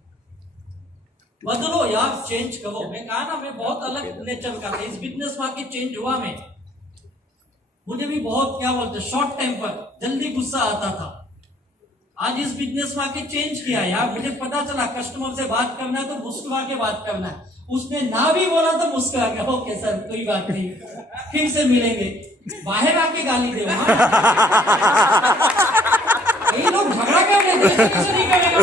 बदलो यार, चेंज करो। मैं कहा ना, मैं बहुत अलग नेचर का था। इस बिजनेस मार्केट चेंज हुआ मैं, मुझे भी बहुत क्या बोलते शॉर्ट टेम्पर, जल्दी गुस्सा आता था। आज इस बिजनेस मार्केट चेंज किया यार, मुझे पता चला कस्टमर से बात करना है तो मुस्कुरा के बात करना है। उसने ना भी बोला तो मुस्कुरा के, ओके सर कोई बात नहीं, फिर से मिलेंगे। बाहर आके गाली दे, ये लोग झगड़ा कर रहे थे, कैसे नहीं करेगा।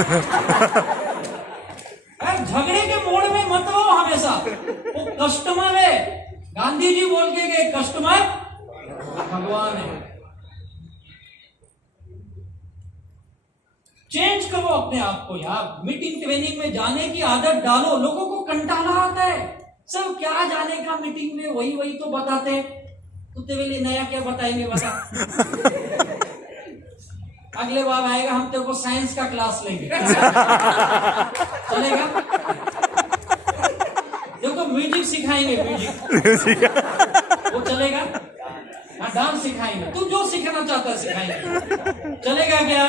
झगड़े के मोड़ में मत रहो हमेशा। वो कस्टमर है, गांधी जी बोल के गए, कस्टमर भगवान है। चेंज करो अपने आप को यार। मीटिंग ट्रेनिंग में जाने की आदत डालो। लोगों को कंटाला आता है, सब क्या जाने का मीटिंग में, वही तो बताते हैं। तो तेरे लिए नया क्या बताएंगे, बता। अगले बार आएगा, हम तेरे को साइंस का क्लास लेंगे, चलेगा? देखो म्यूजिक सिखाएंगे, म्यूजिक वो चलेगा? हाँ, डांस सिखाएंगे, तू जो सीखना चाहता है सिखाएंगे, चलेगा क्या?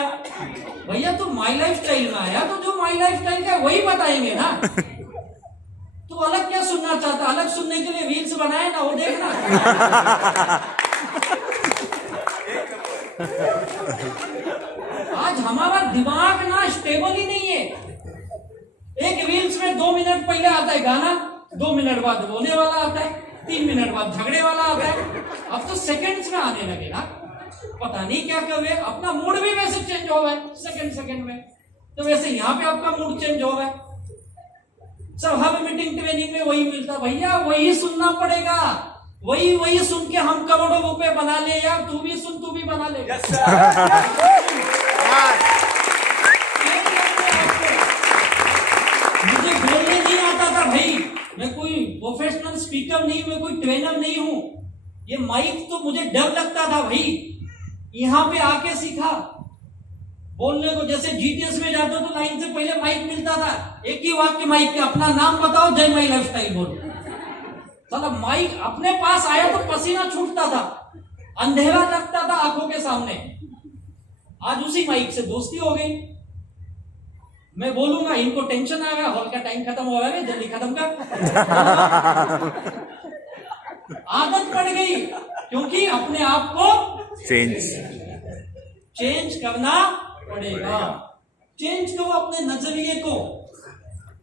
भैया तू माई लाइफ स्टाइल में आया, तो जो माई लाइफ स्टाइल का वही बताएंगे ना। तू अलग क्या सुनना चाहता? अलग सुनने के लिए रील्स बनाए ना, वो देखना। आज हमारा दिमाग ना स्टेबल ही नहीं है। एक रील्स में 2 मिनट पहले आता है गाना, 2 मिनट बाद रोने वाला आता है, 3 मिनट बाद झगड़े वाला आता है। अब तो सेकंड्स में आने लगे ना, पता नहीं क्या कर रहे। अपना मूड भी वैसे चेंज हो रहा है सेकंड में। तो वैसे यहाँ पे आपका मूड चेंज हो रहा है। सब हर मीटिंग ट्रेनिंग में वही मिलता, भैया वही सुनना पड़ेगा, वही सुन के हम करोड़ों रुपए बना ले यार। तू भी सुन, तू भी बना ले। मुझे बोलने नहीं आता था भाई, मैं कोई प्रोफेशनल स्पीकर नहीं, मैं कोई ट्रेनर नहीं हूं। ये माइक तो मुझे डर लगता था भाई, यहां पे आके सीखा बोलने को। जैसे जीटीएस में जाते तो लाइन से पहले माइक मिलता था, एक ही वाक्य माइक के, अपना नाम बताओ, जय माई लाइफस्टाइल बोलो। साला माइक अपने पास आया तो पसीना छूटता था, अंधेरा लगता था आंखों के सामने। आज उसी माइक से दोस्ती हो गई। मैं बोलूंगा, इनको टेंशन आ गया, हॉल का टाइम खत्म हो रहा है, जल्दी खत्म कर। आदत पड़ गई, क्योंकि अपने आप को चेंज करना पड़ेगा। चेंज करो अपने नजरिए को।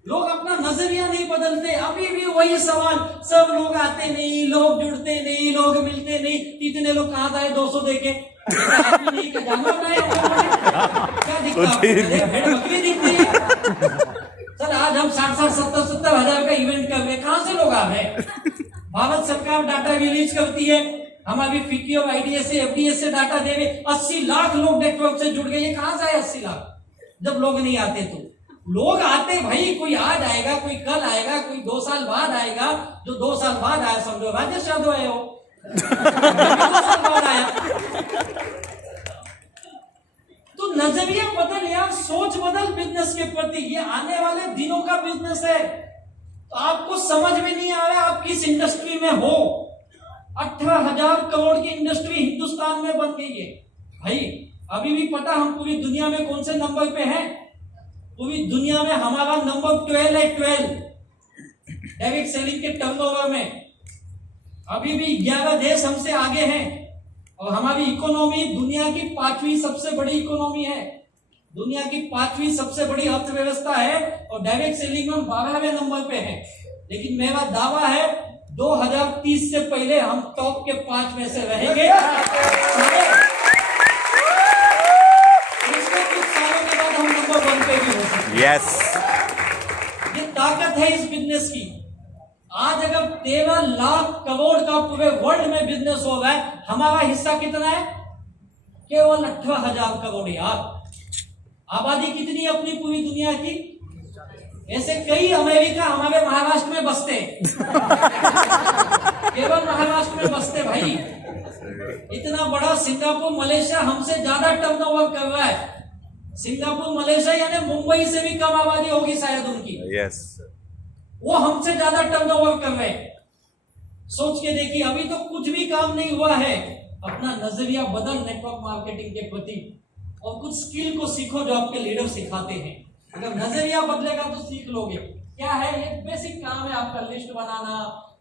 लोग अपना नजरिया नहीं बदलते, अभी भी वही सवाल। सब लोग आते नहीं, लोग जुड़ते नहीं, लोग मिलते नहीं। इतने लोग कहां आए 200 देके? नहीं क्या दिखता? भेड़ बकरी दिखती है। सर आज हम 60-70 हजार का इवेंट कर रहे, कहां से लोग आ रहे? भारत सरकार डाटा रिलीज करती है, हम अभी फिक्की और आईडीएस से, एफडीएस से डाटा दे रहे। 80 लाख लोग नेटवर्क से जुड़ गए। ये कहां से आए 80 लाख? जब लोग नहीं आते तो लोग आते भाई। कोई आज आएगा, कोई कल आएगा, कोई 2 साल बाद आएगा। जो 2 साल बाद आया समझो राजेश यादव आए हो। 2 साल बाद आया तो नजरिया बदल यार, सोच बदल बिजनेस के प्रति। ये आने वाले दिनों का बिजनेस है। तो आपको समझ में नहीं आ रहा आप किस इंडस्ट्री में हो। 18,000 करोड़ की इंडस्ट्री हिंदुस्तान में बन गई है भाई। अभी भी पता हम पूरी दुनिया में कौन से नंबर पे हैं? पूरी दुनिया में हमारा नंबर 12 है, 12 डायरेक्ट सेलिंग के टर्नओवर में। अभी भी 11 देश हमसे आगे हैं और हमारी इकोनॉमी दुनिया की 5वीं सबसे बड़ी इकोनॉमी है, दुनिया की 5वीं सबसे बड़ी अर्थव्यवस्था है और डायरेक्ट सेलिंग में हम 12वें नंबर पे हैं। लेकिन मेरा दावा है 2030 से पहले हम टॉप के 5 में से रहेंगे। इसके कुछ सालों के बाद हम नंबर 1 पे भी हो सकते। यस, ये ताकत है इस बिजनेस की। आज अगर 13 लाख करोड़ का पूरे वर्ल्ड में बिजनेस हो रहा है, हमारा हिस्सा कितना है? केवल 18,000 करोड़। यार आबादी कितनी है अपनी पूरी दुनिया की? ऐसे कई अमेरिका हमारे महाराष्ट्र में बसते केवल महाराष्ट्र में बसते भाई। इतना बड़ा सिंगापुर मलेशिया हमसे ज्यादा टर्नओवर कर रहा है। सिंगापुर मलेशिया यानी मुंबई से भी कम आबादी होगी शायद उनकी। यस, वो हमसे ज्यादा टर्नओवर कर रहे हैं। सोच के देखिए, अभी तो कुछ भी काम नहीं हुआ है। अपना नजरिया बदल नेटवर्क मार्केटिंग के प्रति और कुछ स्किल को सीखो जो आपके लीडर सिखाते हैं। अगर नजरिया बदलेगा तो सीख लोगे। क्या है ये? बेसिक काम है आपका, लिस्ट बनाना,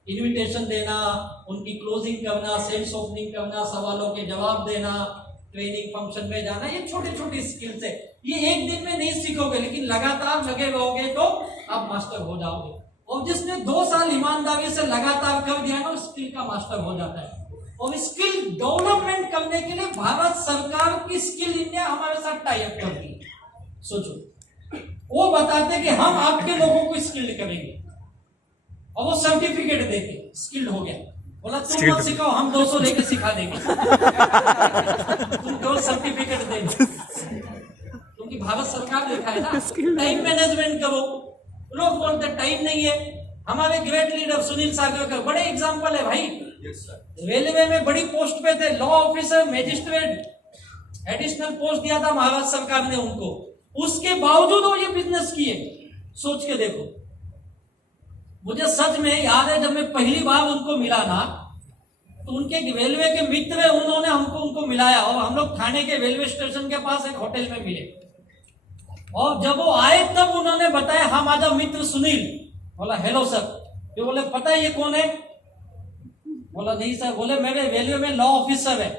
इनविटेशन देना, उनकी क्लोजिंग करना, सेल्स ओपनिंग करना, सवालों के जवाब देना, ट्रेनिंग फंक्शन में जाना। ये छोटी छोटी स्किल्स है, ये एक दिन में नहीं सीखोगे, लेकिन लगातार लगे रहोगे तो आप मास्टर हो जाओगे। और जिसने 2 साल ईमानदारी से लगातार कर दिया ना, स्किल का मास्टर हो जाता है। और स्किल डेवलपमेंट करने के लिए भारत सरकार की स्किल इंडिया हमारे साथ टाई अप करती है। सोचो, वो बताते कि हम आपके लोगों को स्किल्ड करेंगे और वो सर्टिफिकेट देते स्किल्ड हो गया। बोला तुम मत सिखाओ, हम 200 लेके सिखा देंगे। तुम केवल सर्टिफिकेट देंगे, क्योंकि भारत सरकार लिखा है ना टाइम मैनेजमेंट करो। लोग बोलते टाइम नहीं है। हमारे ग्रेट लीडर सुनील सागरकर बड़े एग्जाम्पल है भाई। रेलवे में बड़ी पोस्ट पे थे, law officer, magistrate, additional post दिया था महाराष्ट्र सरकार ने उनको। उसके बावजूद वो ये बिजनेस किए। सोच के देखो। मुझे सच में याद है, जब मैं पहली बार उनको मिला ना, तो उनके रेलवे के मित्र है, उन्होंने उनको मिलाया और हम लोग थाने के रेलवे स्टेशन के पास एक होटल में मिले। और जब वो आए तब उन्होंने बताया, हमारा मित्र सुनील। बोला हेलो सर। फिर बोले पता है ये कौन है? बोला नहीं सर। बोले मेरे रेलवे में लॉ ऑफिसर है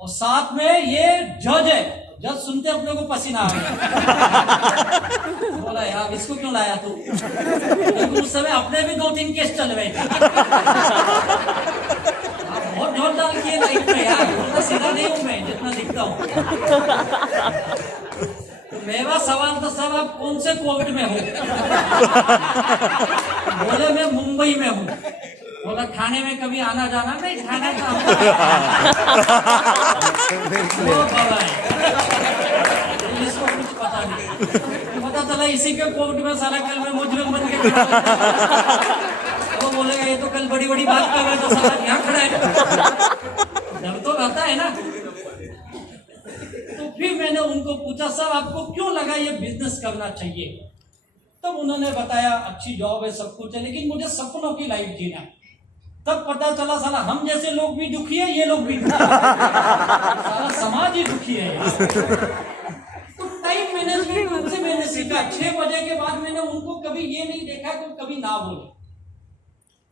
और साथ में ये जज है। जब सुनते अपने को पसीना आ गया। बोला यार इसको क्यों लाया तू, क्योंकि उस समय अपने भी 2-3 केस चल रहे थे। बहुत जोर डाल किए लाइफ में यार, उतना सीधा नहीं हूं मैं जितना दिखता हूँ। तो मेरा सवाल तो सब आप कौन से कोविड में हो? बोले मैं मुंबई में हूँ। बोला थाने में कभी आना जाना? नहीं, थाने का इसको कुछ पता नहीं, पता चला इसी के कोविड में साला कल में मुजरिम बन के वो बोलेगा ये तो कल बड़ी बड़ी बात कर रहा है, तो साला यहाँ खड़ा है। डर तो रहता है ना। तो फिर मैंने उनको पूछा सर आपको क्यों लगा ये बिजनेस करना चाहिए? तब उन्होंने बताया अच्छी जॉब है, सब कुछ है, लेकिन मुझे सपनों की लाइफ जीना है। तब पता चला साला हम जैसे लोग भी दुखी है, ये लोग भी दुखी है। सारा समाज ही दुखी है यार। तो टाइम मैनेजमेंट उनसे मैंने सीखा। 6 बजे के बाद मैंने उनको कभी ये नहीं देखा कि कभी ना बोले,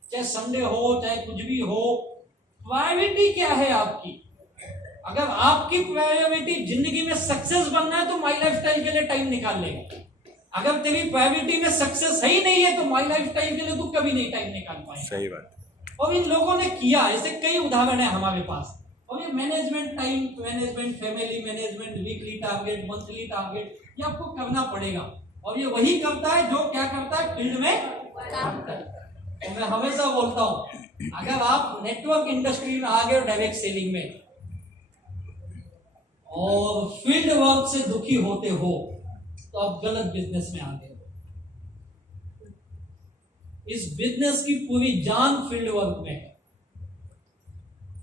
चाहे संडे हो चाहे कुछ भी हो। प्रायोरिटी क्या है आपकी? अगर आपकी प्रायोरिटी जिंदगी में सक्सेस बनना है तो माई लाइफ स्टाइल के लिए टाइम निकाल लेगा। अगर तेरी प्रायोरिटी में सक्सेस है ही नहीं है तो माई लाइफ स्टाइल के लिए तू कभी नहीं टाइम निकाल पाएगा। सही बात। और इन लोगों ने किया, ऐसे कई उदाहरण है हमारे पास। और ये management, time management, family management, weekly target, monthly target, ये आपको करना पड़ेगा। और ये वही करता है जो क्या करता है, फील्ड में काम करता है। तो मैं हमेशा बोलता हूं अगर आप नेटवर्क इंडस्ट्री में आ गए डायरेक्ट सेलिंग में और फील्ड वर्क से दुखी होते हो तो आप गलत बिजनेस में आ गए। इस बिजनेस की पूरी जान फील्ड वर्क में है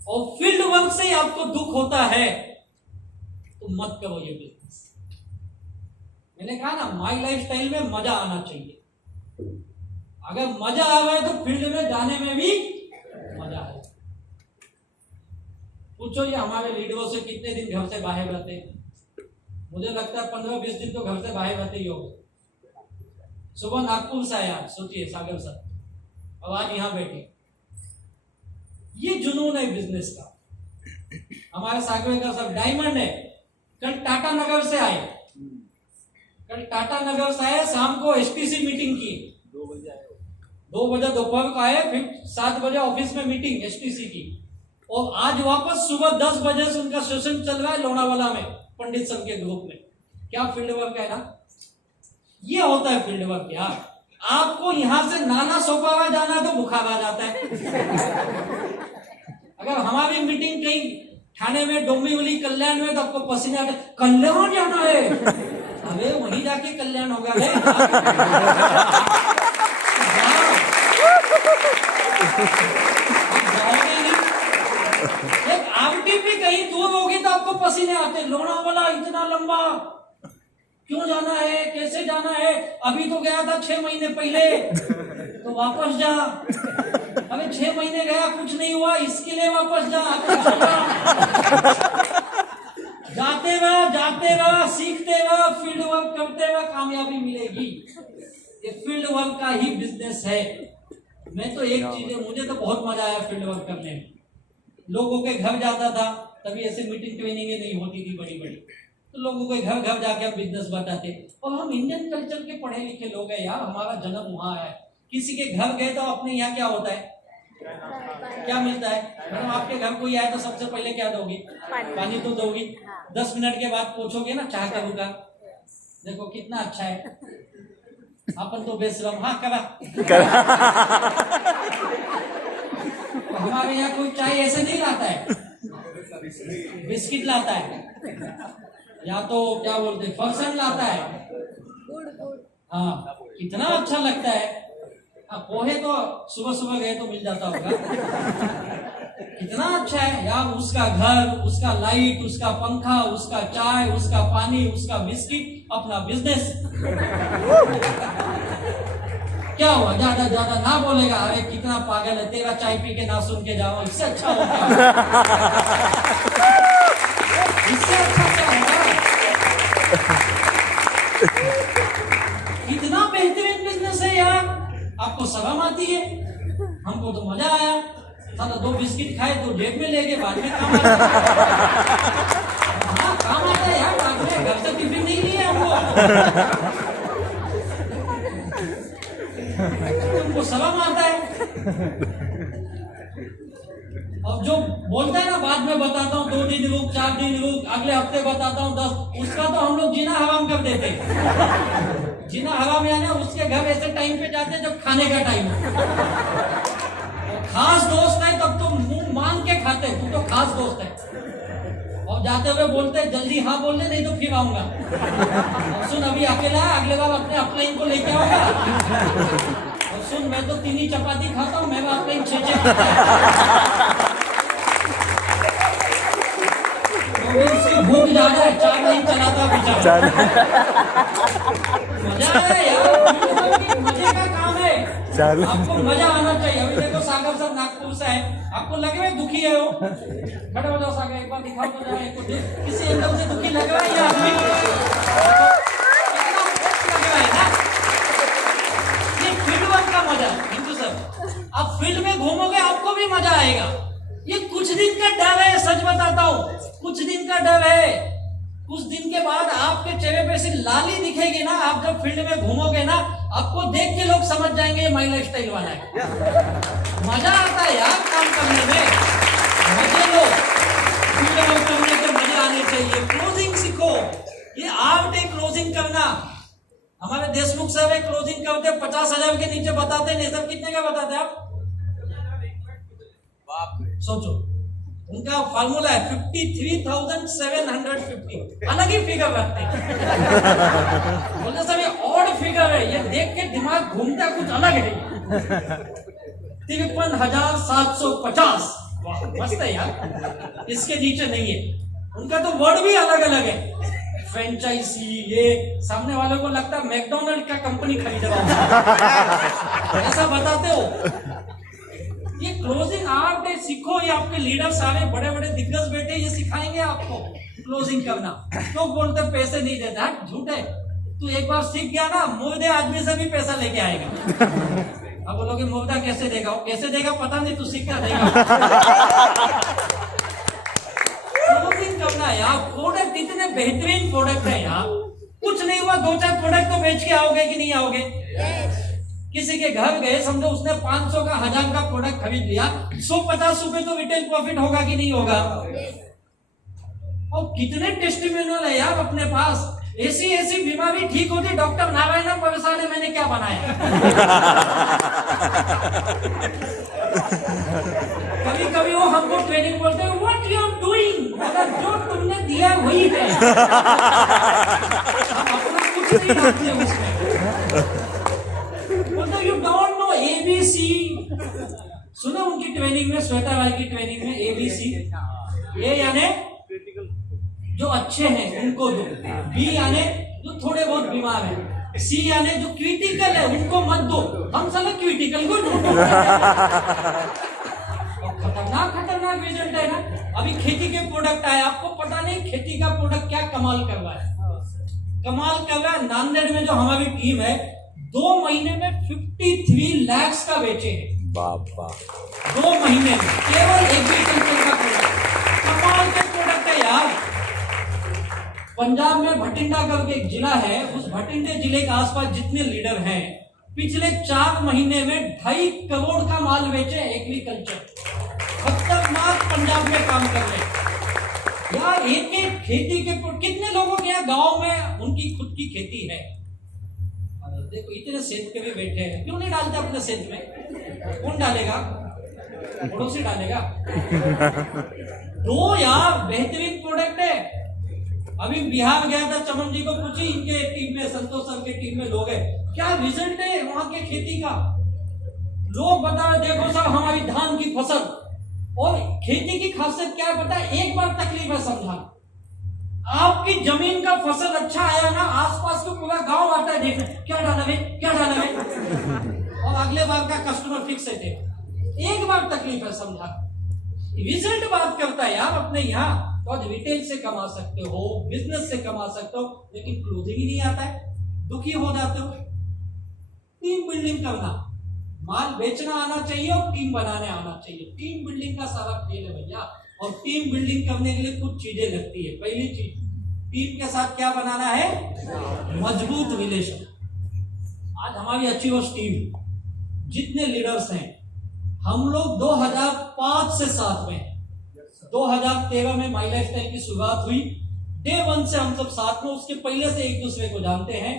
और फील्ड वर्क से ही आपको दुख होता है तो मत करो ये बिजनेस। मैंने कहा ना माई लाइफ स्टाइल में मजा आना चाहिए। अगर मजा आ रहा है तो फील्ड में जाने में भी मजा है। पूछो ये हमारे लीडरों से कितने दिन घर से बाहर रहते हैं? मुझे लगता है 15-20 दिन तो घर से बाहर रहते ही होंगे। सुबह नागपुर से आया, सोचिए सागर सर, और आज यहां बैठे। ये जुनून है बिजनेस का। हमारे सागर का सब डायमंड है। कल टाटा नगर से आए, शाम को एसटीसी मीटिंग की। 2 बजे दोपहर को आए, फिर 7 बजे ऑफिस में मीटिंग एसटीसी की। और आज वापस सुबह 10 बजे से उनका सेशन चल रहा है लोनावाला में, पंडित सर के ग्रुप में। क्या फील्ड वर्क है ना? ये होता है फील्ड वर्क यार। आपको यहां से नाना सोपावा जाना है तो बुखार आ जाता है। अगर हमारी मीटिंग कहीं थाने में, डोंबिवली, कल्याण में, तो आपको पसीना आता है, कल्याण जाना है। अबे वहीं जाके कल्याण होगा भाई। एक आरटीपी कहीं दूर होगी तो आपको पसीने आते। लोनावाला इतना लंबा क्यों जाना है, कैसे जाना है? अभी तो गया था 6 महीने पहले, तो वापस जा। अबे 6 महीने गया, कुछ नहीं हुआ, इसके लिए वापस जा। जाते रहा, सीखते रहा, फील्ड वर्क करते रहा, कामयाबी मिलेगी। ये फील्ड वर्क का ही बिजनेस है। मैं तो एक चीज है, मुझे तो बहुत मजा आया फील्ड वर्क करने में। लोगों के घर जाता था, तभी ऐसे मीटिंग ट्रेनिंग नहीं होती थी बड़ी बड़ी, तो लोगों के घर घर जाके हम बिजनेस बताते। और हम इंडियन कल्चर के पढ़े लिखे लोग हैं यार, हमारा जन्म वहां है। किसी के घर गए तो अपने यहाँ क्या होता है, क्या मिलता है? मैडम आपके घर कोई आए तो सबसे पहले क्या दोगी? पानी तो दोगी। 10 मिनट के बाद पूछोगे ना चाह करूँ का, देखो कितना अच्छा है, अपन तो बेशरम, हाँ करा। तो हमारे यहाँ कोई चाय ऐसे नहीं लाता है, बिस्किट लाता है, या तो क्या बोलते हैं फरसन लाता है। हाँ कितना अच्छा लगता है। पोहे तो सुबह सुबह गए तो मिल जाता होगा। कितना अच्छा है यार, उसका घर, उसका लाइट, उसका पंखा, उसका चाय, उसका पानी, उसका बिस्किट, अपना बिजनेस। क्या हुआ, ज्यादा ना बोलेगा, अरे कितना पागल है तेरा, चाय पी के ना सुन के जाओ, इससे अच्छा होगा। इससे अच्छा क्या होगा? इतना बेहतरीन बिजनेस है यार, आपको शर्म आती है, हमको तो मजा आया। साला 2 बिस्किट खाए तो जेब में ले गए, बाद में काम आता है। हाँ काम आता है यार। से टिफिन नहीं लिए हमको। तुमको शर्म आता है? अब जो बोलता है ना बाद में बताता हूँ, 2 दिन रुक, 4 दिन रुक, अगले हफ्ते बताता हूँ 10, उसका तो हम लोग जीना हराम कर देते हैं। जीना हराम यानी उसके घर ऐसे टाइम पे जाते हैं जब खाने का टाइम है। खास दोस्त है तब तो मुंह मान के खाते, तू तो खास दोस्त है। और जाते हुए बोलते हैं जल्दी हाँ बोल ले, नहीं तो फिर आऊंगा। सुन अभी अकेला है, अगले बार अपने अपलाइन को लेके आऊंगा। और सुन मैं तो 3 ही चपाती खाता हूँ, मैं अपलाइन 6 भूख ज्यादा है, 4 नहीं चलाता बेचारा। मजा है यार, मजे का काम है। आपको मजा आना चाहिए। अभी देखो सागर सर नागपुर से है, आपको लग रहा है दुखी है वो? खड़े हो जाओ सागर, एक बार दिखाओ तो जरा, किसी एंगल से दुखी लग रहा है या आदमी? कितना लग रहा है ना? ये फील्ड वर्क का मजा है हिंदू सर। आप फील्ड में घूमोगे आपको भी मजा आएगा। ये कुछ दिन का डर है, सच बताता हूँ, कुछ दिन का डर है। कुछ दिन के बाद आपके चेहरे पे से लाली दिखेगी ना, आप जब फील्ड में घूमोगे ना, आपको देख के लोग समझ जाएंगे ये माई लाइफ स्टाइल वाला है। मजा आता है यार काम करने में, मजे लो। फील्ड वर्क करने के मजे आने चाहिए। क्लोजिंग सीखो, ये आर्ट है क्लोजिंग करना। हमारे देशमुख साहब क्लोजिंग करते 50,000 के नीचे बताते नहीं, सब कितने का बताते आप? सोचो, उनका फॉर्मूला है 53,750, अलग ही फिगर रखते हैं। बोलते सब ये ऑड फिगर है, ये देख के दिमाग घूमता कुछ अलग है। 53,750, वाह मस्त है यार, इसके नीचे नहीं है। उनका तो वर्ड भी अलग अलग है, फ्रेंचाइजी, ये सामने वालों को लगता है मैकडोनल्ड का कंपनी खरीद रहा हूं, ऐसा बताते हो। ये क्लोजिंग आर्ट है, सीखो। ये आपके लीडर सारे बड़े बड़े दिग्गज बैठे, ये सिखाएंगे आपको क्लोजिंग करना। तो बोलते पैसे नहीं देता, झूठ है। तू एक बार सीख गया ना, मुर्दे आदमी से भी पैसा लेके आएगा। अब बोलोगे मुर्दा कैसे देगा? वो कैसे देगा पता नहीं, तू सीख कर देगा। क्लोजिंग करना यार। प्रोडक्ट इतने बेहतरीन प्रोडक्ट है यार, कुछ नहीं हुआ 2-4 प्रोडक्ट तो बेच के आओगे कि नहीं आओगे? किसी के घर गए, समझो उसने 500 का 1000 का प्रोडक्ट खरीद लिया, 150 रुपए तो रिटेल प्रॉफिट होगा कि नहीं होगा? और कितने टेस्टिमोनियल है यार अपने पास। ऐसी बीमारी ठीक होती, डॉक्टर नारायण प्रसाद मैंने क्या बनाया। कभी कभी वो हमको ट्रेनिंग बोलते हैं, व्हाट यू आर डूइंग, अगर जो तुमने दिया वही है। हम अपना कुछ नहीं डालते उसमें। You don't know ABC। सुना उनकी ट्रेनिंग में, श्वेता राय की ट्रेनिंग में ABC, ए यानी जो अच्छे हैं उनको दो, B यानी जो थोड़े बहुत बीमार हैं, C यानी जो क्रिटिकल है उनको मत दो। हम साला क्रिटिकल को ढूंढो। खतरनाक रिजल्ट है ना। अभी खेती के प्रोडक्ट आए, आपको पता नहीं खेती का प्रोडक्ट क्या कमाल कर रहा है। कमाल कर रहा है। नांदेड़ में जो हमारी टीम है, 2 महीने में 53 लाख का बेचे हैं। बाप बाप, 2 महीने में केवल एग्रीकल्चर का प्रोडक्ट। कमाल के प्रोडक्ट है यार। पंजाब में भटिंडा करके एक जिला है, उस भटिंडे जिले के आसपास जितने लीडर हैं, पिछले 4 महीने में 2.5 करोड़ का माल बेचे एग्रीकल्चर। खतरनाक पंजाब में काम कर रहे हैं यार। एक खेती के कितने लोगों के यहाँ गाँव में उनकी खुद की खेती है। देखो इतने सेंध के भी बैठे हैं, क्यों नहीं डालते अपने सेंध में? कौन डालेगा? पड़ोसी डालेगा। 2 यार बेहतरीन प्रोडक्ट है। अभी बिहार गया था, चमन जी को पूछी, इनके टीम में, संतोष सर के टीम में लोग हैं, क्या रिजल्ट है वहां के खेती का? लोग बता रहे, देखो सर हमारी धान की फसल और खेती की खासियत क्या है पता है? एक बार तकलीफ है समझा। आपकी जमीन का फसल अच्छा आया ना, आसपास का पूरा गांव आता है देखने, क्या डाला है, क्या डाला है, और अगले बार का कस्टमर फिक्स है। एक बार तकलीफ है समझा। रिजल्ट बात करता है यार। अपने यहाँ तो रिटेल से कमा सकते हो, बिजनेस से कमा सकते हो, लेकिन क्लोजिंग ही नहीं आता है, दुखी हो जाते हो। टीम बिल्डिंग करना, माल बेचना आना चाहिए और टीम बनाने आना चाहिए। टीम बिल्डिंग का सारा खेल है भैया। और टीम बिल्डिंग करने के लिए कुछ चीजें लगती है। पहली चीज टीम के साथ क्या बनाना है? मजबूत रिलेशन। आज हमारी अचीवर्स टीम जितने लीडर्स हैं, हम लोग 2005 से साथ में, 2013 में माई लाइफ स्टाइल की शुरुआत हुई। डे 1 से हम सब साथ में, उसके पहले से एक दूसरे को जानते हैं।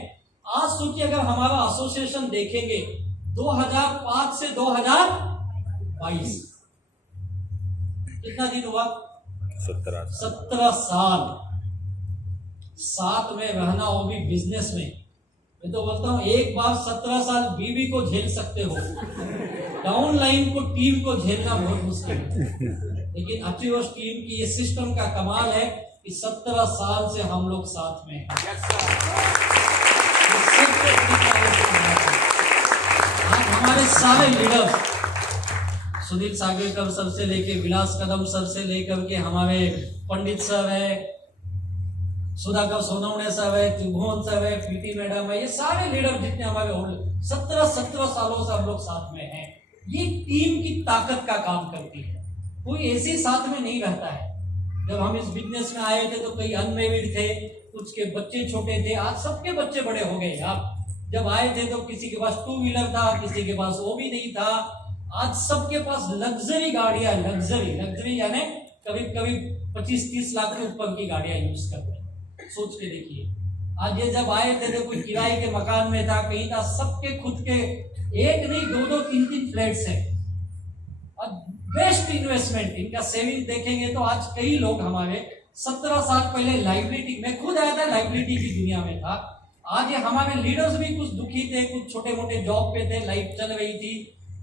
आज सोचिए अगर हमारा एसोसिएशन देखेंगे 2005 से 2022 कितना दिन हुआ? 17 साल साथ में रहना, वो भी बिजनेस में। मैं तो बोलता हूं एक बार 17 साल बीवी को झेल सकते हो, डाउन लाइन को टीम को झेलना बहुत मुश्किल है। लेकिन अचीवर्स टीम की ये सिस्टम का कमाल है कि 17 साल से हम लोग साथ में हैं। आज हमारे सारे लीडर्स, सुनील सागवेकर सर से लेके विलास कदम सर से लेकर के हमारे पंडित सर है, सुधाकर सोनवणे सर है, त्रिभुवन सर है, पीटी मैडम है, ये सारे लीडर जितने हमारे 17 सालों से हम लोग साथ में हैं। ये टीम की ताकत का काम करती है। कोई ऐसे साथ में नहीं रहता है। जब हम इस बिजनेस में आए थे तो कई अनमेरिड थे, कुछ के बच्चे छोटे थे, आज सबके बच्चे बड़े हो गए यार। जब आए थे तो किसी के पास 2 व्हीलर था, किसी के पास वो भी नहीं था। आज सबके पास लग्जरी गाड़ियां, लग्जरी यानी करीब 25-30 लाख के ऊपर की गाड़ियां यूज करते हैं। सोच के देखिए, आज ये जब आए थे तो कोई किराए के मकान में था, कहीं था, सबके खुद के 1 नहीं 2-2, 3-3 फ्लैट्स हैं। और बेस्ट इन्वेस्टमेंट, इनका सेविंग देखेंगे तो आज कई लोग हमारे 17 साल पहले लाइबिलिटी में, खुद आया था लाइबिलिटी की दुनिया में था। आज ये हमारे लीडर्स भी कुछ दुखी थे, कुछ छोटे मोटे जॉब पे थे, लाइफ चल रही थी,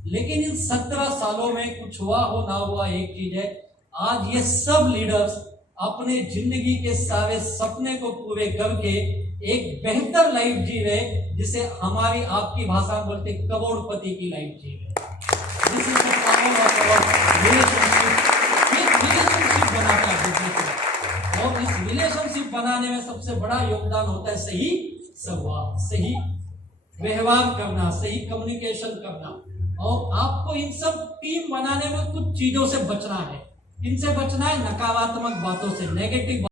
लेकिन इन 17 सालों में कुछ हुआ हो ना हुआ एक चीज है, आज ये सब लीडर्स अपने जिंदगी के सारे सपने को पूरे करके एक बेहतर लाइफ जी रहे, जिसे हमारी आपकी भाषा में बोलते करोड़पति की लाइफ जी रहे। रिलेशनशिप बनाता है और इस रिलेशनशिप बनाने में सबसे बड़ा योगदान होता है सही संवाद, सही व्यवहार करना, सही कम्युनिकेशन करना। और आपको इन सब टीम बनाने में कुछ चीजों से बचना है। इनसे बचना है नकारात्मक बातों से, नेगेटिव